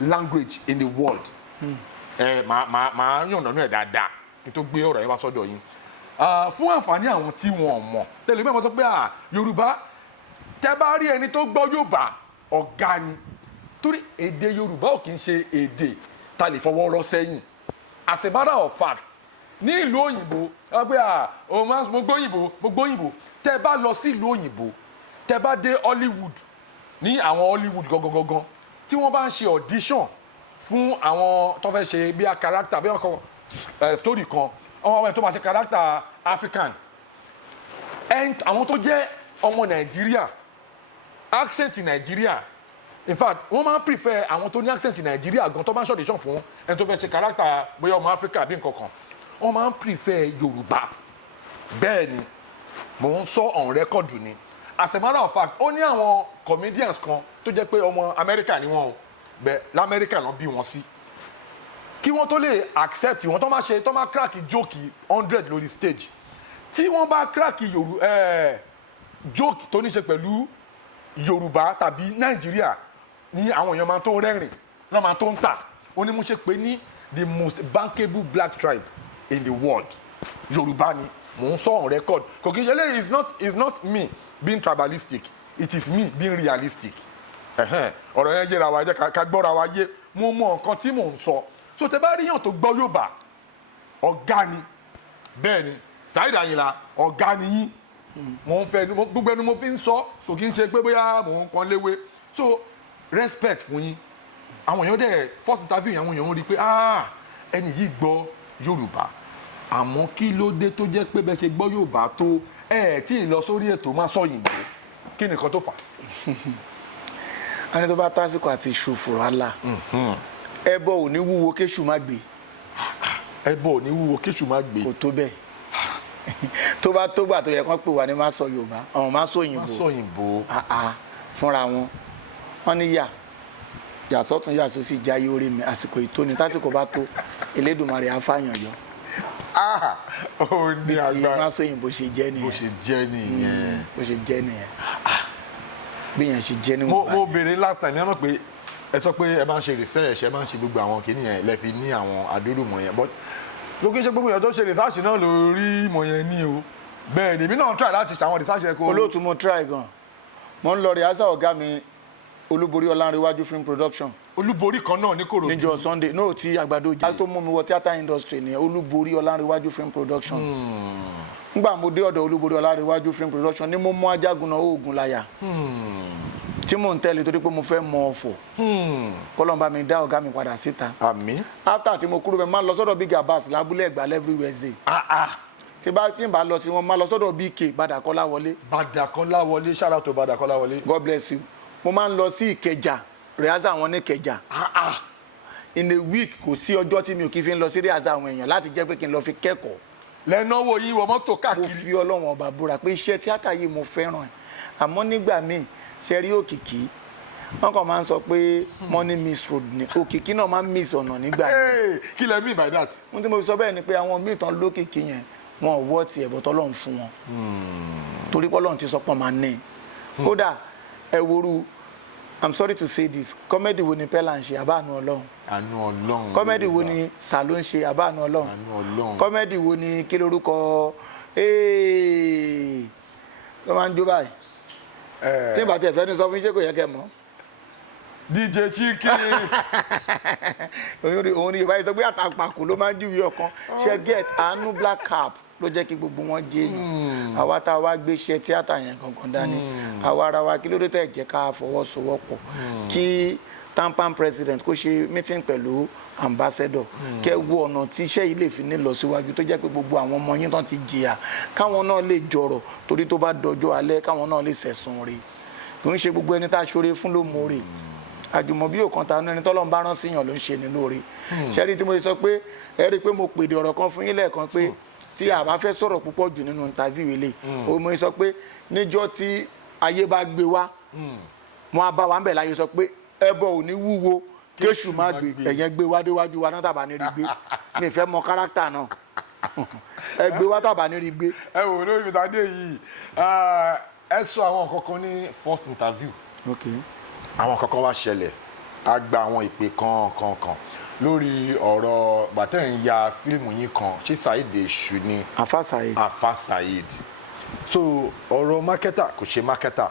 language in the world màá yànnà náà dáadáa kí n tó gbé ọ̀rọ̀ yẹn wá sọ́dọ̀ yín fún àǹfààní àwọn tí wọn mọ̀ tẹ́lẹ̀ mẹ́wàá sọ pé Yorùbá tẹ́ bá rí ẹni tó gbọ́ Yorùbá ọ̀gá ni torí èdè Yorùbá ò kì í ṣe èdè tá lè fọwọ́ rọ́ sẹ́yìn as a matter of fact ní ìlú òyìnbó mo gbóyìnbó tẹ́ bá lọ sí ìlú òyìnbó tẹ́ bá dé Hollywood ní àwọn Hollywood gangan tí wọ́n bá ń ṣe audition fún àwọn tó fẹ́ ṣe bí a character bí wọ́n kọ story kan ọmọ ẹni tó máa ṣe character African àwọn tó jẹ́ ọmọ Nàìjíríà accent Nàìjíríà in fact wọ́n máa ń prefer àwọn tó ní accent nàìjíríà gan tó bá ń ṣe audition fún ẹni tó fẹ́ ṣe character bóyá ọmọ Africa bí nǹkan kan wọ́n máa ń prefer yorùbá bẹ́ẹ̀ ni mò ń sọ on record ni as a matter of fact ó ní àwọn comedians kan tó jẹ́ pé ọmọ America ni wọ́n o bẹ́ẹ̀ lamẹ́ríkà náà bí wọ́n sí kí wọ́n tó lè accept wọn tó máa crack joke 100 lórí stage tí wọ́n bá crack joke tó ní ṣe pẹ̀lú yorùbá tàbí nàìjíríà ní àwọn èèyàn máa tó rẹ́rìn náà máa tó ń tà ó ní mo ṣe pé ní the most bankable black tribe in the world yorùbá ni mò ń sọ on record kò kí n ṣe lè is not me being tribalistic it is me being realistic ọ̀rọ̀ yẹn yẹra wa jẹ́ ká gbọ́ra wa yé mo mọ nǹkan tí mò ń sọ so tẹ bá rí yàn tó gbọ́ yorùbá ọ̀gá ni bẹ́ẹ̀ ni Saheed Àyìnlá ọ̀gá ni yín mo ń fẹ́ gbogbo ẹnu mo fi ń sọ kò kí n ṣe pé bóyá mò ń pọn léwé so respect fún yín àwọn èèyàn dẹ̀ first interview yẹn àwọn èèyàn rí i pé ẹni yìí gbọ́ yorùbá àmọ́ kí ló dé tó jẹ́ pé bẹ́ẹ̀ ṣe gbọ́ yorùbá tó tí ì lọ sórí ètò máa sọ òyìnbó kí nìkan tó fà. a ní tó bá tásìkò àti ṣòfò àlà ẹbọ ò ní wúwo kéṣù má gbé. ẹbọ ò ní wúwo kéṣù má gbé. kò tó bẹ́ẹ̀ tó bá tó gbà tó yẹ kán pè wá ní má sọ yorùbá àwọn má sọ òyìnbó. má sọ òyìnbó. fúnra wọn ní yà sọ́tún yà sósì jáyé orí mi àsìkò ìtóni tásìkò bá tó Elédùmarè àfàyàn yọ. ó ní agbára bí má sọ òyìnbó ṣe jẹ́ nìyẹn. bó ṣe jẹ́ nìyẹn. bó ṣe jẹ́ nìyẹn. bí yẹn ṣe jẹ́ níwọ̀n báyìí. mo béèrè last time yẹn náà pé ẹ sọ pé ẹ máa ń ṣe research ẹ máa ń ṣe gbogbo àwọn kìíní yẹn lẹ fi ní àwọn àdúrùmọ̀ yẹn but lókè ṣe gbogbo èèyàn tó ṣe research náà lórí ìmọ̀ yẹn ní o bẹ́ẹ̀ ni èmi náà try láti ṣe àwọn research yẹn kó. olóòtú mo try gan mo ń lọ rìhásà ọ̀gá mi Olúborí Ọlánrewájú film production. Olúborí kan náà ní Kòròdú. níjọ́ Sunday náà tí àgbàdo jẹ́ tó mú mi wọ theatre industry ni Olúborí Ọlánrewájú film production. ngbà mo dé ọ̀dọ̀ Olúborí Ọlánrewájú film production ni mo mú Ajagunna oògùn láyà tí mò ń tẹ̀lé torí pé mo fẹ́ mọ ọ̀fọ̀ kọ́lọ́mbà mi dá ọ̀gá mi padà síta. àmín. after tí mo kúrò bẹ́ẹ̀ máa lọ sọ́dọ̀ Big Abbas lábúlé Ẹ̀gbá every Wednesday. tí n bá lọ sí wọn máa lọ sọ́dọ̀ BK Bàdàkọ́láwọlé. Bàdàkọ́láwọlé shout out to Bàdàkọ́láwọlé. God bless you. mo máa ń lọ sí Ìkẹjà rìhásà wọn ní Ìkẹjà. in a week kò sí ọjọ́ tí mi ò kí fi ń lọ sí rìhásà àwọn èèyàn láti jẹ́ pé kí n lọ fi kẹ́kọ̀ọ́. lẹ́nàwó yín wọ mọ́tò káàkiri. mo fi Ọlọ́run ọba búra pé iṣẹ́ tíátà yìí mo fẹ́ràn ẹ̀ àmọ́ nígbà míì ṣe rí òkìkí wọn kàn máa ń sọ pé money miss road ni òkìkí náà máa ń miss ọ̀nà nígbà míì. kí lẹ mean by that. mo ti mo sọ bẹ́ẹ̀ ni pé àwọn míì tán lókìkí yẹn wọn ò wọ́ tiẹ̀ bọ́ tọ́lọ́run fún wọn torí pọ́lọ́run ti sọ pọ́n máa ní kódà ẹ woru I'm sorry to say this comedy wo ni Pella ń ṣe àbáànú Ọlọ́run. àánú Ọlọ́run. comedy wo ni Salo ń ṣe àbáànú Ọlọ́run. àánú Ọlọ́run. comedy wo ni kí lorúkọ ló máa ń jó báyìí tí n bá tiẹ̀ fẹ́ ní sọ fún iṣẹ́ kò yẹ kẹ́ mọ́. DJ Chicken. òun ni Yorùbá yìí sọ pé àtàpàkù ló máa ń júwèé ọkàn ṣe get àánú black cap ló jẹ́ kí gbogbo wọn jẹ́ èèyàn àwa tá a wá gbé iṣẹ́ tíátà yẹn gangan dání àwa ara wa kí ló dé tẹ̀ jẹ́ ká fọwọ́sowọ́pọ̀ kí tampan president kó ṣe meeting pẹ̀lú ambassador kẹ́ wo ọ̀nà tí iṣẹ́ yìí lè fi ní lọ síwájú tó jẹ́ pé gbogbo àwọn ọmọ yín tán ti jìyà káwọn náà lè jọrọ̀ torí tó bá dọjọ́ alẹ́ káwọn náà lè sẹ̀sùn rè kì í ṣe gbogbo ẹni tá a ṣoore fún ló mọ̀ọ́rè àjùmọ̀bí òkan ta ẹni tọ́lọ́ ń bá rán síyàn ló ń ṣe ní lóore ṣẹ́rí tí mo sọ pé ẹ rí i pé mo pèdè ọ̀rọ̀ kan fún yín lẹ́ẹ̀kan pé tí a bá fẹ́ sọ̀rọ̀ púpọ̀ jù nínú interview ilé mo sọ pé níjọ́ tí ayé bá gbé wá wọn á bá wa ń bẹ̀ láyé sọ pé ẹbọ ò ní wúwo kéṣù má gbé ẹ̀yẹn gbé wá déwájú wa náà tàbá ní rí gbé mi fẹ́ mọ kárátà náà ẹ gbé wá tàbá ní rí gbé. ẹ wò lórí mi tàdé yìí ẹ sọ àwọn nǹkan kan ní first interview àwọn nǹkan kan wá ṣẹlẹ̀ a gba àwọn ìpè kan lórí ọ̀rọ̀ gbàtẹ́ ń ya fíìmù yín kan ṣé Saheed Èṣù ni Afa Saheed so ọ̀rọ̀ mákẹ́tà kò ṣe mákẹ́tà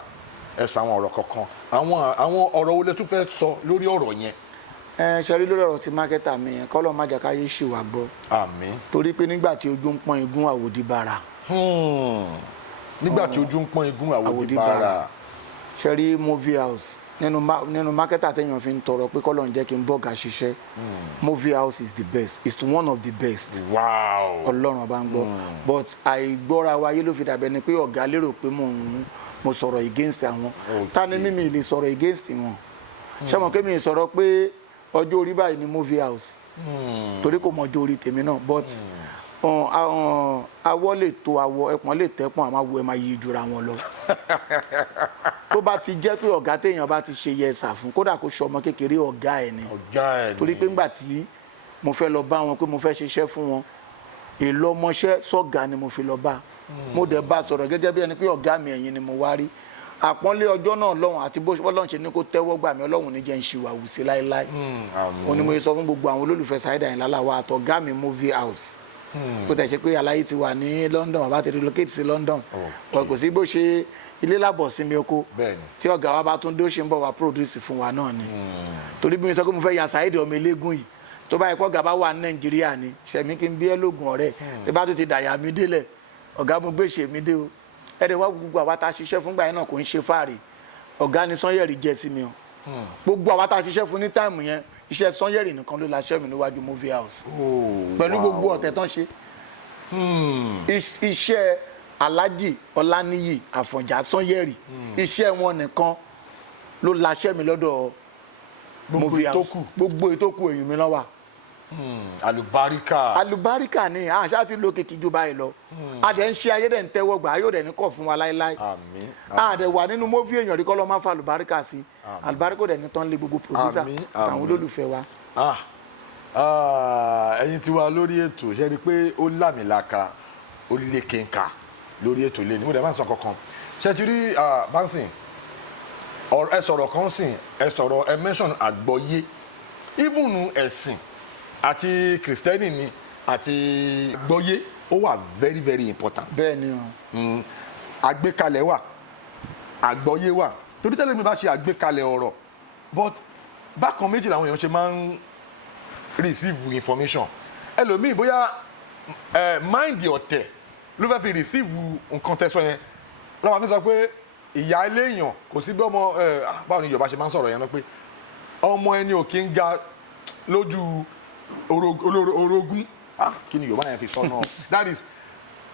ẹ sọ àwọn ọ̀rọ̀ kankan àwọn ọ̀rọ̀ wo lẹ tún fẹ́ sọ lórí ọ̀rọ̀ yẹn. ṣe rí lórí ọ̀rọ̀ tí mákẹ́tà mi yẹn kọ́ lọ́ọ́ má jẹ́ káyé ṣì wá gbọ́. àmín. torí pé nígbà tí ojú ń pọ́n igún àwòdì bara. nígbà tí ojú ń pọ́n igún àwòdì bara. ṣe rí movie house nínú mákẹ́tà téèyàn fi ń tọrọ pé kọ́ lọ́ọ́ jẹ́ kí n bọ́ọ̀gà ṣiṣẹ́ movie house is the best it's one of the best. wow. Ọlọ́run bá ń gbọ́ but àìgbọ́ra wa yé ló fi dàbẹ́ ni pé ọ̀gá lérò pé mo sọ̀rọ̀ against àwọn ta ni mímì lè sọ̀rọ̀ against wọn ṣé mo kémi sọ̀rọ̀ pé ọjọ́ orí báyìí ni movie house torí kò mọ ọjọ́ orí tèmi náà but awọ lè tó awọ ẹpọn lè tẹpọn àmọ́ awọ ẹ máa yí jura wọn lọ tó bá ti jẹ́ pé ọ̀gá téèyàn bá ti ṣe yẹsà fún kódà kó ṣe ọmọ kékeré ọ̀gá ẹ̀ ni torí pé ńgbà tí mo fẹ́ lọ bá wọn pé mo fẹ́ ṣiṣẹ́ fún wọn èlò ọmọṣẹ́ sọ́gà ni mo fi lọ bá mo dẹ̀ bá sọ̀rọ̀ gẹ́gẹ́ bí ẹni pé ọ̀gá mi ẹ̀yìn ni mo wá rí àpọ́nlé ọjọ́ náà lọ́hùn àti bó Ọlọ́run ṣe ní kó tẹ́wọ́ gbà mí Ọlọ́run ní jẹ́ ń ṣìwàwù sí láéláé òun ni mo sọ fún gbogbo àwọn olólùfẹ́ Saheed Àyìnlá Lawal àtọ̀gá mi movie house kó tẹ̀ ṣe pé aláyé ti wà ní London bàbá ti relocate sí London kò sí bó ṣe ilé lábọ̀ sí mi oko tí ọ̀gá wa bá tún dé ó ṣe ń bọ̀ wá produce fún wa náà ni torí bí mo sọ pé mo fẹ́ ya Saheed ọmọ eléégún yìí tó bá yẹ kó ọ̀gá bá wà ní Nàìjíríà ni ṣẹ̀mí kí n bí ẹ lóògùn ọ̀rẹ́ tí bá tún ti dàyà mi délẹ̀ ọ̀gá mo gbé ṣe mi dé o ẹ̀rẹ̀ wá gbogbo àwa tá a ṣiṣẹ́ fúngbà yẹn náà kò ń ṣe fáàrí ọ̀gá ni Sanyẹ̀rì jẹ́ sí mi o gbogbo àwa tá a ṣiṣẹ́ fún ní táìmù yẹn iṣẹ́ Sanyẹ̀rì nìkan ló la ṣẹ́ mi níwájú movie house pẹ̀lú gbogbo ọ̀tẹ̀ tán ṣe iṣẹ́ Alhaji Ọláníyì Àfọ̀njá Sanyẹ̀rì iṣẹ́ wọn nìkan ló la ṣẹ́ mi lọ́dọ̀ movie house gbogbo ìtókù èyí mi náà wà. Àlùbáríkà ni àṣà ti lo kìkì ju báyìí lọ adẹ ń ṣe ayé dẹ̀ ń tẹ́wọ́ gbà yóò dẹ̀ ní kọ̀ fún wa láéláé adẹ wà nínú mófì èèyàn rí kọ́ lọ́ máa fa àlùbáríkà sí àlùbáríkà dẹ̀ ní tán lé gbogbo pòdúsà àtàwọn olólùfẹ́ wa. ẹ̀yin tí wà lórí ètò ṣe rí i pé ó lámìlaka ó lékenka lórí ètò lẹ́nu mo dẹ̀ máa ń sọ kankan ṣe ti rí bánsìn ẹ sọ̀rọ̀ kan sìn ẹ sọ̀rọ̀ ẹ mention àgbọ́yé even ẹ̀sìn àti kìrìsìtẹ́nì ni àti gbọ́yé ó wà very very important. bẹ́ẹ̀ni o. àgbékalẹ̀ wà àgbọ́yé wà torí tẹ́lẹ̀ mi bá ṣe àgbékalẹ̀ ọ̀rọ̀ but bákan méjì làwọn èèyàn ṣe máa ń receive information ẹlòmíì bóyá mind ọ̀tẹ̀ ló fẹ́ fi receive nǹkan tẹ́sán yẹn lọ́wọ́ àti sọ pé ìyá ilé èèyàn kò sí bí ọmọ báwo ni Yorùbá ṣe máa ń sọ̀rọ̀ yẹn náà pé ọmọ ẹni ò kí ń ga lójú orogún kí ni Yorùbá yẹn fi sọ náà that is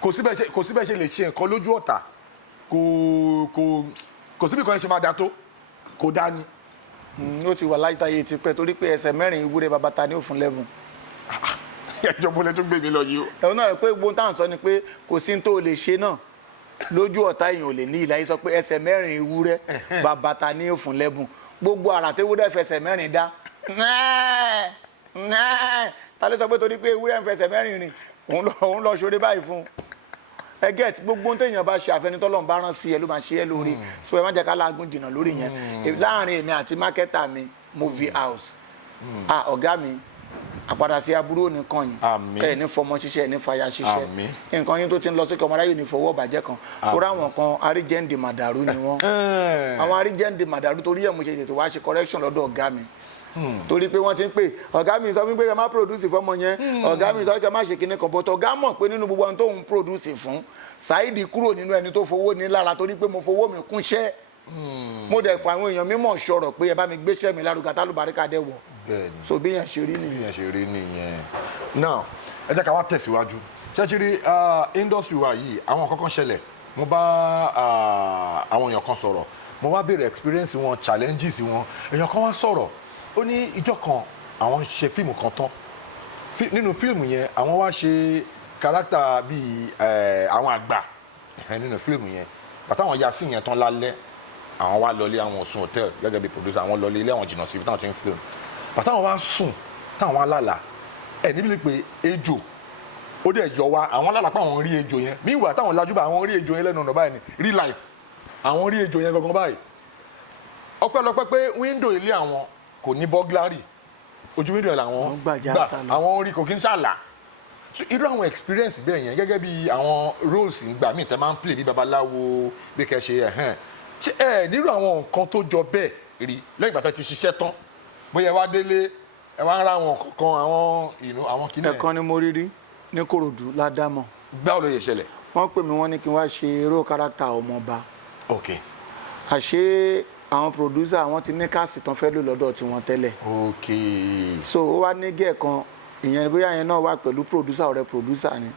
kò síbẹ̀ ṣe lè ṣe nǹkan lójú ọ̀tá kò síbi kan ṣe máa da tó kò dá ni. ó ti wà láyé ti pẹ́ torí pé ẹsẹ̀ mẹ́rin ìwúre babata ní òfin lẹ́bùn. ẹjọ́ bọ́lẹ̀ tó gbé mi lọ yìí o. ẹ̀wọ̀n náà rẹ̀ pé gbóhùn táwọn sọ ni pé kò sí tó lè ṣe náà lójú ọ̀tá èèyàn ò lè ní ìlàyé sọ pé ẹsẹ̀ mẹ́rin ìwúrẹ́ babata ní òfin lẹ́bùn gbogbo àrà tó wúrẹ́ fẹsẹ̀ mẹ́rin dá ta ló sọ pé torí pé ewúrẹ́ ń fẹsẹ̀ mẹ́rin rìn òun lọ ṣoore báyìí fún ẹ gẹ́t gbogbo ohun téèyàn bá ṣe àfẹnitọ́lọ́run bá rán sí ẹ ló máa ṣe ẹ lórí so ẹ má jẹ́ ká lágùn jìnnà lórí yẹn láàrin èmi àti mákẹ́tà mi movie house ọ̀gá mi àpadà sí aburú nìkan yìí kẹ́ ẹ̀ ní fọmọ ṣiṣẹ́ ẹ̀ ní fàyà ṣiṣẹ́ nǹkan yín tó ti ń lọ sí ọmọ aráyè ní fọwọ́ bàjẹ́ kan torí àwọn kan àríjẹ́ǹdì màdàrú ni wọ́n àwọn àríjẹ́ǹdì màdàrú torí ẹ̀ mo ṣe tètè wá ṣe correction lọ́dọ̀ ọ̀gá mi torí pé wọ́n ti ń pè ọ̀gá mi sọ fún pé ẹ má produce fọ́mọ yẹn ọ̀gá mi sọ pé ẹ má ṣe kinní kan bọ́tọ̀ ọ̀gá mọ̀ pé nínú gbogbo ohun tó ń produce fún Saheed kúrò nínú ẹni tó fowó ní lára torí pé mo fowó mi kúnṣẹ́ mo dẹ̀ fún àwọn èèyàn mímọ̀ sọ̀rọ̀ pé ẹ bá mi gbéṣẹ́ mi lárugà tálùbáríkà dẹ̀ wọ̀ so bí yẹn ṣe rí nìyẹn. now ẹ jẹ́ ká wá tẹ̀síwájú ṣẹ́ṣírí industry wa yìí àwọn kankan ṣẹlẹ̀ mo bá àwọn èèyàn kan sọ̀rọ̀ mo wá béèrè experience wọn challenges wọn èèyàn kan wá sọ̀rọ̀ ó ní ìjọ kan àwọn ṣe fíìmù kan tán nínú fíìmù yẹn àwọn wá ṣe kárátà bíi àwọn àgbà nínú fíìmù yẹn bàtà àwọn ya sí yẹn tán lálẹ́ àwọn wá lọlé àwọn sùn hòtẹ́ẹ̀lì gẹ́gẹ́ bí producer àwọn lọlé ilé àwọn jìnnà sí ibi táwọn ti ń fíìmù bàtà àwọn wá sùn táwọn alálà níbi pé ejò ó dẹ̀ jọ wá àwọn alálà pé àwọn rí ejò yẹn bí ìwà táwọn lajú bá àwọn rí ejò yẹn lẹ́nu ọ̀nà báyìí ni real life àwọn rí ejò yẹn gangan báyìí ọpẹ́lọpẹ́ pé wíńdò ilé àwọn kò ní bọ́gláàrì ojú wíńdò ẹ̀ làwọn gbà àwọn orí kò kí ń ṣàlà irú àwọn experience bẹ́ẹ̀ yẹn gẹ́gẹ́ bí àwọn roles ìgbà míì tẹ́ máa ń play bí babaláwo bí kẹ́ ṣe ṣe nírú àwọn nǹkan tó jọ bẹ́ẹ̀ rí lẹ́yìn ìgbà tó ti ṣiṣẹ́ tán bóyá ẹ wá délé ẹ wá ń ra àwọn kankan àwọn kìnìún. ẹ̀kan ni mo rí rí ní Kòròdú ládàmọ̀. báwo ló yẹ ṣẹlẹ̀. wọ́n pè mí wọ́n ní kí n wá ṣe hero character ọmọọba. ok. àṣé àwọn producer àwọn ti ní káàsì tán fẹ́ lò lọ́dọ̀ tiwọn tẹ́lẹ̀. ok. so ó wá ní gẹ́ẹ̀ kan ìyẹn bóyá yẹn náà wà pẹ̀lú producer ọ̀rẹ́ producer ni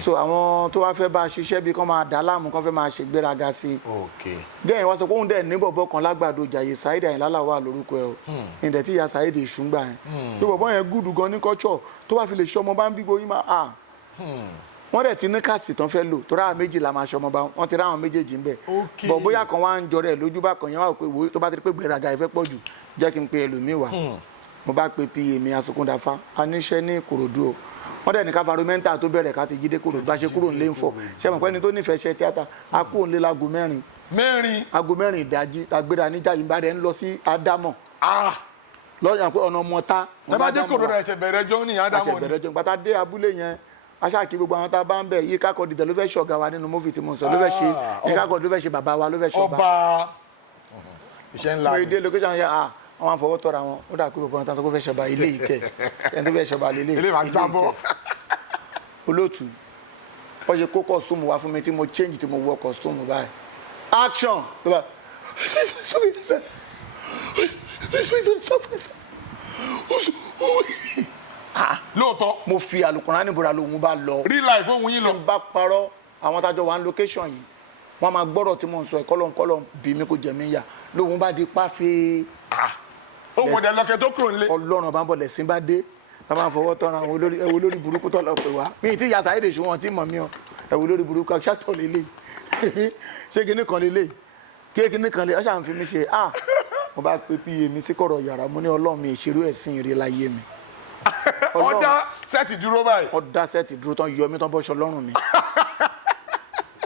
so àwọn tó wá fẹ́ bá a ṣiṣẹ́ bí kán máa dá láàmú kán fẹ́ máa ṣègbéraga sí i gẹ́yìn wá sọ pé òun dẹ̀ ní bọ̀bọ̀ kan lágbàdo jàyè Saheed Àyìnlá wà lórúkọ ẹ̀ o ìdẹ̀ tí ìyá Saheed ìṣúngbà yẹn tó bọ̀bọ̀ yẹn gúdù gan ní kọ́tsọ̀ tó bá fi lè ṣe ọmọ bá ń bí gbóyún máa wọ́n dẹ̀ ti ní káàsì tán fẹ́ lò tó ráà méjì la máa ṣe ọmọ bá wọ́n ti ráwọn méjèèjì ń bẹ̀ bọ̀ bóyá kan wá ń jọrọ ẹ̀ lójú bá kan yẹn wá pé wo tó bá ti rí pé gbéraga ìfẹ́ pọ̀ jù jẹ́ kí n pe ẹlòmíì wá mo bá pe pa mi Asokúndáfá a níṣẹ́ ní Ìkòròdú o wọ́n dẹ̀ ní ká faromẹ́ntà tó bẹ̀rẹ̀ ká ti jíde Ìkòròdú bá ṣe kúrò nílé ń fọ̀ ṣe mọ̀ pé ẹni tó nífẹ̀ẹ́ ṣe tíátà a kúrò nílé láago mẹ́rin aago mẹ́rin ìdájí agbéra níjà yìí bá dẹ̀ ń lọ sí Ádámọ̀ lọ́yàn pé ọ̀nà ọmọta tẹ́bàdé Ìkòròdú ẹ̀ṣẹ̀ bẹ̀rẹ̀ jọ ní Ádámọ̀ ni gbàtà dé abúlé yẹn aṣáàkì gbogbo àwọn tá a bá ń bẹ̀ yí kákọ̀ dìtẹ̀ ló fẹ́ ṣe ọ̀gá wa nínú mófì tí mo sọ ló fẹ́ ṣe yí kákọ̀ ló fẹ́ ṣe bàbá wa ló fẹ́ ṣe ọba iṣẹ́ ńlá mo èdè location yẹn wọ́n máa fọwọ́ tọ́ra wọn ó dà pé gbogbo àwọn tá a sọ pé fẹ́ ṣọba ilé ìkẹ́ ẹni tó fẹ́ ṣọba lélẹ̀ ilé máa jábọ̀ olóòtú wọ́n ṣe kó costume wá fún mi tí mo change tí mo wọ costume báyìí action lóòótọ́ mo fi àlùkùránì búra lòun bá lọ real life ohun yín lọ tí n bá parọ́ àwọn tájọ wà ní location yìí wọ́n máa gbọ́dọ̀ tí mo ń sọ ẹ̀ kọ́lọ́nkọ́lọ́ bí mi kò jẹ mí yà lòun bá di páfẹ́ ohun ọ̀dẹ̀ lọ́kẹ́ tó kúrò nílé ọlọ́run bá ń bọ̀ lẹ́sìn bá dé tá máa fọwọ́ tọ́ra àwọn olórí burúkú tó lọ pè wá mi ti ìyá Saheed ṣùgbọ́n tí mọ̀ mí ọ ẹ̀wọ̀ olórí burúkú ṣàtọ̀ lélẹ̀ ṣé kinní kan lélẹ̀ kinní kan lélẹ̀ ọ̀ṣà ń fi mi ṣe mo bá pe pa mi sí kọ̀rọ̀ yàrá mo ní ọlọ́run mi ìṣerú ẹ̀sìn ìrẹ́ láyé mi ọ̀dà sẹ́ẹ̀tì dúró báyìí ọ̀dà sẹ́ẹ̀tì dúró tán yọ mí tán bọ́ṣọ lọ́rùn mi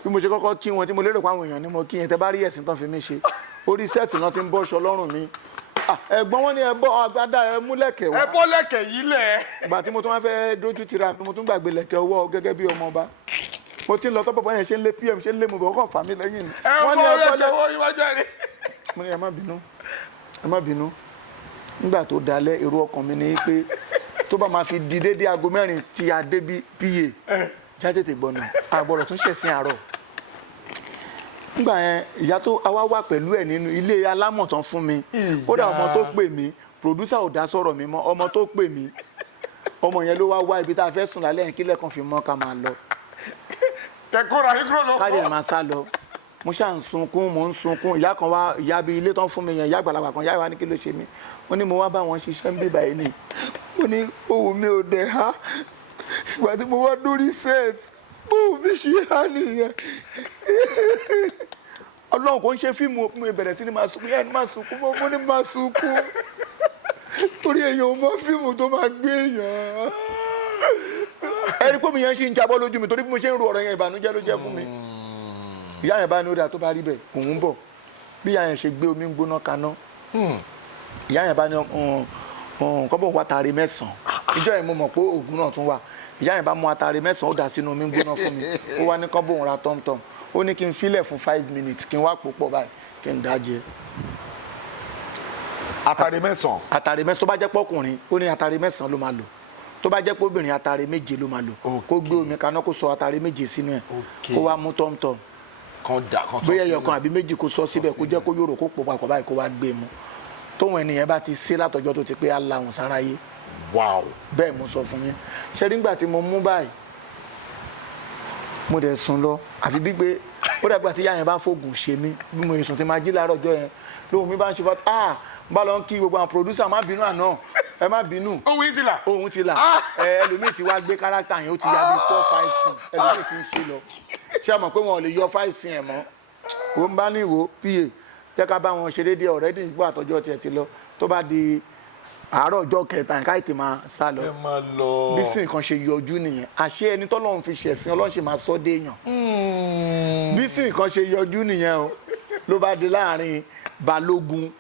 bí mo ṣe kọ́kọ́ kí wọn tí mo lérò pé àwọn èèyàn ni mo kí yẹn tẹ́ bá rí ẹ̀sìn tán fi mí ṣe orí sẹ́ẹ̀tì náà ti ń bọ́ṣọ lọ́rùn mi ẹ̀gbọ́n wọn ni ẹ bọ́ agbádá ẹ mú lẹ̀kẹ̀ wá ẹ bọ́ lẹ̀kẹ̀ yìí lẹ̀ ìgbà tí mo tún wá fẹ́ dójú tira mo tún gbàgbé lẹ̀kẹ̀ ọwọ́ gẹ́gẹ́ bí ọmọ ọba mo ti ń lọ tọ́pọ̀ yẹn ṣe ń lé pm ṣe ń lé mo bọ̀ ọkọ̀ fà mí lẹ́yìn ni wọ́n ní ẹ bọ́ lẹ̀kẹ̀ iwájú ẹ̀ mo ní ẹ má bínú nígbà tó dalẹ̀ èrò ọkàn mi ni pé tó bá máa fi di dédé aago mẹ́rin tí a dé bí pa já tètè gbọ́nà àgbọ̀rọ̀ tún ṣẹ̀sìn àárọ̀ nígbà yẹn ìyá tó wá wà pẹ̀lú ẹ̀ nínú ilé alámọ̀ tán fún mi kódà ọmọ tó pè mí producer ò dá sọ̀rọ̀ mi mọ́ ọmọ tó pè mí ọmọ yẹn ló wá ibi tá a fẹ́ sùn lálẹ́ yẹn kílẹ̀ kan fi mọ́ ká máa lọ kẹ́kọ̀ọ́ra ikúrò lọ káàdì máa sá lọ mo ṣáà ń sunkún mo ń sunkún ìyá kan wá ìyá bíi ilé tán fún mi yẹn ìyá àgbàlagbà kan ìyá wa ní kí ló ṣe mí ó ní mo wá bá wọn ṣiṣẹ́ ń bí báyìí ni ó ní òun mi ò dẹ̀ ha ìgbà tí mo wá dórí set bóun mi ṣe há nìyẹn ọlọ́run kò ń ṣe fíìmù òpin ìbẹ̀rẹ̀ sí ni máa sunkún yẹn máa sunkún mo ní máa sunkún torí èèyàn ò mọ fíìmù tó máa gbé èèyàn ẹni pé mi yẹn ṣì ń jábọ́ lójú mi torí bí mo ṣe ń ro ọ̀rọ̀ yẹn ìbànújẹ́ ló jẹ́ fún mi ìyá yẹn bá ní ó dáa tó bá rí bẹ́ẹ̀ òun ń bọ̀ bí ìyá yẹn ṣe gbé omi ń gbóná kaná ìyá yẹn bá ní kọ́ bọ̀ wá tàrí mẹ́sàn-án ìjọ yẹn mo mọ̀ pé oògùn náà tún wà ìyá yẹn bá mú atare mẹ́sàn-án ó dà sínú omi ń gbóná fún mi ó wá ní kọ́ bọ̀ ra tọ́mtọ́m ó ní kí n filẹ̀ fún 5 minutes kí n wá pò pọ̀ báyìí kí n dájẹ́. atare mẹ́sàn-án. atare mẹ́sàn-án tó bá jẹ́ pọ́kùnrin ó ní atare mẹ́sàn-án ló máa lò tó bá jẹ́ pé obìnrin atare méje ló máa lò kó gbé omi kaná kó sọ atare méje sínú ẹ̀ kó wá mú tọ́mtọ́m bóyá ẹyọkan àbí méjì kó sọ síbẹ̀ kó jẹ́ kó yòrò kó pò papọ̀ báyìí kó wá gbé mu tóun ènìyàn bá ti sé látọjọ́ tó ti pé aláhùn sáráyé bẹ́ẹ̀ mo sọ fún yín ṣe nígbà tí mo mú báyìí mo dẹ̀ sùn lọ àfi bí pé ó dàgbà tí ìyá yẹn bá fògùn ṣe mí bí mo sùn tí máa jí láàárọ̀ ọjọ́ yẹn lóhùn mi bá ń ṣe fà bá lọ ń kí gbogbo àwọn producer má bínú àná ẹ má bínú ohun ti là ẹlòmíì ti wá gbé kárátà yẹn ó ti yá bí 4 5 sin ẹlòmíì ti ń ṣe lọ ṣé àmọ̀ pé wọn ò lè yọ 5 sin ẹ̀ mọ́ ó ń bá ní ìwò pa jẹ́ ká bá wọn ṣe déédéé ọ̀rẹ́dì nígbà àtọ́jọ́ tiẹ̀ ti lọ tó bá di àárọ̀ ọjọ́ kẹta nǹkan àìtì máa sá lọ bí sì nǹkan ṣe yọjú nìyẹn àṣé ẹni tọ́lọ́run fi ṣẹ̀sìn ọlọ́run ṣe máa sọ déèyàn bí sì nǹkan ṣe yọjú nìyẹn o ló bá di láàrin balógun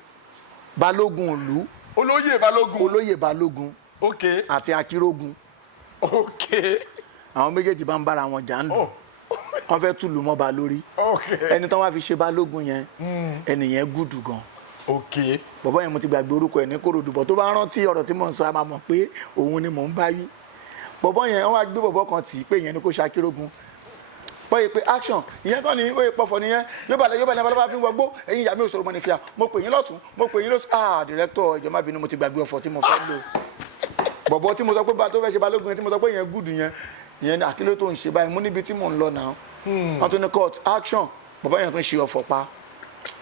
ìlú olóyè balógun àti akírógun àwọn méjèèjì bá ń bára wọn jà ń lù wọ́n fẹ́ tùlù mọ́ ba lórí ẹni tán wá fi ṣe balógun yẹn ẹnìyẹn gùdù gan bọ̀bọ́ yẹn mo ti gbàgbé orúkọ ẹ̀ ní Kòròdú bọ̀ tó bá rántí ọ̀rọ̀ tí mò ń sọ a máa mọ̀ pé òun ni mò ń bá yí bọ̀bọ́ yẹn wọ́n wá gbé bọ̀bọ́ kan tì í pé ìyẹn ni kò ṣakírógun bọ́yì pé action ìyẹn kàn ní oyè pọ̀fọ̀ nìyẹn yóò bá lẹ́bàá fi ń wọgbó ẹ̀yin ìyá mi ò sọ̀rọ̀ mọ́ ní fìyà mo pè yín lọ́tún mo pè yín lọ́sùn director ìjọ má bínú mo ti gbàgbé ọ̀fọ̀ tí mo fẹ́ lò bọ̀bọ́ tí mo sọ pé bá tó fẹ́ ṣe balógun yẹn tí mo sọ pé ìyẹn gùdù yẹn ìyẹn àkílẹ̀ tó ń ṣe báyìí mú níbi tí mò ń lọ náà wọ́n tún ní court action bàbá yẹn tún ṣe ọ̀fọ̀ pa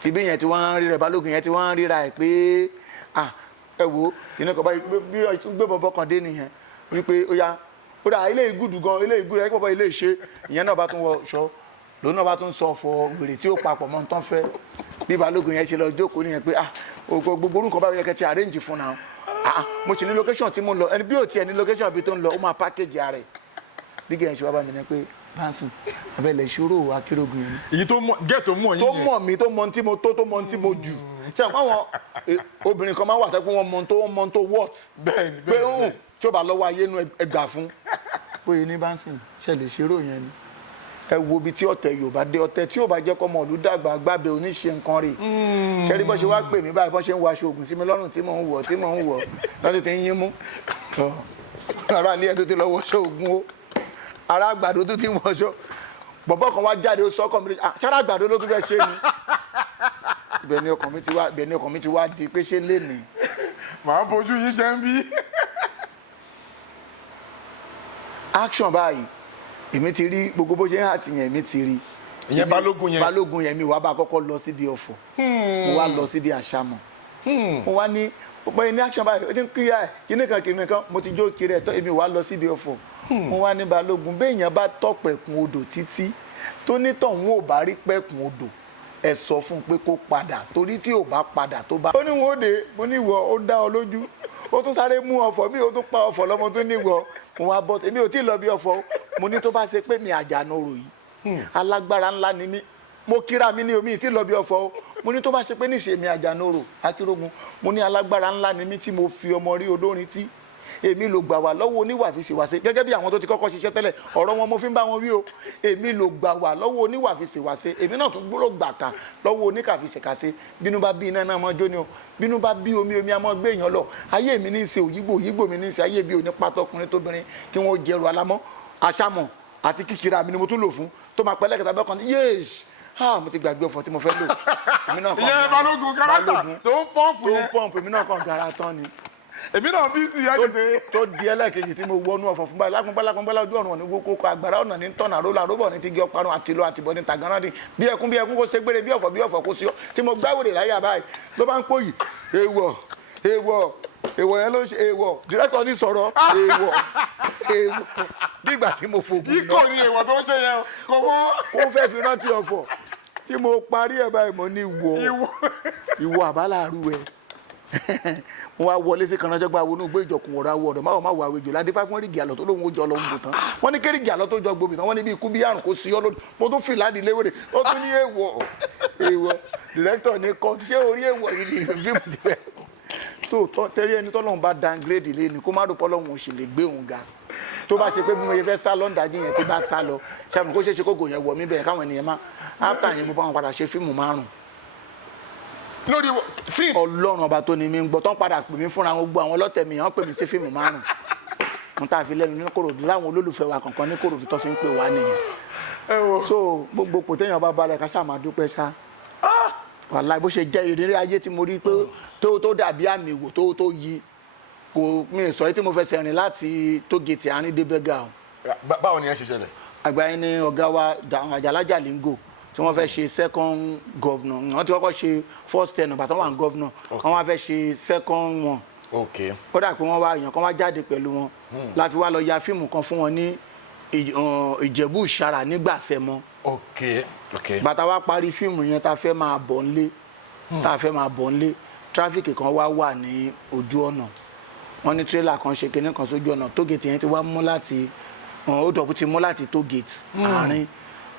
tìbí yẹn tí wọ́n ń ríra balógun yẹn tí wọ́n ń ríra ẹ̀ pé ẹ wo kìnìún kan báyìí bí ọtún gbé bọ̀bọ̀ kan dé nìyẹn wípé ó yá ó dà ilé ìgúdù gan ilé ìgúdù ẹ̀ pọ̀ ilé ìṣe ìyẹn náà bá tún wọ ṣọ lòun náà bá tún sọ ọ̀fọ̀ wèrè tí ó papọ̀ mọ́ nǹkan fẹ́ bí balógun yẹn ṣe lọ jókòó nìyẹn pé gbogbo orúkọ báwo yẹ kẹ́ ti arrange fún náà mo sì ní location tí mo lọ ẹni bí ò tiẹ̀ ní location bí tó ń lọ ó máa package ara ẹ̀ bí gẹ̀ẹ́ ṣe wá bá mi ní pé Bansin abẹ́lẹ̀ ìṣòro Akérògùn yẹn. èyí tó mọ̀ yín tó mọ̀ mí tó mọ̀ tí mo tó mọ̀ tí mo jù ṣe àwọn obìnrin kan máa wà tó pé wọ́n mọ̀ tó what bẹ́ẹ̀ni pé òun tí ó bá lọ́wọ́ ayé inú ẹgbà fún bóyá ní Bansin ṣe lè ṣeré yẹn ni ẹ wo ibi tí ọ̀tẹ̀ Yorùbá dé ọ̀tẹ̀ tí ò bá jẹ́ kọ́mọ ìlú dàgbà gbàbẹ oníṣe nǹkan rè ṣẹ́rí bọ́ ṣe wá pè mí báyìí bọ́ ṣe ń wọ aṣọ ògùn sí mi lọ́rùn tí mò ń wọ̀ lọ́dún tí ń yín mú ara ilé ẹ̀ tó ti lọ wọṣọ ògùn o ara àgbàdo tó ti wọṣọ bọ̀bọ̀ kan wá jáde ó sọ́kàn mi ṣára àgbàdo ló tún fẹ́ ṣe ni ibẹ̀ ni ọkàn mi ti wá di pé ṣé lè ní. màá bójú yín jẹ́ ń bí. action báyìí èmi ti rí gbogbo bó ṣe ń hàtì yẹn èmi ti rí. ìyẹn balógun yẹn mi wá bá kọ́kọ́ lọ síbi ọ̀fọ̀ mo wá lọ síbi àṣàmọ̀ mo wá ní ọ̀pọ̀ ní action báyìí ó ti ń kíyà ẹ̀ kíní kan mo ti jó kiri ẹ̀ tọ́ èmi wá lọ síbi ọ̀fọ̀ mo wá ní balógun béèyàn bá tọ́ pẹ̀kun odò títí tó nítọ̀hún ò bá rí pẹ̀kun odò ẹ sọ fún un pé kó padà torí tí ò bá padà tó bá. ó ní wọn ó de mo ní ìwọ ó dá ọ lójú ó tún sáré mú ọ̀fọ̀ mi ó tún pa ọ̀fọ̀ lọ́mọ tó ní ìwọ mo wá bọ́ èmi ò tí ì lọ bí ọ̀fọ̀ mo ní tó bá ṣe pé mi àjànàrò yìí alágbára ńlá ni mí mo kíra mi ní omi tí ì lọ bí ọ̀fọ̀ mo ní tó bá ṣe pé níṣe mi àjànàrò Akérògùn mo ní alágbára ńlá ni mí tí mo fi ọmọ rí olórin tí èmi ló gbà wá lọ́wọ́ oníwà fi ṣèwàṣe gẹ́gẹ́ bí àwọn tó ti kọ́kọ́ ṣiṣẹ́ tẹ́lẹ̀ ọ̀rọ̀ wọn mo fi ń bá wọn wí o èmi ló gbà wá lọ́wọ́ oníwà fi ṣèwàṣe èmi náà tún gbúrò gbà kà lọ́wọ́ oníkà fi ṣèkàṣe bínú bá bí iná náà mọ́ jó ni o bínú bá bí omi a mọ́ gbé èèyàn lọ ayé mi ní í ṣe òyìnbó mi ní í ṣe ayé bí òní pátọ́ ọkùnrin tóbìnrin kí wọ́n jẹrù alámọ́ àṣàmọ̀ àti kíkìrà mi ni mo tún lò fún tó máa pẹ́ lẹ́kẹ̀ta bẹ́ẹ̀ kan yéèṣ mo ti gbàgbé ọ̀fọ̀ tí mo fẹ́ lò èmi náà kàn ìyẹn balógun kárátà tó ń pọ́ǹpù èmi náà kàn gara tán ni èmi náà bí sí yàgòdè. tó di ẹlẹ́ẹ̀kejì tí mo wọnú ọ̀fọ̀ fún báyìí lápẹ́pẹ́lá ojú ọ̀run ní kókó agbára ọ̀nà ní tọ̀nà rólà róbọ̀ ní tigi ọparun àtìlọ àtìbọ̀ ní tàgánádì bí ẹkún kó ṣe gbére bí ọ̀fọ̀ kó sí ọ tí mo gbáwèrè láyà báyìí ló bá ń pòyì èèwọ̀ yẹn ló ń ṣe èèwọ̀ dírẹ́tọ̀ ní sọ̀rọ̀ èèwọ̀ bí ìgbà tí mo fògùn náà. ikọ̀ ni èèwọ̀ tó ń ṣe yẹn kò mọ́. ó fẹ́ fi rántí ọ̀fọ̀ tí mo parí ẹ̀ báyìí mo ní ìwọ àbálàrú ẹ̀ mo wá wọlé sí kanajọgba wo inú gbé ìjọkùn ọ̀rọ̀ awọ ọ̀dọ̀ máa wà wẹjọ ládé fáfún wọn rígì àlọ́ tó lóun ó jọ lọ ń bò tán wọn ní kéré gàlọ́ tó jọ gbòmì tán wọn ní bí ikú bí àrùn kò sí ọ lónìí mo tún fìlà dì léwèrè ó tún ní èèwọ̀ dìrẹ́tọ̀ ní kọ́ ṣé orí èèwọ̀ yìí ni fíìmù ti bẹ̀. so tẹ́rí ẹni tọ́lọ́run bá downgrade lé ni kó má dùn pọ́lọ́run ò sì lè gbé òun ga tó bá ṣe pé bí mo yẹ fẹ́ sá lọ́ndàjì yẹn tí bá sá lọ ṣàmì kó ṣeéṣe kógò yẹn wọ̀ mí bẹ́ẹ̀ káwọn ènìyàn má after yẹn mo bá wọn padà ṣe fíìmù 5 lórí sí. Ọlọ́run ọba tó ní mi ń gbọ́ tán padà pè mí fúnra wọn gbọ́ àwọn ọlọ́tẹ̀ mi hàn pè mí sí fíìmù 5 mo tá a fi lẹ́nu ní Kòròdú láwọn olólùfẹ́ wa kankan ní Kòròdú tó fi ń pè wá nìyẹn. so gbogbo kò téèyàn bá balẹ̀ ká sáà máa dúpẹ́ sá. wàláì bó ṣe jẹ́ ìrírí ayé tí mo rí pé tó dàbí àmì ìwò tó yí kò mi sọ tí mo fẹsẹ̀ rìn láti tógèètì àárín dé bẹ́gà o. báwo ni ẹ ṣe ṣẹlẹ̀. àgbáyé ní ọ̀gá wa Àjàlá Jàlíngò tí wọ́n fẹ́ ṣe second governor wọ́n ti kọ́kọ́ ṣe first ten ọ̀bà tó wà ní governor wọ́n wá fẹ́ ṣe second one. ó dà pé wọ́n wá èèyàn kan wá jáde pẹ̀lú wọn láfi wá lọ ya fíìmù kan fún wọn ní Ìjẹ̀bú Ìṣàrà nígbàsẹ̀mọ́. bàtà wá parí fíìmù yẹn tá a fẹ́ máa bọ̀ nlé tráfíkì kan wà ní ojú ọ̀nà wọ́n ní tírélà kan ṣe kinní kan sójú ọ̀nà tógèètì yẹn ti wá mú láti ó dọ̀kú ti mú láti tógèètì àárín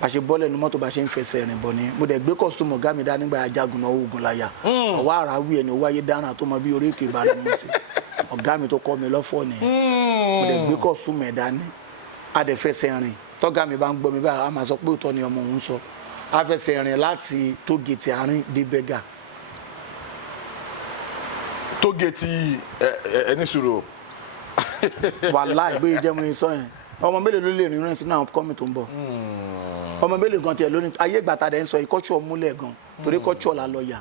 bá ṣe bọ́lẹ̀ ní mọ́tò bá ṣe ń fẹsẹ̀ rìn bọ̀ ni mo dẹ̀ gbé kọ́sítọ́mù ọ̀gá mi dání gba ajagun náà oògùn láyà ọwọ́ ara wí ẹni owó ayé dáná tó mọ bí orí èké ìbára mu sí ọ̀gá mi tó kọ́ mi lọ́fọ̀ ni mo dẹ̀ gbé kọ́sítọ́mù ẹ̀ dání a dẹ̀ fẹsẹ̀ rìn tọ́gá mi bá ń gbọ́ mi báyìí a máa sọ pé òótọ́ ni ọmọ òun sọ a fẹsẹ̀ rìn láti tógèètì àárín dé bẹ́gà. tógèètì ẹni sùúrù. wàláì bóyá jẹ́ mo yín sọ yẹn ọmọ mélòó ló lè rìnrìn sínú àwọn kọ́mì tó ń bọ̀ ọmọ mélòó gan tiẹ̀ lónìí ayé gbàtà dẹ̀ ń sọ ìkọ́tsọ̀ múlẹ̀ gan torí kọ́tsọ̀ la lọ yà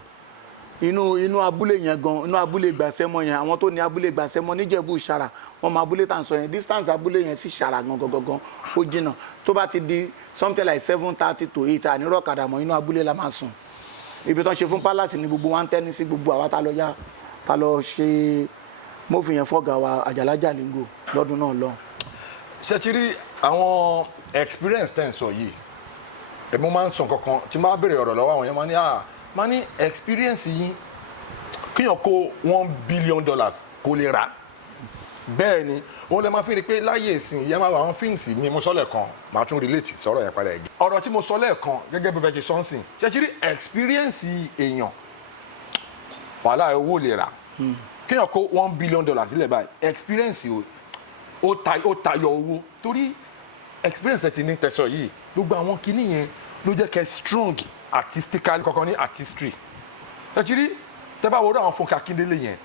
inú abúlé yẹn gan inú abúlé Gbàsẹ́mọ yẹn àwọn tó ní abúlé Gbàsẹ́mọ níjẹ̀bú Ìṣàrà wọn mọ abúlé tá à ń sọ yẹn distance abúlé yẹn sí Ìṣàrà gangan ó jìnnà tó bá ti di something like 7:30 to 8 ànírọ̀ kàdà mọ́ inú abúlé la máa sùn ibi tó ń ṣe fún palace ni gbogbo wa ń tẹ́ni sí gbogbo àwa ta lọ ṣe mófin yẹn fọ́gà wa Àjàlá Jàlíngò lọ́dún náà lọ. ṣé ti rí àwọn experience tẹ́ ń sọ yìí èmi máa ń sọ kankan tí máa béèrè ọ̀rọ̀ lọ́wọ́ àwọn yẹn máa ní experience yìí kíyàn kó $1 billion kó lè rà bẹ́ẹ̀ ni wọ́n lè máa fi rí pé láyé ìsìn ìyá máa wà àwọn fíìmù mi mo sọ lẹ́ẹ̀kan màá tún relate sọ̀rọ̀ yẹn padà ẹ̀gẹ́. ọ̀rọ̀ tí mo sọ lẹ́ẹ̀kan gẹ́gẹ́ bí bẹ́ẹ̀ ṣe sọ́nsìn ṣe ti rí experience èèyàn wàhálà owó lè rà kíyàn kó $1 billion sílẹ̀ báyìí experience ó tayọ owó torí experience ẹ ti ní tẹ̀sán yìí gbogbo àwọn kinní yẹn ló jẹ́ kẹ́ strong artistically kankan ní artistry ẹ ti rí tẹ́ bá wọ́rọ̀ àwọn Fúnkẹ́ Akíndélé yẹn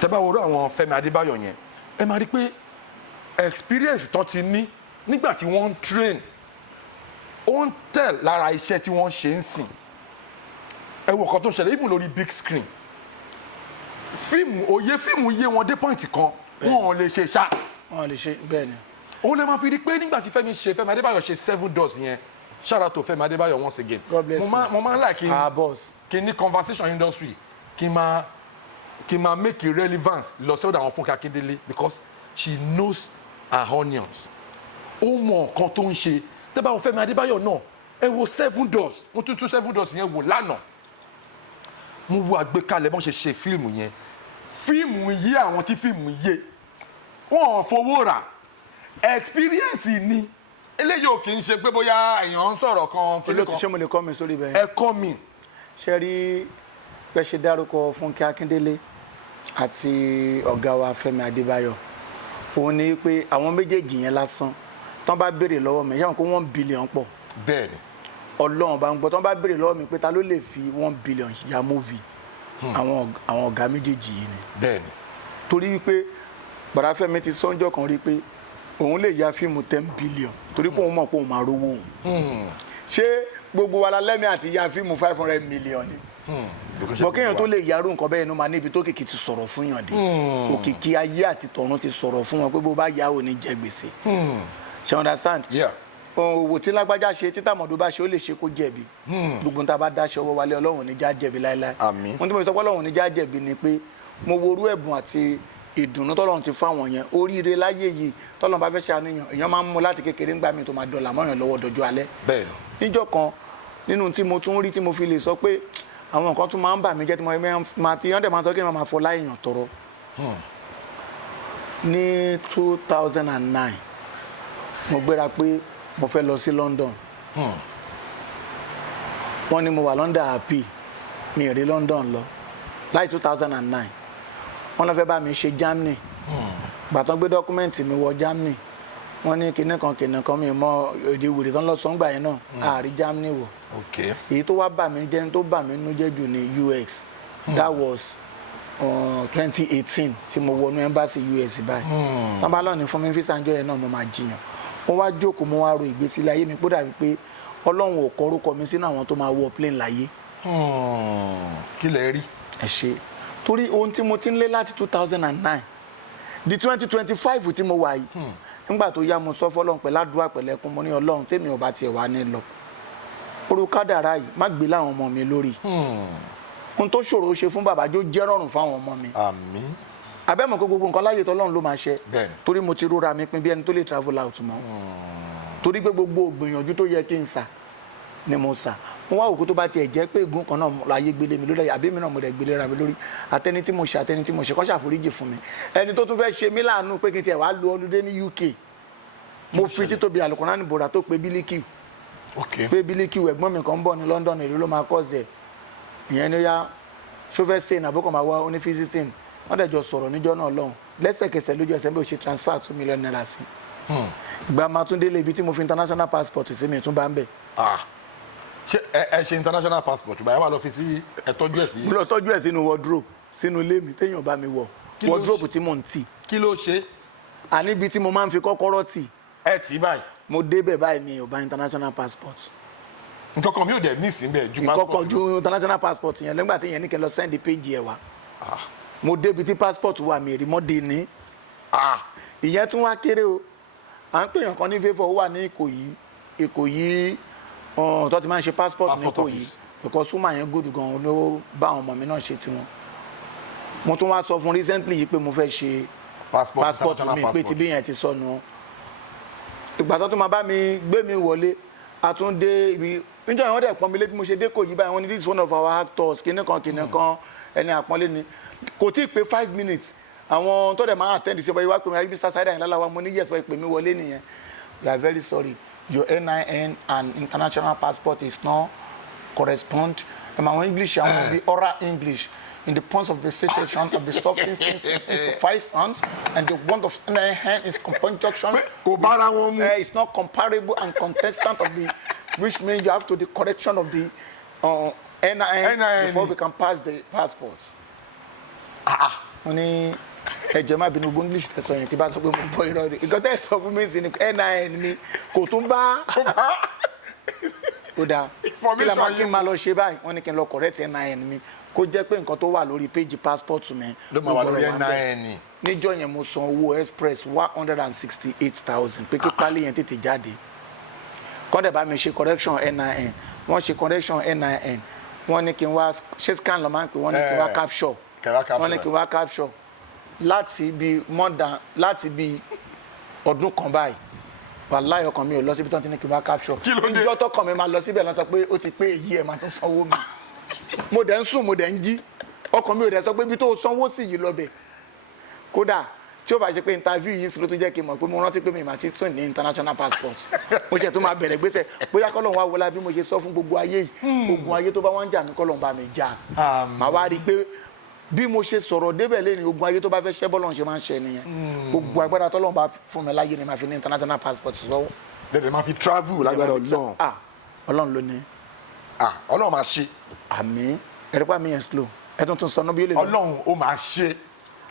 tẹ́ bá wọ́rọ̀ àwọn Fẹ́mi Adébáyọ̀ yẹn ẹ máa rí pé experience tán ti ní nígbà tí wọ́n ń train ó ń tẹ̀ lára iṣẹ́ tí wọ́n ṣe ń sìn ẹ wo nǹkan tó ń ṣẹlẹ̀ even lórí big screen òye fíìmù yé wọn dé point kan wọn ò lè ṣe ṣá. wọn ò lè ṣe bẹ́ẹ̀ ni. ó lè máa fi rí pé nígbà tí Fẹ́mi Adébáyọ̀ ṣe 7 doors yẹn shout out to Fẹ́mi Adébáyọ̀ once again. God bless you. mo máa ń like kí n ní conversation industry kí n máa make a relevance lọ sọ́dọ̀ àwọn Fúnkẹ́ Akíndélé because she knows her onions. ó mọ nǹkan tó ń ṣe tẹ́ bá wo Fẹ́mi Adébáyọ̀ náà ẹ wo 7 doors mo tún 7 doors yẹn wò lánàá mo wo àgbékalẹ̀ bọ́n ṣe fíìmù yẹn fíìmù yé àwọn tí fíìmù yé wọn ò fowó rà experience ni eléyìí ò kì í ṣe pé bóyá èèyàn ń sọ̀rọ̀ kan kí ló kan ṣé mo lè kọ́ mi sórí bẹ́ẹ̀. ẹ kọ́ mi. ṣe rí bẹ́ẹ̀ ṣe dárúkọ Fúnkẹ́ Akíndélé àti ọ̀gá wa Fẹ́mi Adébáyọ̀ òun ni pé àwọn méjèèjì yẹn lásán tán bá béèrè lọ́wọ́ mi yàrá pé $1 billion pọ̀. bẹ́ẹ̀ni. Ọlọ́run bá ń gbọ́ tán bá béèrè lọ́wọ́ mi pé ta ló lè fi $1 billion ya movie àwọn ọ̀gá méjèèjì yìí ni. bẹ́ẹ̀ni. torí wípé bàrà Fẹ́mi ti sọ́njọ́ kan rí pé òun lè ya fíìmù $10 billion torí pé òun mọ̀ pé òun máa rówó òun. ṣé gbogbo wa la lẹ́mí àti ya fíìmù $500 million ni. bọ́ kéèyàn tó lè yarú nǹkan bẹ́ẹ̀ ni ó máa níbi tó kìkì ti sọ̀rọ̀ fún yàn dé òkìkí ayé àti tọ̀run ti sọ̀rọ̀ fún wọn pé bó bá yá ò ní jẹ gbèsè. ṣe understand. òwò tí lágbájá ṣe títà mọ̀dó bá ṣe ó lè ṣe kó jẹ̀bi gbogbo tá a bá dáṣọ ọwọ́ wálé Ọlọ́run ní já jẹ̀bi láéláé. àmín. wọ́n ti mọ̀ sọ pé Ọlọ́run ní já jẹ̀bi ni pé mo worú ẹ̀bùn àti ìdùnnú tọ́lọ́run ti fáwọn yẹn oríire láyé yìí tọ́lọ́run bá fẹ́ ṣàníyàn èèyàn máa ń mú láti kékeré ńgbà mi tó máa dọ̀là mọ́yàn lọ́wọ́ dọjọ́ alẹ́. bẹ́ẹ̀ni. níjọ́ kan nínú tí mo tún rí tí mo fi lè sọ pé àwọn nǹkan tún máa ń bà mí jẹ́ tí mo máa ti yán dẹ̀ máa sọ kí n máa fọlá èèyàn tọrọ. ní 2009 mo gbéra pé mo fẹ́ lọ sí London. wọ́n ní mo wà London happy mi ì rí London lọ láì 2009 wọ́n lọ fẹ́ bá mi ṣe Germany gbàtàn gbé dọ́kúmẹ́ǹtì mi wọ Germany wọ́n ní kinní kan mi mọ èdè wèrè tán lọ sọ́ngbà yẹn náà àárí Germany wọ̀. èyí tó wá bà mí jẹ́ tó bà mí nínú jẹ́ jù ní UX that was 2018 tí mo wọnú embassy US báyìí tán bá lọ́ọ̀ni fún mi físà ń jọ yẹn náà mo máa jiyàn mo wá jókòó mo wá ro ìgbésí ayé mi kó dàbí pé Ọlọ́run ò kọ orúkọ mi sínú àwọn tó máa wọ plane láyé. kí lẹ rí. ẹ ṣe torí ohun tí mo ti ń lé láti 2009 di 2025 tí mo wà yìí nígbà tó yá mo sọ fọ́lọ́run pẹ̀lú àdúrà pẹ̀lẹ́kún mo ní Ọlọ́run tèmi ò bá tiẹ̀ wá ní lọ orú kádàrá yìí má gbé láwọn ọmọ mi lórí ohun tó ṣòro ṣe fún bàbá jó jẹ́ rọrùn fáwọn ọmọ mi. àmín. abẹ́mọ̀ kó gbogbo nǹkan láyé tọ́lọ́run ló máa ṣe bẹ́ẹ̀ni. torí mo ti rúra mi pin bí ẹni tó lè travel out mọ́ torí pé gbogbo ògbìyànjú tó yẹ kí n sà ni mo sà mo wá òkú tó bá tiẹ̀ jẹ́ pé ègún kan náà láyé gbélé mi lórí àbí mi náà mo rẹ̀ gbélé ra mi lórí àtẹni tí mo ṣe kọ́ ṣàforíjì fún mi ẹni tó tún fẹ́ ṣe mí láàánú pé kí n tiẹ̀ wá lu ọlúdé ní UK mo fi títóbi Al-Qur'ani bòrà tó pé Bílíkì pé Bílíkì ẹ̀gbọ́n mi kan ń bọ̀ ní London èlò ló máa kọ́ zẹ̀ ìyẹn ni ó yá ṣófẹ́ stain àbúkọ̀ máa wá oní fisitine wọ́n dẹ̀ jọ sọ̀rọ̀ níjọ́ náà lọ́hùn lẹ́sẹ̀kẹsẹ̀ lójú ẹsẹ̀ bí ó ṣe transfer $2 million sí ìgbà máa tún délé ibi tí mo fi international passport sí mi tún bá ń bẹ̀. ṣé ẹ ṣe international passport báyìí wà lọ fi sí ẹ tọ́jú ẹ̀ sí. mo lọ tọ́jú ẹ̀ sínú wardrobe sínú ilé mi téèyàn bá mi wọ̀ wardrobe tí mò ń tì. kí ló ṣe. àní ibi tí mo máa ń fi kọ́kọ́rọ́ tì. ẹ tì báyìí. mo débẹ̀ báyìí mi ò bá international passport. nǹkan kan mi ò dẹ̀ ní ìsínbẹ̀ ju passport. ìkọ̀kọ̀ ju international passport yẹn lẹ́gbà tí yẹn ní kí n lọ send page ẹ̀ wá. mo débi tí passport wà mí rí mọ́dé ní. ìyẹn tún wá kéré o à ń pèèyàn kan ní favour ó wà ní Ìkòyí tó ti máa ń ṣe passport ní Ìkòyí because woman yẹn good gan ló bá àwọn ọmọ mi náà ṣe tiwọn. mo tún wá sọ fún recently yìí pé mo fẹ́ ṣe passport mi pé ti bí yẹn ti sọnù. ìgbà tó tún máa bá mi gbé mi wọlé àtúndé ibi níjọ́ yẹn wọ́n dẹ̀ pọ́n mi lé bí mo ṣe dé Ìkòyí báyìí wọ́n ní this is one of our actors kìnìkan ẹni àpọ́nlé ni kò tí ì pé 5 minutes àwọn tó dẹ̀ máa attend sí ọba yìí wá pè mí Mr. Saida Ayinla wa mo ní yes wọ́n pè mí wọlé nìyẹn we are very sorry your NIN and international passport is not correspond àwọn English àwọn òbí oral English in the points of the situation of the stopping since to 5 sons and the one of NIN is conjunction it's not comparable and contestant of the which means you have to the correction of the NIN before we can pass the passport. Wọ́n ní ẹ̀jẹ̀ má bínú gbogbo English tẹ̀sán yẹn tí bá sọ pé mo bọ́ irọ́ rẹ̀ ìgbà tẹ̀ sọ fún mi sí ni NIN ni kò tún bá ó dáa kí la máa kí n máa lọ ṣe báyìí wọ́n ní kí n lọ correct NIN mi kó jẹ́ pé nǹkan tó wà lórí page passport mi ló máa wà lórí NIN. níjọ́ yẹn mo san owó express 168,000 pé kí pálí yẹn tètè jáde kọ́dẹ̀ bá mi ṣe correction NIN wọ́n ṣe correction NIN wọ́n ní kí n wá ṣe scan lọ máa ń pè wọ́n ní kí n wá capture wọ́n ní kí n wá capture láti bí ọdún kan báyìí wàláhì ọkàn mi ò lọ síbi tí wọ́n ti ní kí n wá capture ìjọ tọkàn mi máa lọ síbẹ̀ lọ sọ pé ó ti pé èyí ẹ̀ máa tún sanwó mi mo dẹ̀ ń sùn mo dẹ̀ ń jí ọkàn mi ò dẹ̀ sọ pé ibi tó sanwó sí yìí lọ bẹ̀ kódà tí ó bá ṣe pé interview yìí sí ló tún jẹ́ kí n mọ̀ pé mo rántí pé mi máa ti tún ní international passport mo ṣe tún máa bẹ̀rẹ̀ gbèsè bóyá kọ́lọ́n wá wọlá bí mo ṣe sọ fún gbogbo ayé yìí ogun ayé tó bá wá ń jà mí kọ́lọ́n bá mi jà màá wá rí i pé bí mo ṣe sọ̀rọ̀ débẹ̀ lẹ́ni ogun ayé tó bá fẹ́ ṣẹ́ bọ́lọ́n ṣe máa ń ṣe nìyẹn gbogbo agbára tọ́lọ́n bá fún mi láyé ni màá fi ní international passport sọ́wọ́. lẹ́dẹ̀ máa fi travel lágbára Ọlọ́run. Ọlọ́run ló ní. Ọlọ́run máa ṣe. àmín ẹ̀rẹ́pà mi yẹn slow ẹ̀ tuntun sọ bí ó lè lọ. Ọlọ́run ó máa ṣe.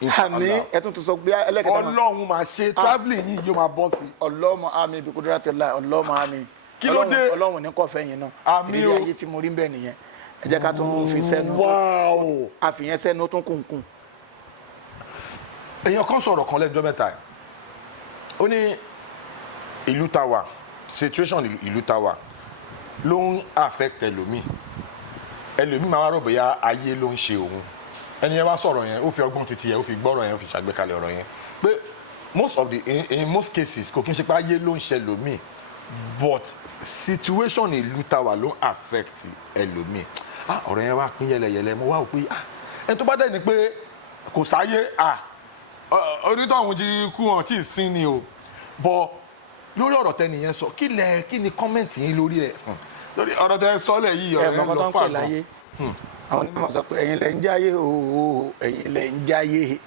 àmín ẹ̀ tuntun sọ bí ẹlẹ́kẹ̀ẹ́ máa. Ọlọ́run máa ṣe travelling yìí yóò máa bọ́ sí. Ọlọ́mọ àmín bí kúndúrà ti la Ọlọ́mọ àmín. kí ló dé Ọlọ́run ní kọfẹ́ yín náà. àmín o ìdílé ayé tí mo rí bẹ́ẹ̀ nìyẹn ẹ jẹ́ ká tún fi sẹ́nu. àfihàn sẹ́nu tún kùnkùn. èèyàn kan sọ̀rọ̀ kan lẹ́jọ́ mẹ́ta ó ní ìlú tàwa situation ìlú tàwa ló ń affect ẹlòmíì máa wá rò bóyá ayé ló ń ṣe òun ẹni yẹn wá sọ̀rọ̀ yẹn ó fi ọgbọ́n titi yẹn ó fi gbọ́rọ̀ yẹn ó fi ṣàgbékalẹ̀ ọ̀rọ̀ yẹn pé in most cases kò kí n ṣe pé ayé ló ń ṣe ẹlòmíì but situation ìlú tàwa ló ń affect ẹlòmíì ọ̀rọ̀ yẹn wá pín yẹlẹyẹlẹ mo wá wò pé ẹni tó bá dẹ̀ ni pé kò sáyé onítọ̀hún ti kú hàn tí ì sin ni o bọ̀ lórí ọ̀rọ̀ tẹ́ nìyẹn sọ kí ni kọ́mẹ̀ntì yín lórí ẹ̀ lórí ọ̀rọ̀ tẹ́ sọ́lẹ̀ yìí ọ̀rọ̀ yẹn lọ fà gan. àwọn onímọ̀ sọ pé ẹ̀yin lẹ̀ ń jáyé ooo ẹ̀yin lẹ̀ ń jáyé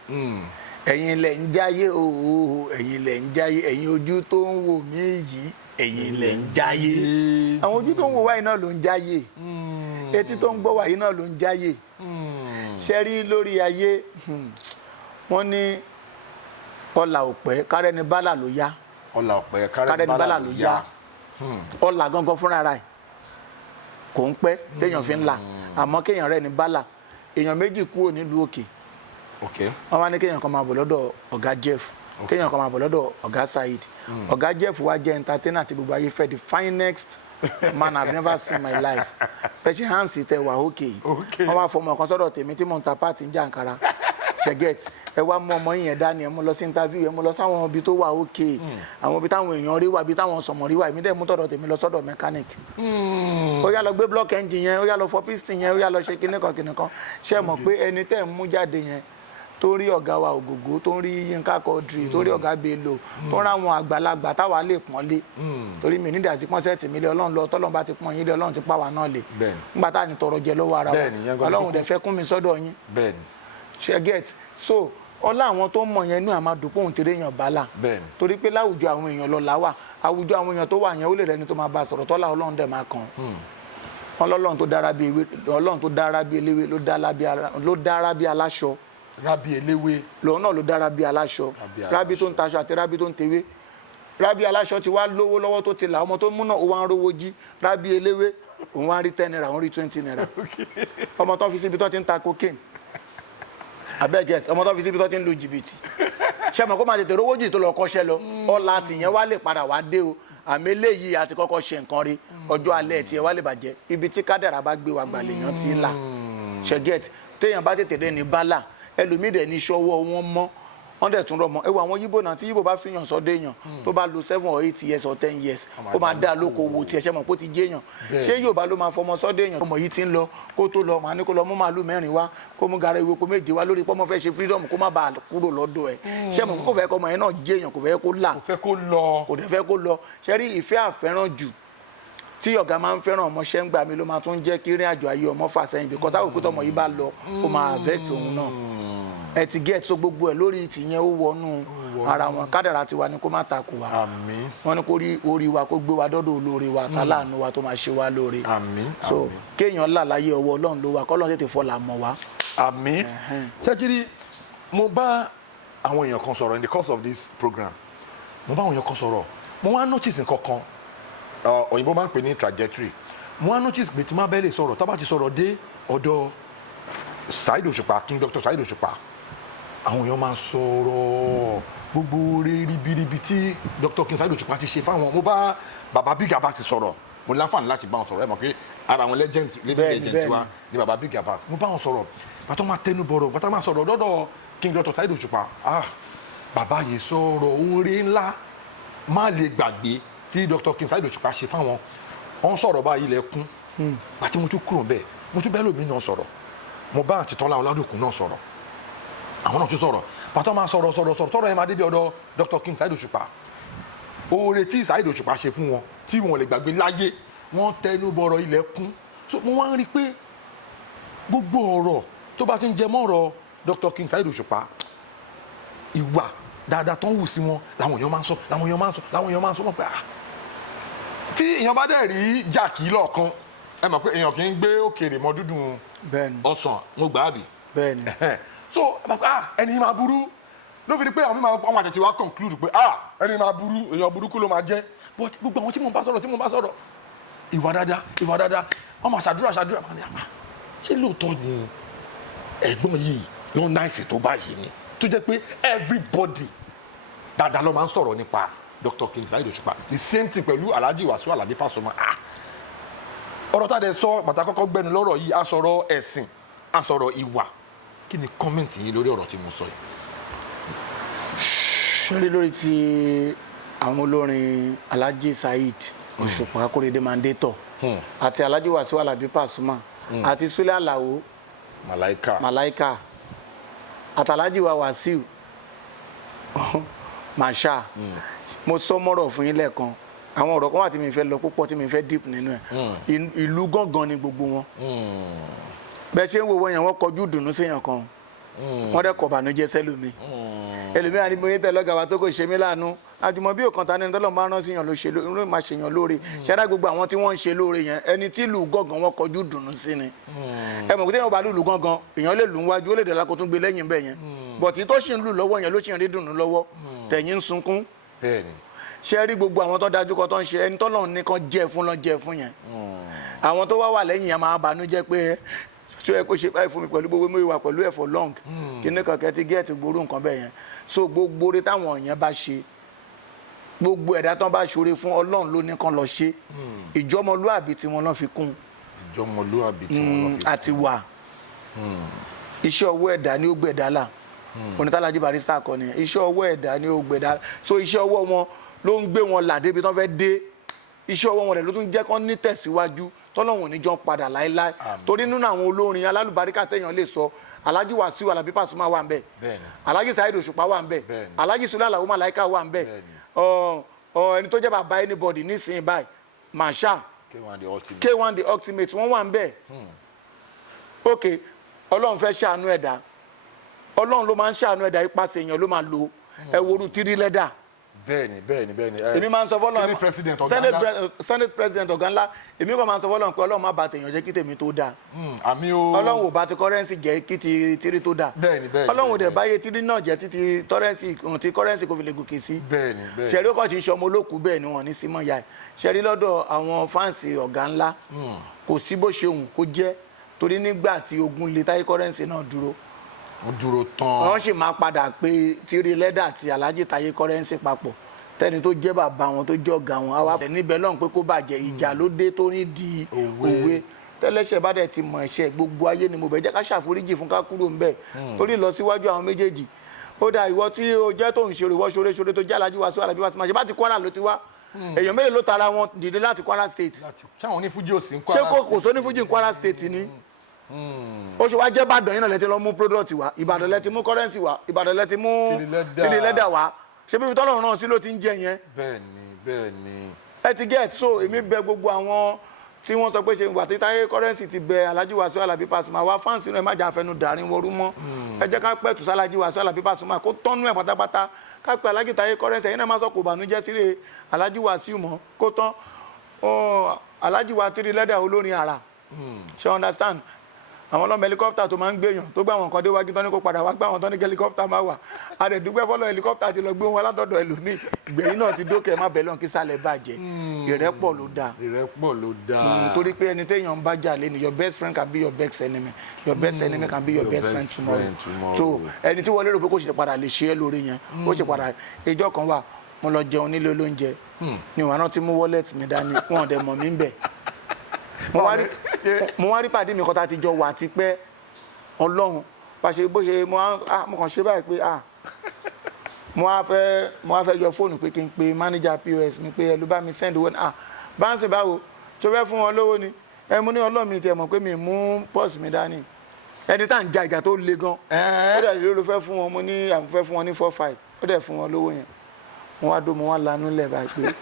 ẹ̀yin lẹ̀ ń jáyé ooo ẹ̀yin lẹ̀ ń jáyé ẹ̀yin ojú tó ń wò mí yìí ẹ̀yin lẹ̀ ń jáyé àwọn ojú tó ń wò wáyé náà ló ń jáyé etí tó ń gbọ́ wáyé náà ló ń jáyé ṣẹ́rí lórí ayé wọ́n ní ọlà òpẹ́ kárẹ́ni bálà ló yá ọlà òpẹ́ kárẹ́ni bálà ló yá ọlà gangan fúnra rẹ̀ kò ń pẹ́ téèyàn fi ń là àmọ́ kéèyàn rẹ̀ ní bálà èèyàn méjì kúrò nílùú òkè wọ́n wá ní kéèyàn kan máa bọ̀ lọ́dọ̀ ọ̀gá Jeff kéèyàn kan máa bọ̀ lọ́dọ̀ ọ̀gá Saheed ọ̀gá Jeff wá jẹ́ entertainer àti gbogbo ayé fẹ́ the finest man I've never seen in my life pẹ̀sì hansi tẹ wà òkè wọ́n wá fọmọ kan sọ́dọ̀ tèmi tí mò ń ta pàtì ń jà nkàrà ṣẹgẹt ẹ wá mú ọmọ yẹn dání ẹ mú lọ sí interview ẹ mú lọ sáwọn ibi tó wà òkè àwọn ibi táwọn èèyàn rí wà ibi táwọn sọmọ rí wà èmi dẹ̀ mú tọ̀dọ̀ tèmi lọ sọ́dọ̀ mechanic ó yá lọ gbé block engine yẹn ó yá lọ fọ piston yẹn ó yá lọ ṣe kíníkan ṣe mọ̀ pé ẹni tẹ́ ń mú jáde yẹn tó rí ọ̀gá wa Ògògó tó rí Yínká Quadri tó rí ọ̀gá Bello tó rí àwọn àgbàlagbà táwa lè pọ́n lé torí mi nídìí àti pọ́n sẹ́ẹ̀tì mi lé Ọlọ́run lọ tọ́lọ́run bá ti pọ́n yín lé Ọlọ́run ti pa wá náà lé nígbà tá à ní tọrọ jẹ lọ́wọ́ ara wa Ọlọ́run dẹ̀ fẹ́ kún mi sọ́dọ̀ yín ṣe get so ọlá àwọn tó mọ̀ yẹn inú àmà dùpọ̀ òun ti rí èèyàn bálà torí pé láwùjọ àwọn èèyàn lọ́la wà àwùjọ àwọn èèyàn tó wà yẹn ó lè rẹni tó máa bá sọ̀rọ̀ tọ́lá Ọlọ́run dẹ̀ máa kàn Ọlọ́run tó dára bí ewé Ọlọ́run tó dára bí eléwé ló dára bí aláṣọ rábí eléwé lòun náà ló dára bí aláṣọ rábí tó ń taṣọ àti rábí tó ń tewé Rábí aláṣọ ti wá lówó lọ́wọ́ tó ti là ọmọ tó múná ó wá ń rówó jí Rábí eléwé òun wá rí 10 naira òun rí 20 naira ọmọ tó fi síbi tó ti ń ta cocaine abẹ́gẹ̀t ọmọ tó fi síbi tó ti ń lu jìbìtì ṣé mọ̀ kó máa tètè rówó jì tó lọ kọ́ṣẹ́ lọ ọ̀la tìyẹn wá lè padà wá dé o àmì eléyìí àti kọ́kọ́ ṣe nǹkan rí ọjọ́ alẹ́ tiẹ̀ wá lè bàjẹ́ ibi tí kádàrá bá gbé wa gbà lèèyàn ti là ṣẹ́gẹ̀t téèyàn bá tètè dé ní bálà ẹlòmíì dẹ̀ ní ṣọwọ́ wọn mọ́ wọ́n dẹ̀ tún rọmọ ẹwà àwọn yíbò náà tí yíbò bá fihàn sọ́dọ̀ èèyàn tó bá lo 7 or 8 years or 10 years ó máa dá lóko owó tí ẹṣẹ́ mọ̀ kó ti jẹ́ èèyàn ṣé Yorùbá ló máa fọmọ sọ́dọ̀ èèyàn ọmọ yìí ti ń lọ kó tó lọ màá ní kó lọ mú màálù 4 wá kó mú gara ìwé epo 7 wá lórí pọ́mọ fẹ́ ṣe freedom kó má bàa kúrò lọ́dọ̀ ẹ̀ ṣé mọ̀ kó fẹ́ kọ́ ọmọ yẹn náà jẹ́ èèyàn kò fẹ́ kó là kò dẹ̀ fẹ́ kó lọ ṣé rí ìfẹ́ àfẹ́ràn jù tí ọ̀gá máa ń fẹ́ràn ọmọọṣẹ́ ń gbà mí ló máa tún jẹ́ kí ìrìn àjò ayé ọmọ fà sẹ́yìn because àwọn òkúta ọmọ yìí bá lọ ó máa affect òun náà ẹ ti get so gbogbo ẹ lórí tìyẹn ó wọnú ara wọn kádàrá tiwa ni kó má takò wá àmín wọn ni kó rí orí wa kó gbé wa dọ́dọ̀ olóore wa káláàánú wa tó máa ṣe wá lóore àmín so kéèyàn là láyé ọwọ́ Ọlọ́run ló wà kọ́lọ́run tètè fọlá mọ̀ wá. àmín ṣẹ́jírí mo bá àwọn èèyàn kan sọ̀rọ̀ in the course of this program mo bá àwọn èèyàn kan sọ̀rọ̀ mo wá notice nǹkan kan òyìnbó máa ń pè ní trajectory mo wá notice pé tí má bẹ́ẹ̀ lè sọ̀rọ̀ tá bá ti sọ̀rọ̀ dé ọ̀dọ̀ Saheed Òṣùpá King Dr. Saheed Òṣùpá àwọn èèyàn máa ń sọ̀rọ̀ gbogbo ribiribi tí Dr. King Saheed Òṣùpá ti ṣe fáwọn mo bá baba Big Abass ti sọ̀rọ̀ mo láǹfààní láti bá wọn sọ̀rọ̀ ẹ mọ̀ pé ara wọn legends living legends wa ni baba Big Abass mo bá wọn sọ̀rọ̀ bàtọ́ máa tẹnu bọ̀rọ̀ bàtọ́ máa sọ̀rọ̀ lọ́dọ̀ King Dr. Saheed Òṣùpá bàbá yìí sọ̀rọ̀ oore ńlá má lè gbàgbé tí Dr. King Saheed Òṣùpá ṣe fáwọn wọn sọ̀rọ̀ báyìí lẹ́kún àti mo tún kúrò bẹ́ẹ̀ mo tún bẹ́ẹ̀ lómi náà sọ̀rọ̀ mo bá àti Tọ́lá Ọládòkun náà sọ̀rọ̀ àwọn náà tún sọ̀rọ̀ pàtó máa sọ̀rọ̀ tọ́rọ̀ ẹ máa débi ọ̀dọ̀ Dr. King Saheed Òṣùpá oore tí Saheed Òṣùpá ṣe fún wọn tí wọn lè gbàgbé láyé wọn tẹnu bọ̀rọ̀ ilẹ̀kùn so mo wá ń rí i pé gbogbo ọ̀rọ̀ tó bá ti ń jẹ mọ́ ọ̀rọ̀ Dr. King Saheed Òṣùpá ìwà dáadáa tó ń wù sí wọn làwọn èèyàn máa ń sọ wọn pé tí èèyàn bá dẹ̀ rí jàkí lọ́ọ̀kan ẹ mọ̀ pé èèyàn kì í gbé òkèèrè mọ́ dúdùn ọsàn mo gbà á bì so ẹni máa burú ló fi di pé àwọn àtẹ̀tẹ̀ wa conclude pé ẹni máa burú èèyàn burúkú ló máa jẹ́ but gbogbo àwọn tí mo bá sọ̀rọ̀ ìwà dáadáa wọ́n máa ṣàdúrà máa ní ṣé lóòótọ́ ni ẹ̀gbọ́n yìí ló ń náìsì tó báyìí ni tó jẹ́ pé everybody dáadáa ló máa ń sọ̀rọ̀ nípa Dr. King Saheed Òṣùpá the same thing pẹ̀lú Alhaji Wasiu Alabi Pasuma ọ̀rọ̀ tá a dẹ̀ sọ bàtà kọ́kọ́ gbẹnu lọ́rọ̀ yìí a sọ̀rọ̀ ẹ̀sìn a sọ̀rọ̀ ìwà kí ni kọ́mẹ̀ntì yìí lórí ọ̀rọ̀ tí mo sọ yìí. ṣé lórí ti àwọn olórin Alhaji Saheed Òṣùpá Kóredé Mandator àti Alhaji Wasiu Alabi Pasuma àti Sule Alao Malaika àti Alhaji wa Wasiu Masha mo sọ mọ́rọ̀ fún yín lẹ́ẹ̀kan àwọn ọ̀rọ̀ kan wà tí mi fẹ́ lọ púpọ̀ tí mi fẹ́ deep nínú ẹ̀ ìlú gángan ni gbogbo wọn bẹ́ẹ̀ ṣe ń wo wọ́n yẹn wọ́n kọjú dùnú séèyàn kan wọ́n dẹ̀ kọ̀ bànújẹ́ sẹ́lómi ẹlòmíràn ni mo yẹ tẹ lọ́gàá wa tó kò ṣe mí láàánú àjùmọ̀ bí òkan ta ní tọ́lọ́ bá rán síyàn ló máa ṣèyàn lóore ṣẹ́dá gbogbo àwọn tí wọ́n ń ṣe lóore yẹn ẹni tí ìlú gángan wọ́n kọjú dùnú sí ni ẹ mọ̀ pé téèyàn bá lùlù gángan èèyàn lè lù ú wájú ó lè dẹ̀la kó tún gbé lẹ́yìn bẹ́ẹ̀ yẹn bọ̀tí tó ṣì ń lù lọ́wọ́ yẹn ló ṣì ń rí dùnú lọ́wọ́ tẹ̀yìn ń sunkún ṣe rí gbogbo àwọn tó dájú kọ tó ń ṣe ẹni tó lọ́n ní kan jẹ́ fún yẹn àwọn tó wá wà lẹ́yìn yẹn máa bànújẹ́ pé ṣé ẹ kó ṣe báyìí fún mi pẹ̀lú gbogbo mẹ́wàá pẹ̀lú ẹ̀ for long kí ní kankan ti gẹ́ẹ̀tì gbòòrò nǹkan bẹ́ẹ̀ yẹn so gbogbo orí táwọn yẹn bá ṣe gbogbo ẹ̀dá tán bá ṣoore fún Ọlọ́run ló ní kan lọ ṣe ìjọmọlúàbí tí wọ́n lọ́ fi kún àti wà iṣẹ́ ọwọ́ ẹ̀dá ni ó gbẹ̀dá là onítàlájí Barrister kọ ni iṣẹ́ ọwọ́ ẹ̀dá ni ó gbẹ̀dá so iṣẹ́ ọwọ́ wọn ló ń gbé wọn là débi tán fẹ́ dé iṣẹ́ ọwọ́ wọn rẹ̀ ló tún jẹ́ kán ní tẹ̀síwájú tọ́lọ́wọ̀n níjọ́ padà láéláé torí nínú àwọn olórin alálùbáríkà téèyàn lè sọ Alhaji Wasiu Alabi Pasuma wà ń bẹ̀ Alhaji Saheed Òṣùpá wà ń bẹ̀ Alhaji Sule Alao Malaika wà ń bẹ̀ ẹni tó jẹ́ bàbá anybody nísìnyí báyìí Masha K1 the ultimate wọ́n wà ń bẹ̀ ok Ọlọ́run fẹ́ ṣàánú ẹ̀dá Ọlọ́run ló máa ń ṣàánú ẹ̀dá ipasẹ̀ èèyàn ló máa lo ẹ̀wòrú tírí lẹ́dà bẹ́ẹ̀ni. èmi máa ń sọ fọ́lọ́run Senate president ọ̀gá ńlá. Senate president ọ̀gá ńlá èmi kàn máa ń sọ fọ́lọ́run pé Ọlọ́run má bà tèèyàn jẹ́ kí tèmi tó dáa. àmì o. Ọlọ́run ò bá ti currency jẹ́ kí ti tírí tó dáa. bẹ́ẹ̀ni. Ọlọ́run ò dẹ̀ báyé tírí náà jẹ́ títí currency kò fi lè gòkè sí. bẹ́ẹ̀ni. ṣẹ̀rí ó kàn ti ń ṣọmọ olókùú bẹ́ẹ̀ ni wọ́n ní símọ́ ya ẹ̀. ṣẹ̀rí lọ́dọ̀ àwọn fáǹsì ọ̀gá ńlá kò sí bó ṣe hùn kó jẹ́ torí nígbà tí ogun le táyé currency náà dúró ó dúró tán. wọ́n sì máa padà pé tírí lẹ́dà àti Alhaji Táyé currency papọ̀ tẹ́ni tó jẹ́ bàbá wọn tó jẹ́ ọ̀gá wọn àwa níbẹ̀ lọ́hùn pé kó bàjẹ́ ìjà ló dé tó ní di òwe tẹ́lẹ̀ṣẹ̀ bá dẹ̀ ti mọ̀ ẹ̀ṣẹ̀ gbogbo ayé ni mo bẹ̀ jẹ́ ká ṣàforíjì fún ká kúrò ń bẹ̀ torí lọ síwájú àwọn méjèèjì ó dà ìwọ tí o jẹ́ tó ń ṣeré ìwọ ṣoore tó jẹ́ Alhaji Wasiu Alabi Pasuma ṣe bá ti Kwara ló ti wá èèyàn mélòó ló tara wọn dìde láti Kwara state ṣáwọn onífújì ò sí ń Kwara ṣé kò sóní fújì ní Kwara state ni ó ṣe wá jẹ́ Ìbàdàn yìí náà lẹ́tí lọ mú product wá Ìbàdàn lẹ́tí mú currency wá Ìbàdàn lẹ́tí mú tìrì lẹ́dà wá ṣé bí tọ́lọ́run náà sí ló ti ń jẹ yẹn. bẹ́ẹ̀ni. ẹ ti get so èmi bẹ̀ gbogbo àwọn tí wọ́n sọ pé ṣe ìgbà tí Táyé currency ti bẹ Alhaji Wasiu Alabi Pasuma wá fáǹsì náà ẹ má jà fẹnu dàrín wọrú mọ́ ẹ jẹ́ ká pẹ̀tù sálàjì Wasiu Alabi Pasuma kó tọ́nú ẹ̀ pátápátá ká pẹ́ Alhaji Táyé currency ẹ̀yin náà má sọ kò bànújẹ́ sílé Alhaji Wasiu mọ́ kó tán Alhaji wa tìrì lẹ́dà olórin àrà ṣe understand àwọn ọlọ́mọ helicopter tó máa ń gbèyàn tó gbà wọn kan déwájú tán ní kó padà wá gbà wọn tán ní helicopter máa wà a dẹ̀ dúpẹ́ fọlọ́ helicopter ti lọ gbé wọn látọ̀dọ̀ ẹlòmíì ìgbẹ̀yìn náà ti dókè má bẹ̀ẹ́ lọ́n kí sálẹ̀ bàjẹ́ ìrẹ́pọ̀ ló dáa torí pé ẹni téèyàn ń bá jà lé ni your best friend can be your best enemy your best enemy can be your best friend tomorrow so ẹni tí wọ́n lérò pé kò ṣe padà lè ṣe é lórí yẹn ó ṣe padà ìjọ kan wà mo lọ jẹun nílé olóúnjẹ ni wọn rántí mú wallet mi dání wọn ò dẹ̀ mọ̀ mí ń bẹ̀ mo wá rí pàdé mi kan tá a ti jọ wà ti pẹ́ Ọlọ́run bá ṣe bó ṣe mo kàn ṣe báyìí pé mo wá fẹ́ yọ fóònù pé kí n pe manager POS mi pé ẹ ló bá mi send owó báńsì báwo tó fẹ́ fún wọn lówó ni ẹ mo ní Ọlọ́run mi tiẹ̀ mọ̀ pé mi mú pọ́ọ̀sì mi dání ẹni tá à ń ja ìjà tó le gan ó dẹ̀ ló fẹ́ fún wọn mo ní àwọn fẹ́ fún wọn ní 4-5 ó dẹ̀ fún wọn lówó yẹn mo wá dó mo wá lanú lẹ̀ báyìí pé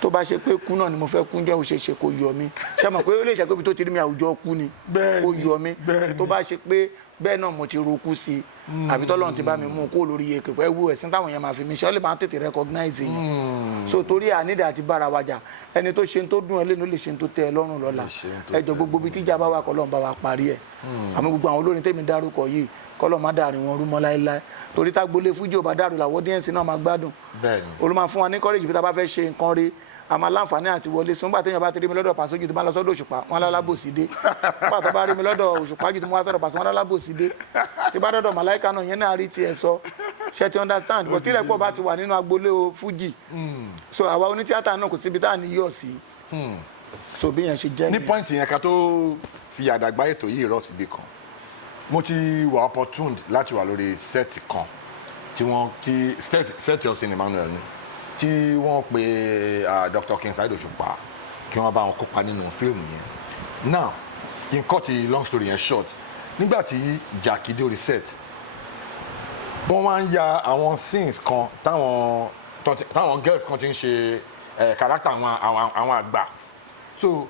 tó bá ṣe pé kú náà ni mo fẹ́ kú jẹ́ òṣèṣe kò yọ mí ṣe mọ̀ pé ó lè ṣe pé tó ti rí mi àwùjọ kú ni kò yọ mí tó bá ṣe pé bẹ́ẹ̀ náà mo ti roku sí i àbí tọ́lọ́run ti bá mi mú kó lórí èkó pẹ́ wú ẹ̀sìn táwọn yẹn máa fi mi ṣe ọ́ lè máa tètè recognize yẹn so torí ànídà àti bára wájà ẹni tó ṣe tó dùn ẹ lẹ́nu lè ṣe tó tẹ́ ẹ lọ́rùn lọ́la ẹjọ́ gbogbo bíi tíjà bá wà kọ́lọ́run bá wa parí ẹ̀ àmọ́ gbogbo àwọn olórin tèmi dárúkọ yìí kọ́lọ́run má dàrin wọn rú mọ́ láéláé torí tágbólé fújì ò bá dàrú làwọ́ díẹ̀nsì náà máa gbádùn olùmọ̀ fún wa ní courage bí tá a bá fẹ́ ṣe nǹkan rí àmọ́ láǹfààní àti wọlé sọ́ngbà téèyàn bá ti rí mi lọ́dọ̀ Paso jù tó bá lọ sọ́dọ̀ Òṣùpá wọn lálábòsí dé nígbà tó bá rí mi lọ́dọ̀ Òṣùpá jù tó wá sọ́dọ̀ Paso wọn lálábòsí dé tí bá dọ́dọ̀ Màláíkà náà yẹn náà rí tiẹ̀ sọ ṣe ti understand bọ̀ tílẹ̀ pọ̀ bá ti wà nínú agboolé fújì so àwa onítíátà náà kò síbi tá à ní yọ̀ sí so bí yẹn ṣe jẹ́ ní pọ́ìntì yẹn ká tó fi àdàgbà ètò yìí rọ̀ síbi kan mo ti wà opportuned láti wà lórí sẹ́ẹ̀tì kan tí sẹ́ẹ̀tì ọ̀sìn Emmanuel ni tí wọ́n pe Dr. King Saheed Òṣùpá kí wọ́n bá wọn kópa nínú fíìmù yẹn now in cut the long story yẹn short nígbà tí Jackie dé orí set wọ́n máa ń ya àwọn scenes kan táwọn girls kan ti ń ṣe character àwọn àgbà so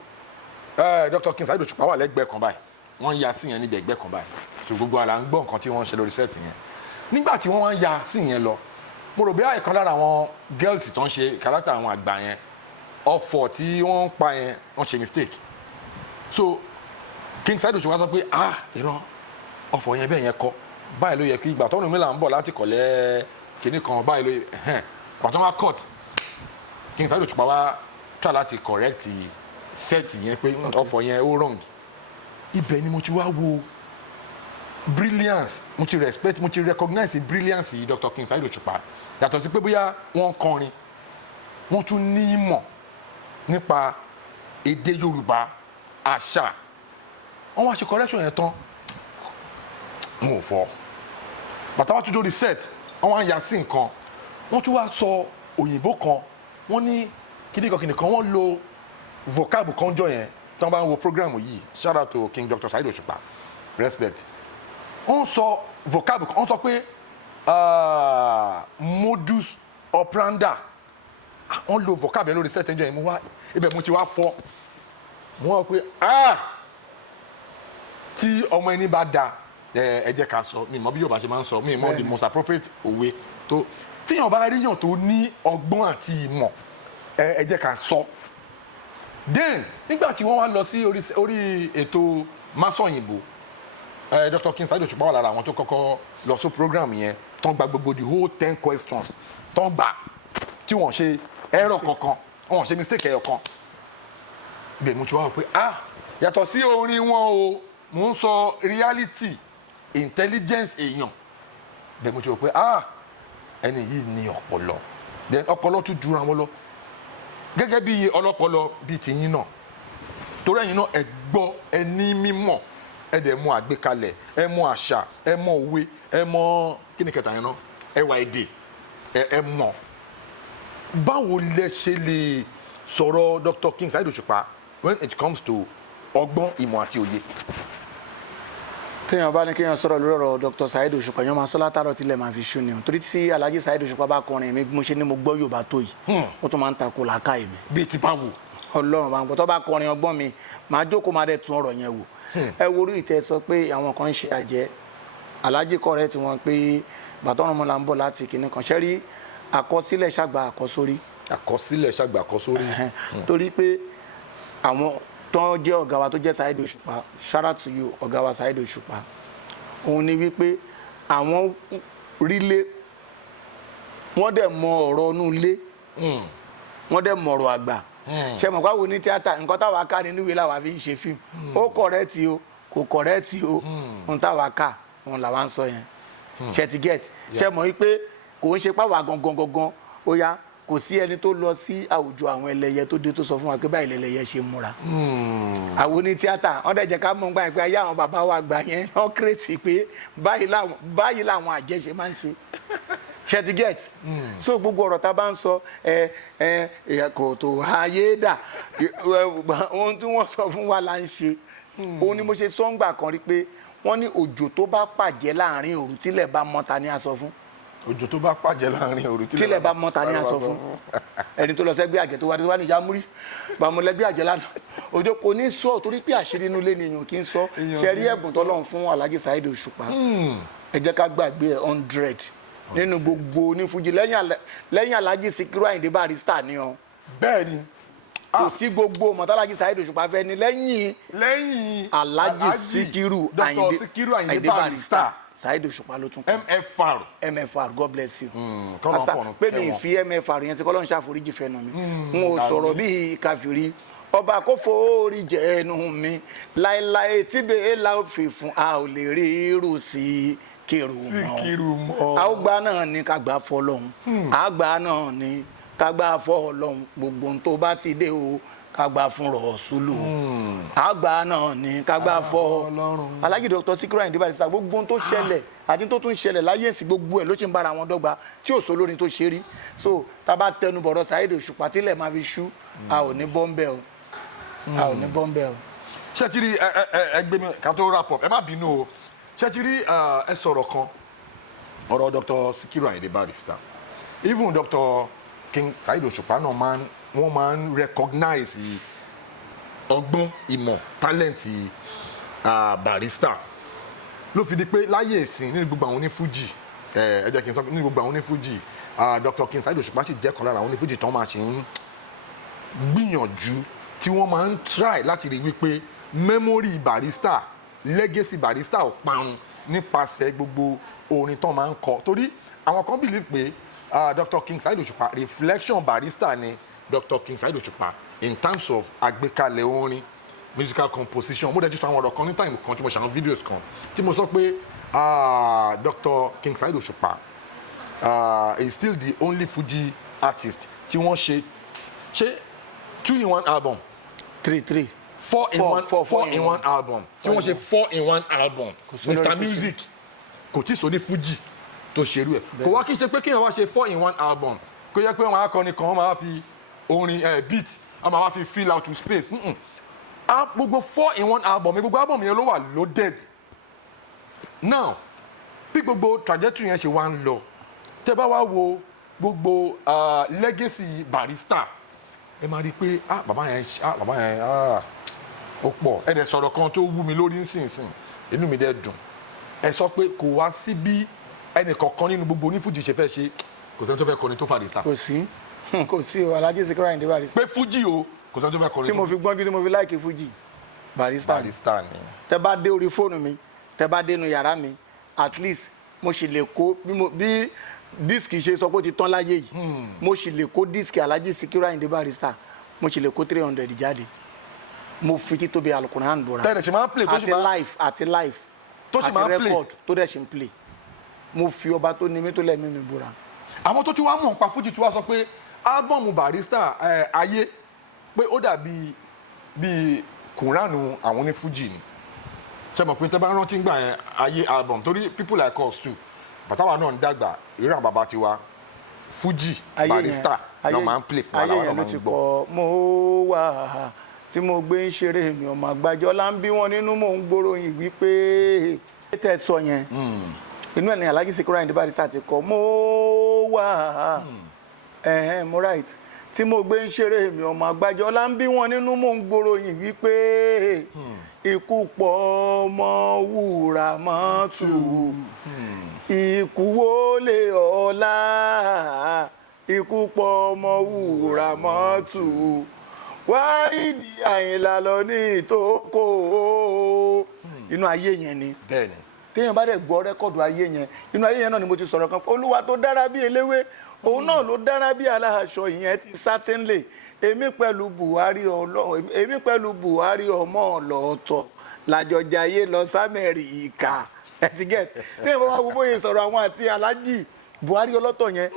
Dr. King Saheed Òṣùpá wà lẹ́gbẹ̀ẹ́ kan báyìí wọ́n ya scene yẹn níbi ẹ̀gbẹ́ kan báyìí so gbogbo àlà ń gbọ́ nǹkan tí wọ́n ń ṣe lórí set yẹn nígbà tí wọ́n wá ń ya scene yẹn lọ mo rò bí àìkan lára àwọn girls tó ń ṣe character àwọn àgbà yẹn ọ̀fọ̀ tí wọ́n ń pa yẹn wọ́n ṣe mistake so King Saheed Òṣùpá sọ pé ìran ọ̀fọ̀ yẹn bẹ́ẹ̀ yẹn kọ́ báyìí ló yẹ kí ìgbà tọ́nù mi là ń bọ̀ láti kọ̀lẹ́ kinní kan báyìí ló yẹ pàtó wá cut King Saheed Òṣùpá wá try láti correct set yẹn pé ọ̀fọ̀ yẹn ó wrong ibẹ̀ ni mo ti wá wo brilliance mo ti respect mo ti recognize brilliance yìí Dr. King Saheed Òṣùpá yàtọ̀ sí pé bóyá wọ́n kọrin wọ́n tún ní ìmọ̀ nípa èdè Yorùbá àṣà wọ́n wá ṣe correction yẹn tán mo fọ́ bàtà wá tún dórí set wọ́n wá yà sí nǹkan wọ́n tún wá sọ òyìnbó kan wọ́n ní kìnìkan wọ́n lo vocab kan jọ yẹn tí wọ́n bá ń wo program yìí shout out to King Dr. Saheed Òṣùpá respect wọ́n sọ vocab kan wọ́n sọ pé modus operandi wọ́n lo vocab yẹn lórí set ẹjọ́ yẹn mo wá ibẹ̀ mo ti wá fọ́ wọ́n pé tí ọmọ ẹni bá da ẹ jẹ́ ká sọ mi mọ̀ bí Yorùbá ṣe máa ń sọ mi mọ̀ the most appropriate òwe tó tíyàn bá ríyàn tó ní ọgbọ́n àti ìmọ̀ ẹ jẹ́ ká sọ then nígbà tí wọ́n wá lọ sí orí ètò Masọ̀yìnbó Dr. King Saheed Òṣùpá wà lára àwọn tó kọ́kọ́ lọ sí program yẹn tán gba gbogbo the whole 10 questions tán gbà tí wọ́n ṣe error kankan wọ́n ṣe mistake ẹyọ kan bẹ́ẹ̀ mo ti wá wò pé yàtọ̀ sí orin wọn o mo ń sọ reality intelligence èèyàn bẹ́ẹ̀ mo ti wò pé ẹni yìí ní ọpọlọ then ọpọlọ tún jura wọn lọ gẹ́gẹ́ bí ọlọ́pọlọ bíi tìyín náà torí ẹ̀yin náà ẹ gbọ́ ẹ ní mímọ̀ ẹ dẹ̀ mọ̀ àgbékalẹ̀ ẹ mọ̀ àṣà ẹ mọ̀ òwe ẹ mọ̀ kí ni kẹta yẹn náà ẹwà èdè ẹ mọ̀ báwo lẹ ṣe lè sọ̀rọ̀ Dr. King Saheed Òṣùpá when it comes to ọgbọ́n ìmọ̀ àti òye. téèyàn bá ní kéèyàn sọ̀rọ̀ lórí ọ̀rọ̀ Dr. Saheed Òṣùpá yẹn máa sọ látàrọ̀ tilẹ̀ máa fi ṣú ni o torí tí Alhaji Saheed Òṣùpá bá kọrin mi mo ṣe ni mo gbọ́ Yorùbá tó yìí ó tún máa ń takò làákàyè mi. bíi ti báwo. Ọlọ́run bá ń gbọ́ tó bá kọrin ọgbọ́n mi máa jókòó máa dẹ̀ tún ọ̀rọ̀ yẹn wò. ẹ wo orí ìtẹ́ sọ pé àwọn kan ń ṣe àjẹ́ Alhaji kọ̀rẹ́ tí wọ́n pé bàtọ́rùn mọ́ la ń bọ̀ láti kìnnì kan ṣẹ́rí àkọsílẹ̀ ṣàgbà àkọsórí. àkọsílẹ̀ ṣàgbà àkọsórí. torí pé àwọn tó jẹ́ ọ̀gá wa tó jẹ́ Saheed Òṣùpá shout out to you ọ̀gá wa Saheed Òṣùpá òun ni wípé àwọn rílé wọ́n dẹ̀ mọ ọ̀rọ̀ inú ilé wọ́n dẹ̀ mọ ọ̀rọ̀ àgbà ṣe mọ̀ káwọn ní tíátà nǹkan táwa ká nínú ìwé làwa fi ń ṣe fíìmù ó kọ̀rẹ́tì o kò kọ̀rẹ́tì o ohun táwa ká òun làwa ń sọ yẹn ṣe ti get ṣe mọ̀ wípé kò ń ṣe páwa gangan ó yá kò sí ẹni tó lọ sí àwùjọ àwọn ẹlẹ́yẹ tó dé tó sọ fún wa pé báyìí lẹ́lẹ́yẹ ṣe múra àwọn ní tíátà wọ́n dẹ̀ jẹ́ ká mọ̀ nígbà pé ayé àwọn bàbá wa gbà yẹn wọ́n kírètì pé báyìí làwọn àjẹ́ ṣe máa ń ṣe ṣe ti get so gbogbo ọ̀rọ̀ tá a bá ń sọ kò tó ayé dà ohun tí wọ́n sọ fún wa là ń ṣe òun ni mo ṣe sọ́ngbà kan rí pé wọ́n ní òjò tó bá pàjẹ́ láàrin òru tílẹ̀ bá mọ́ ta ni a sọ fún. òjò tó bá pàjẹ́ láàrin òru tílẹ̀ bá mọ́ ta ni a sọ fún ẹni tó lọ sẹ́gbẹ́ àjẹ́ tó wá ní ìyá múrí bàmú lẹ́gbẹ́ àjẹ́ lánàá òjò kò ní sọ torí pé àṣírí inú ilé ni èèyàn kì í sọ ṣe rí ẹ̀bùn tọ́lọ́run fún Alhaji Saheed Òṣùpá ẹ jẹ́ ká gbàgbé 100 nínú gbogbo onífújì lẹ́yìn Alhaji Sikiru Ayinde Barrister ni ọ. bẹ́ẹ̀ ni kò sí gbogbo mọ̀tálàjì Saheed Òṣùpá fẹ́ ni lẹ́yìn Alhaji Sikiru Ayinde Barrister Saheed Òṣùpá ló tún kọ́. MFR God bless you. pé mi fi MFR yẹn sí kọ́lọ́n ṣàforíjì fẹ́nu mi n ò sọ̀rọ̀ bíi káfírí ọba kò forí jẹ ẹnu mi láéláé tí bẹ́ẹ̀ la ó fi fún a ò lè rí irú sí Síkírù mọ́ àgbà náà ni ká gbà fọ́lọ́hun àgbà náà ni ká gbà fọ́lọ́hun gbogbo ohun tó bá ti dé o ká gbà fún Rọ̀súlù àgbà náà ni ká gbà fọ́lọ́hun. Alhaji Dr. Sikiru Ayinde Barrister gbogbo ohun tó ṣẹlẹ̀ àti tó tún ṣẹlẹ̀ láyé sí gbogbo ẹ̀ ló ṣe ń bára wọn dọ́gba tí ò sọ lórin tó ṣe rí so tá a bá tẹnu bọ̀rọ̀ Saheed Òṣùpá tílẹ̀ máa fi ṣú a ò ní bọ́ńbẹ́ o a ò ní bọ́ńbẹ́ o. ṣé ti rí ẹgbẹ́ mi ká tó wrap up ẹ má bínú o ṣé ti rí ẹ sọ̀rọ̀ kan ọ̀rọ̀ Dr. Sikiru Ayinde Barrister even Dr. King Saheed Òṣùpá náà wọ́n máa ń recognize ọgbọ́n ìmọ̀ talent Barrister ló fi di pé láyé ìsìn nínú gbogbo àwọn onífújì ẹ jẹ́ kí n sọ nínú gbogbo àwọn onífújì Dr. King Saheed Òṣùpá sì jẹ́ kan lára àwọn onífújì tó máa ṣe ń gbìyànjú tí wọ́n máa ń try láti rí wípé memory Barrister legacy Barrister ò parun nípasẹ̀ gbogbo orin tó máa ń kọ torí àwọn kan believe pé Dr. King Saheed Òṣùpá reflection Barrister ni Dr. King Saheed Òṣùpá in terms of àgbékalẹ̀ orin musical composition mo dẹ̀ ti sọ àwọn ọ̀rọ̀ kan ní time kan tí mo ṣe àwọn videos kan tí mo sọ pé Dr. King Saheed Òṣùpá is still the only Fuji artist tí wọ́n ṣe 2-in-1 album 3 4-in-1 album tí wọ́n ṣe 4-in-1 album Mr Music kò tí sọ ní Fuji tó ṣerú ẹ̀ kò wá kí n ṣe pé kéèyàn wá ṣe 4-in-1 album kó yẹ pé wọn akọni kan wọn máa fi orin beat wọn máa fi fill out to space gbogbo 4-in-1 album gbogbo album yẹn ló wà loaded now bí gbogbo trajectory yẹn ṣe wá ń lọ tẹ́ bá wá wo gbogbo legacy Barrister ẹ máa rí i pé bàbá yẹn ó pọ̀ ẹ dẹ̀ sọ̀rọ̀ kan tó wú mi lórí nísinsìnyí inú mi dẹ̀ dùn ẹ sọ pé kò wá sí bí ẹnì kọ̀ọ̀kan nínú gbogbo onífújì ṣe fẹ́ ṣe kò sẹ́ni tó fẹ́ kọrin tó Barrister. kò sí o Alhaji Sikiru Ayinde Barrister. pé Fuji o kò sẹ́ni tó fẹ́ kọrin. tí mo fi gbọ́njú tí mo fi láìkì Fuji Barrister ni. tẹ bá dé orí fóònù mi tẹ bá dénú yàrá mi at least mo sì lè kó bí díìskì ṣe sọ pé ó ti tán láyé yìí mo sì lè kó díìskì Alhaji Sikiru Ayinde Barrister mo sì lè kó 300 jáde mo fi títóbi Al-Qur'an bora tẹ́lẹ̀ ṣe máa ń play tó ṣe máa àti live tó ṣe máa ń play record tó dẹ̀ ṣe ń play mo fi ọba tó ní mi tó lẹ́mí mi bora. àwọn tó ti wá mọ̀ nípa Fuji tí wàá sọ pé álbọ̀mù Barrister ayé pé ó dàbí bíi kùránù àwọn ní Fuji ni ṣe mọ̀ pé tẹ́ bá rántí gbà yẹn ayé album torí people like us too bàtàwà náà ń dàgbà irú àwọn bàbá tiwa Fuji Barrister náà máa ń play fún wa làwọn náà máa ń gbọ́. mo wà tí mo gbé ń ṣeré mi ọmọ àgbàjọ là ń bí wọn nínú mò ń gbóròyìn wípé tẹ sọ yẹn inú ẹ̀ ní Alhaji Sikiru Ayinde Barrister ti kọ mo wà mo right tí mo gbé ń ṣeré mi ọmọ àgbàjọ là ń bí wọn nínú mò ń gbóròyìn wípé ikú pọ̀ ọmọ wúrà mọ́tò ikú wọlé ọ̀la ikú pọ̀ ọmọ wúrà mọ́tò wá ìdí Àyìnlá lọ ní ìtókò inú ayé yẹn ni. bẹ́ẹ̀ni. téèyàn bá dẹ̀ gbọ́ rẹ́kọ̀dù ayé yẹn inú ayé yẹn náà ni mo ti sọ̀rọ̀ kan olúwa tó dára bí eléwé òun náà ló dára bí aláṣọ ìyẹn ti certainly èmi pẹ̀lú Buhari ọmọ ọlọ́ọ̀tọ̀ làjọjà ayé lọ s'Amẹ́ríkà ẹ̀tìgẹ́t téèyàn bá wá wo bóyá sọ̀rọ̀ àwọn àti Alhaji Buhari ọlọ́tọ̀ yẹn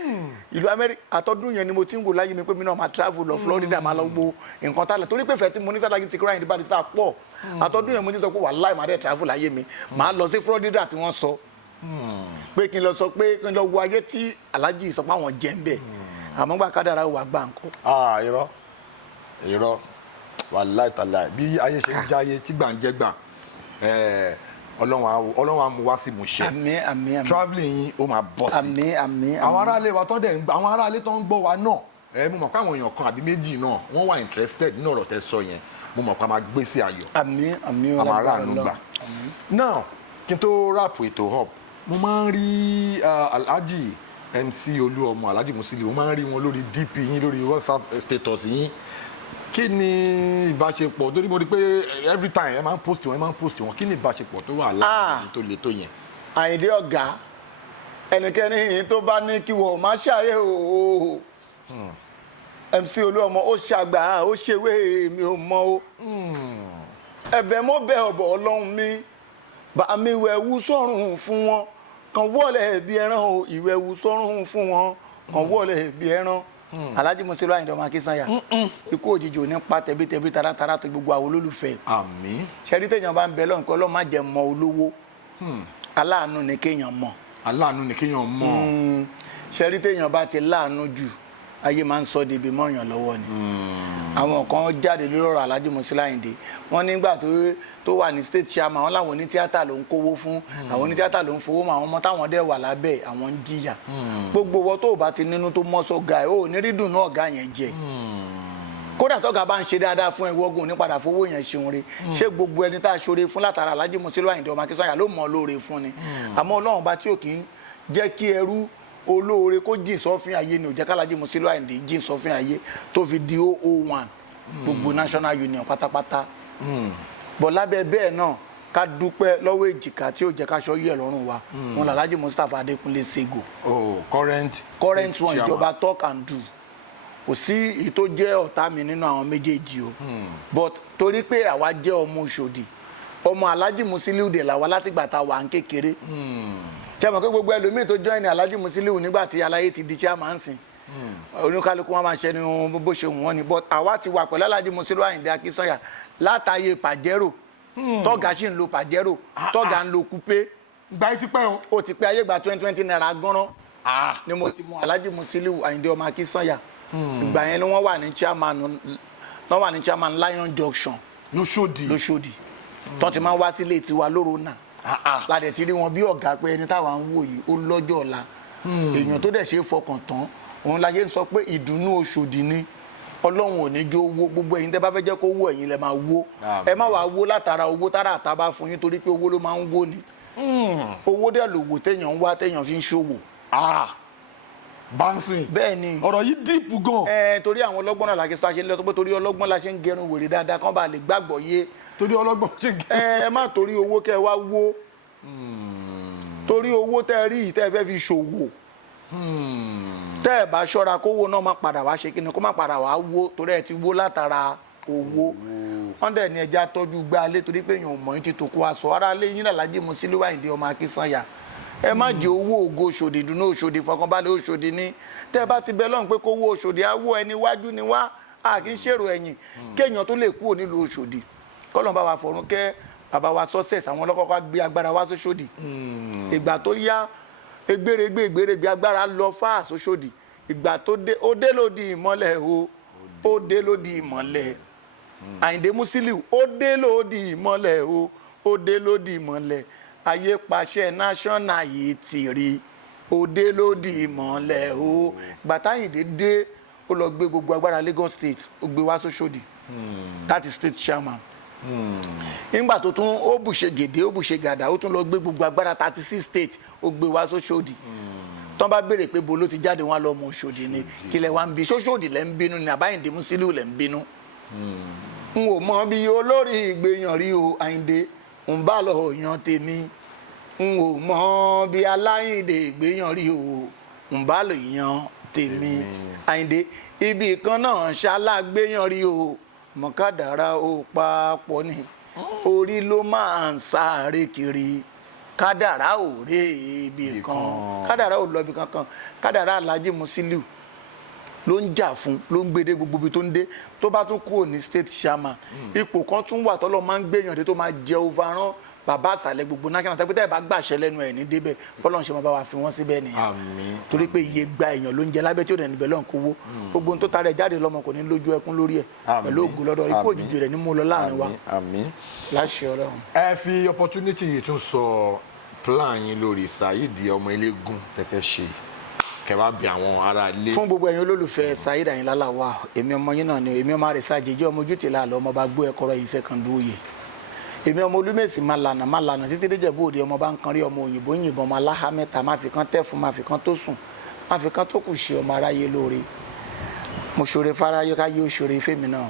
ìlú Amẹ́ríkà àtọ́dún yẹn ni mo ti ń wò láyé mi pé mi náà máa travel lọ Florida máa lọ gbó nǹkan tálẹ̀ torí pé fẹ́ tí mo ní Alhaji Sikiru Ayinde Barrister pọ̀ àtọ́dún yẹn mo ti sọ pé wàláì máa dẹ̀ travel láyé mi máa lọ sí Florida tí wọ́n sọ pé kí n lọ sọ pé kí n lọ wo ayé tí Alhaji sọ pé àwọn jẹ́ ń bẹ̀ àmọ́ gbà kádàrá wà gbà ń kọ́. irọ́ wàláì tàláì bí ayé ṣe ń jáyé tí gbà ń jẹ́ gbà Ọlọ́run á mú wá sí ìmúṣẹ. àmín. travelling yín ó máa bọ̀ sí. àmín. àwọn aráalé wa tó dẹ̀ ń gbọ́ àwọn aráalé tó ń gbọ́ wa náà mo mọ̀ pé àwọn èèyàn kan àbí méjì náà wọ́n wà interested nínú ọ̀rọ̀ tẹ́ sọ yẹn mo mọ̀ pé a máa gbé sí ayọ̀. àmín àwọn aráàlú gbà. now kí n tó ráàpù ètò up mo máa ń rí Alhaji MC Olúọmọ Alhaji Musiliu mo máa ń rí wọn lórí DP yín lórí WhatsApp status yín kí ni ìbáṣepọ̀ torí mo rí pé every time ẹ máa ń post wọn kí ni ìbáṣepọ̀ tó wà láàárín tó le tó yẹn. Àyìndé ọ̀gá ẹnikẹ́ni yìí tó bá ní kí wọ́n má ṣàyẹ̀ o MC Olúọmọ ó ṣàgbà ó ṣèwé mi ò mọ o ẹ̀bẹ̀ mo bẹ̀ ọ̀bọ̀ Ọlọ́run mi bá mi wẹ̀wù sọ́run fún wọn kàn wọlé bí ẹran o ìwẹ̀wù sọ́run fún wọn kàn wọlé bí ẹran. Alhaji Sikiru Ayinde ọmọ Akínsànyà ikú òjijì ò ní pa tẹbítẹbí taratara tó gbogbo àwọn olólùfẹ́. àmín. ṣẹ́rí téèyàn bá ń bẹ lọ́nkọ́ Ọlọ́run má jẹ́ mọ olówó aláàánú ni kéèyàn mọ̀. aláàánú ni kéèyàn mọ̀. ṣẹ́rí téèyàn bá ti láàánú jù ayé máa ń sọ di ibi mọ́yàn lọ́wọ́ ni. àwọn kan jáde lórí ọ̀rọ̀ Alhaji Sikiru Ayinde wọ́n nígbà tó wà ní state chairman wọn láwọn onítíátà ló ń kówó fún àwọn onítíátà ló ń fowó mọ́ àwọn ọmọ táwọn dẹ̀ wà lábẹ́ àwọn ń jìyà gbogbo wọn tó bá ti nínú tó mọ́ sọ́gà ẹ̀ ò ní rídùn náà ọ̀gá yẹn jẹ kódà tọ́gà bá ń ṣe dáadáa fún ẹwọ́ ogun nípadà fowó yẹn ṣeun re ṣé gbogbo ẹni tá a ṣoore fún látara Alhaji Sikiru Ayinde ọmọ Akínsànyà ló mọ̀ lóore fún ni àmọ́ Ọlọ́run bá tí ò kì í jẹ́ kí ẹrú olóore kó jìn sọ́fin ayé ni ò jẹ́ ká Alhaji Sikiru Ayinde jìn sọ́fin ayé tó fi di 001 gbogbo National Union pátápátá bọ̀ lábẹ́ bẹ́ẹ̀ náà ká dúpẹ́ lọ́wọ́ èjìká tí ó jẹ́ ká ṣọ́ yẹ̀ lọ́rùn wa wọn là Alhaji Mustapha Adékúnlé Sego current one ìjọba talk and do kò sí èyí tó jẹ́ ọ̀tá mi nínú àwọn méjèèjì o but torí pé àwa jẹ́ ọmọ Òṣòdì ọmọ Alhaji Musiliu dè làwa látìgbà tá a wà ń kékeré ṣé mọ̀ pé gbogbo ẹlòmíì tó join ní Alhaji Musiliu nígbà tí aláyé ti di chairman sìn oníkálukú wọn máa ṣe ni bó ṣe wù wọ́n ni but àwa ti wà pẹ̀lú Alhaji Sikiru Ayinde Akínsànyà látàyè Pajero tọ́gà sì ń lo Pajero tọ́gà ń lo Coupe. gba etí pẹ́ o. ó ti pẹ́ ayé gba 20 naira gánran ni mo ti mọ Alhaji Sikiru Ayinde ọmọ Akínsànyà ìgbà yẹn ni wọ́n wà ní chairman Lion Junction lóṣòdì tó ti máa ń wá sílé tiwa lóru náà ládẹ̀ ti rí wọn bí ọ̀gá pé ẹni táwa ń wò yìí ó lọ́jọ́ ọ̀la èèyàn tó dẹ̀ ṣe é fọkàn tán òun la ṣe ń sọ pé ìdùnnú Òṣòdì ni Ọlọ́run ò ní jó owó gbogbo ẹ̀yin tẹ́ bá fẹ́ jẹ́ kó wó ẹ̀yin lẹ máa wó ẹ má wàá wó látara owó tára àtà bá fún yín torí pé owó ló máa ń wó ni owó dẹ̀ lòwò téèyàn ń wá téèyàn fi ń ṣòwò bánsìn bẹ́ẹ̀ ni ọ̀rọ̀ yìí díìpù gan. torí àwọn ọlọ́gbọ́n náà la ṣe sọ àṣẹ ńlọ tó pé torí ọlọ́gbọ́n la ṣe ń gẹrun wèrè dáadáa kán bá lè gbàgbọ́ yé. torí ọlọ́gbọ́n ṣe ẹ má torí owó kẹ́ wá wó torí owó tẹ́ rí tẹ́ fẹ́ fi ṣòwò tẹ́ ẹ bá ṣọ́ra kówó náà má padà wá ṣe kíni kó má padà wá wó torí ẹ ti wó látara owó wọ́n dẹ̀ ní ẹja tọ́jú gbá alé torí pé èèyàn ò mọ̀ ní ti tòkó aṣọ ara lé yín Alhaji Musiliu Ayinde ọmọ Akínsànyà ẹ má jẹ owó ògo Òṣòdì dùnú Òṣòdì fọkànbalẹ̀ Òṣòdì ní tẹ́ ẹ bá ti bẹ lọ́run pé kówó Òṣòdì awó ẹni wájú ni wá a kì í ṣèrò ẹ̀yìn kéèyàn tó lè kúrò nílùú Òṣòdì kọ́lọ́n bá wa fọ̀run kẹ́ bàbá wa success àwọn ọlọ́kọ́kọ́ gbé agbára wá sóṣòdì ìgbà tó yá egbèrègbè agbára lọ fáà sóṣòdì ìgbà tó dé ó dé lòdì ìmọ́lẹ̀ ó dé lòdì ìmọ́lẹ̀ Àyìndé Musiliu ó dé lòdì ìmọ́lẹ̀ ó dé lòdì ìmọ́lẹ̀ ayé pàṣẹ national yìí ti rí ó dé lòdì ìmọ́lẹ̀ ìgbà táyìndé dé ó lọ gbé gbogbo agbára Lagos state ó gbé wá sóṣòdì that is state chairman nígbà tó tún ó bùṣe gèdè ó bùṣe gàdà ó tún lọ gbé gbogbo agbára 36 state ó gbé wá sóṣòdì tán bá béèrè pé bo ló ti jáde wọn lọ mọ Òṣòdì ni kí lẹ wá ń bí sóṣòdì lẹ ń bínú ni Àyìndé Musiliu lẹ ń bínú n ò mọ bí olórí ìgbéyàn rí o Àyìndé ń bá lọ yan tèmi n ò mọ bí Aláyìndé ìgbéyàn rí o ń bá lọ yan tèmi Àyìndé ibì kan náà ṣalágbéyàn rí o mọ̀kádàrá ó papọ̀ ni orí ló máa ń sáré kiri kádàrá ò rè ibì kan kádàrá ò lọ ibì kankan kádàrá Alhaji Musiliu ló ń jà fún ló ń gbédé gbogbo ibi tó ń dé tó bá tún kúrò ní state chairman ipò kan tún wà tọ́lọ́ máa ń gbéyàn dé tó máa jẹ overrun bàbá àṣàlẹ̀ gbogbo national tẹ́gbẹ́ tẹ́ bá gbàṣẹ lẹ́nu ẹ̀ ní débẹ̀ bọ́lọ̀ ń ṣe máa bá wa fi wọ́n síbẹ̀ nìyẹn torí pé iye gba èèyàn ló ń jẹ lábẹ́ tí ó dẹ̀ níbẹ̀ lọ́n kówó gbogbo ohun tó tarẹ̀ jáde lọ́mọ kò ní lójú ẹkún lórí ẹ̀ pẹ̀lú ògùn lọ́dọ̀ ikú òjijì rẹ̀ ní mú lọ láàrin wa láṣẹ Ọlọ́run. ẹ fi opportunity yìí tún sọ plan yín lórí Saheed ọmọ eléégún tẹ́ fẹ́ ṣe kẹwàá bí àwọn ará ilé. fún gbogbo ẹ̀yin olólùfẹ́ Saheed Àyìnlá Lawal èmi ọmọ yín náà ni èmi ọmọ rẹ̀ sáàjẹjẹ ọmọ ojútì láàlọ́ ọmọ bá gbó ẹ̀kọ́rọ̀ yìí sẹ́kàndú òye èmi ọmọ Olúmẹ̀sì máa lànà títí déjẹ̀bú òde ọmọ bá ń kan rí ọmọ òyìnbó yìnbọn ọmọ aláha mẹ́ta má fi kan tẹ́ fún má fi kan tó sùn má fi kan tó kù ṣe ọmọ aráyé lóore mo ṣoore fáráyé káyé ó ṣoore fẹ́mi náà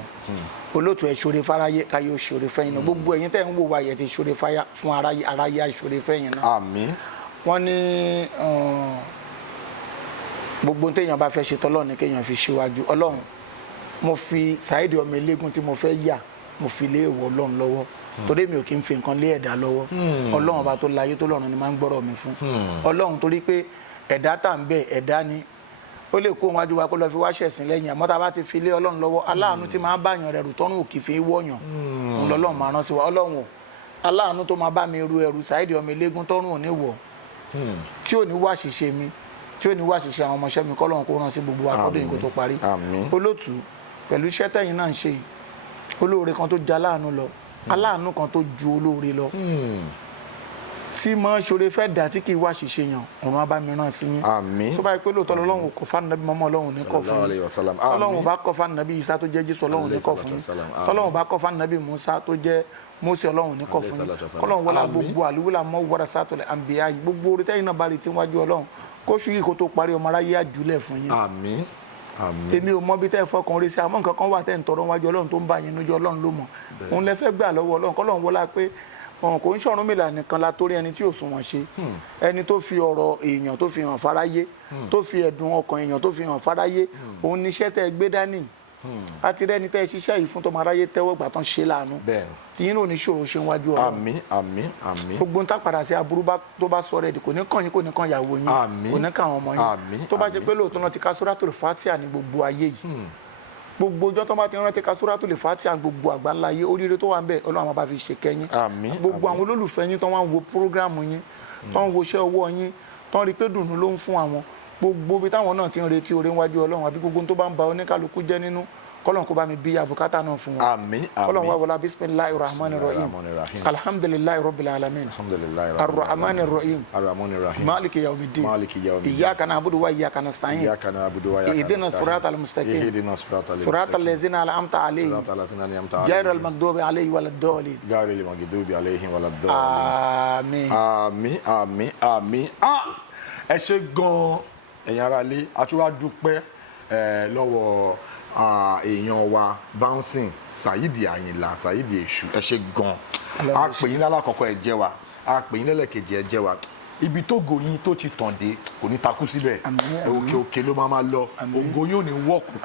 olóòtú ẹ̀ ṣoore fáráyé káyé ó ṣoore fẹ́yìn náà gbogbo ẹ̀yin tẹ́ ń wò wá yẹ ti ṣoore fún aráyé àṣoore fẹ́yìn náà. àmín. wọ́n ní gbogbo téèyàn bá fẹ́ ṣe tọ́lọ́run ni kéèyàn fi ṣíwájú Ọlọ́run mo fi Saheed ọmọ eléégún tí mo fẹ́ yà mo fi lé èèwọ̀ Ọlọ́run lọ́wọ́ torí mi ò kí n fi nǹkan lé ẹ̀dá lọ́wọ́ Ọlọ́run ọba tó láyé tó lọ́run ni máa ń gbọ́rọ̀ mi fún Ọlọ́run torí pé ẹ̀dá tà ń bẹ ẹ̀dá ni ó lè kó wájú wa kó lọ fi wá ṣẹ̀sìn lẹ́yìn àmọ́ tá a bá ti fi lé Ọlọ́run lọ́wọ́ aláàánú tí máa bá yàn rẹ̀ rù tọ́run òkì fi wọ̀yàn Ọlọ́run máa rán sí wa Ọlọ́run aláàánú tó máa bá mi ru ẹrù Saheed ọmọ eléégún tọ́run ò ní wọ̀ tí ò ní wá ṣiṣẹ́ mi tí ò ní wá ṣiṣẹ́ àwọn ọmọọṣẹ́ mi kọ́lọ́run kó rán sí gbogbo akọ́dọ̀ yìí kó tó parí olóòtú pẹ̀lú iṣẹ́ tẹ̀yin náà ń ṣe olóore kan tó jẹ́ aláàánú lọ aláàánú kan tó ju olóore lọ tí mọ ṣoore fẹ́ dà tí kì í wá ṣiṣẹ́ yàn ọ̀run abá mi rán sí yín tó bá yẹ pé lóòótọ́ Ọlọ́run kò fún ànábì mọ́mọ́ Ọlọ́run ní kọ̀ fún yín Ọlọ́run bá kọ̀ fún ànábì Ìsá tó jẹ́ Jésù Ọlọ́run ní kọ̀ fún yín Ọlọ́run bá kọ̀ fún ànábì Mùsá tó jẹ́ Mósè Ọlọ́run ní kọ̀ fún yín Ọlọ́run wọlá gbogbo àlùwìlà mọ́ wàrà sátọ̀lẹ̀ àǹbíyá yìí gbogbo orí tẹ́yìn náà bá rí tí wájú Ọlọ́run kóṣù yìí kó tó parí ọmọ aráyé àjùlẹ̀ fún yín. àmín àmín. èmi ò mọ bí tẹ́ ẹ fọkàn orí sí àmọ́ nǹkan kan wà tẹ́ ń tọrọ wájú Ọlọ́run tó ń bá yín nújọ́ Ọlọ́run ló mọ̀ òun lẹ fẹ́ gbà lọ́wọ́ Ọlọ́run kọ́lọ́run wọlá pé ọ̀hún kò ń ṣọ̀run mìlà nìkan la torí ẹni tí ò sùn wọ́n ṣe ẹni tó fi ọ̀rọ̀ èèyàn tó fi hàn fáráyé tó fi ẹ̀dùn ọkàn èèyàn tó fi hàn fáráyé òun níṣẹ́ tẹ́ ẹ gbé dání àti rẹ́ni tẹ́ ẹ ṣiṣẹ́ yìí fún tọmọ aráyé tẹ́wọ́ gbà tán ṣe láàánú tí yín ò ní ṣòro ṣe wájú Ọlọ́run. àmín àmín àmín. gbogbo nta padà sí aburú tó bá sọ rẹ̀ di kò ní kàn yín kò ní kàn yàwó yín kò ní kàn àwọn ọmọ yín tó bá jẹ́ pé lóòótọ́ náà ti ka Suratul Fatiha ní gbogbo ayé yìí gbogbo ọjọ́ tó bá ti rántí ka Suratul Fatiha gbogbo àgbáńlá ayé oríire tó wà ń bẹ Ọlọ́run bá fi ṣe kẹ́yìn gbogbo àwọn olólùfẹ́ yín tó wá ń wo prógráàmù yín tó ń wo iṣẹ́ ọwọ́ yín tó ń rí pé dùnú ló ń fún àwọn gbogbo bí táwọn náà ti ń retí oore níwájú Ọlọ́run àbí gbogbo tó bá ń ba oníkálukú jẹ́ nínú kọlọ́n kó bá mi bí àbùkátà náà fún wọn. àmín àmín. kọlọ́n wa wọlá bisimilahi rahman rahim alhamdulilayi rabbil alamin arrahman rahim maliki yawmiddin iyyaka na'budu wa iyyaka nasta'in ihdina siratal mustaqim siratal ladzina an'amta alayhim ghayril maghdubi alayhim waladdallin. àmín àmín àmín àmín. ẹ ṣé gan-an ẹ̀yin ará ilé a tún wá dúpẹ́ lọ́wọ́ èèyàn wa bouncing Saidi Àyìnlá Saidi Èṣù ẹ ṣé gan a pè yín lálákọ̀ọ́kọ́ ẹ jẹ́ wa a pè yín lẹ́lẹ́kejì ẹ jẹ́ wa ibi tó goyin tó ti tàn dé kò ní takú síbẹ̀ òkè òkè ló máa lọ ògo yóò ní wọ́ọ̀kù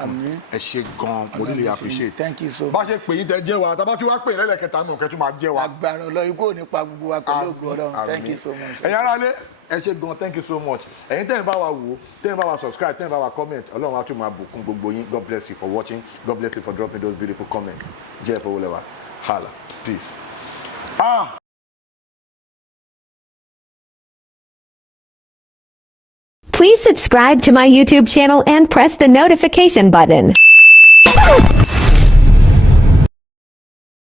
ẹ ṣé gan mo really appreciate thank you so much. bá ṣe pè yín tẹ jẹ́ wa tá bá tún wá pè yín lẹ́lẹ́kẹta náà kẹ́ tún máa jẹ́ wa. agbára Ọlọ́run ikú ò ní pa gbogbo wa pẹ̀lú ògo Ọlọ́run thank you so much. ẹ̀yin ará ilé ẹ ṣé gan thank you so much ẹ̀yin tẹ́yin bá wa wò tẹ́yin bá wa subscribe tẹ́yin bá wa comment Ọlọ́run á tún máa bùkún gbogbo yín God bless you for watching God bless you for dropping those beautiful comments Jeff Owólẹ́wà hala peace. Please subscribe to my YouTube channel and press the notification button.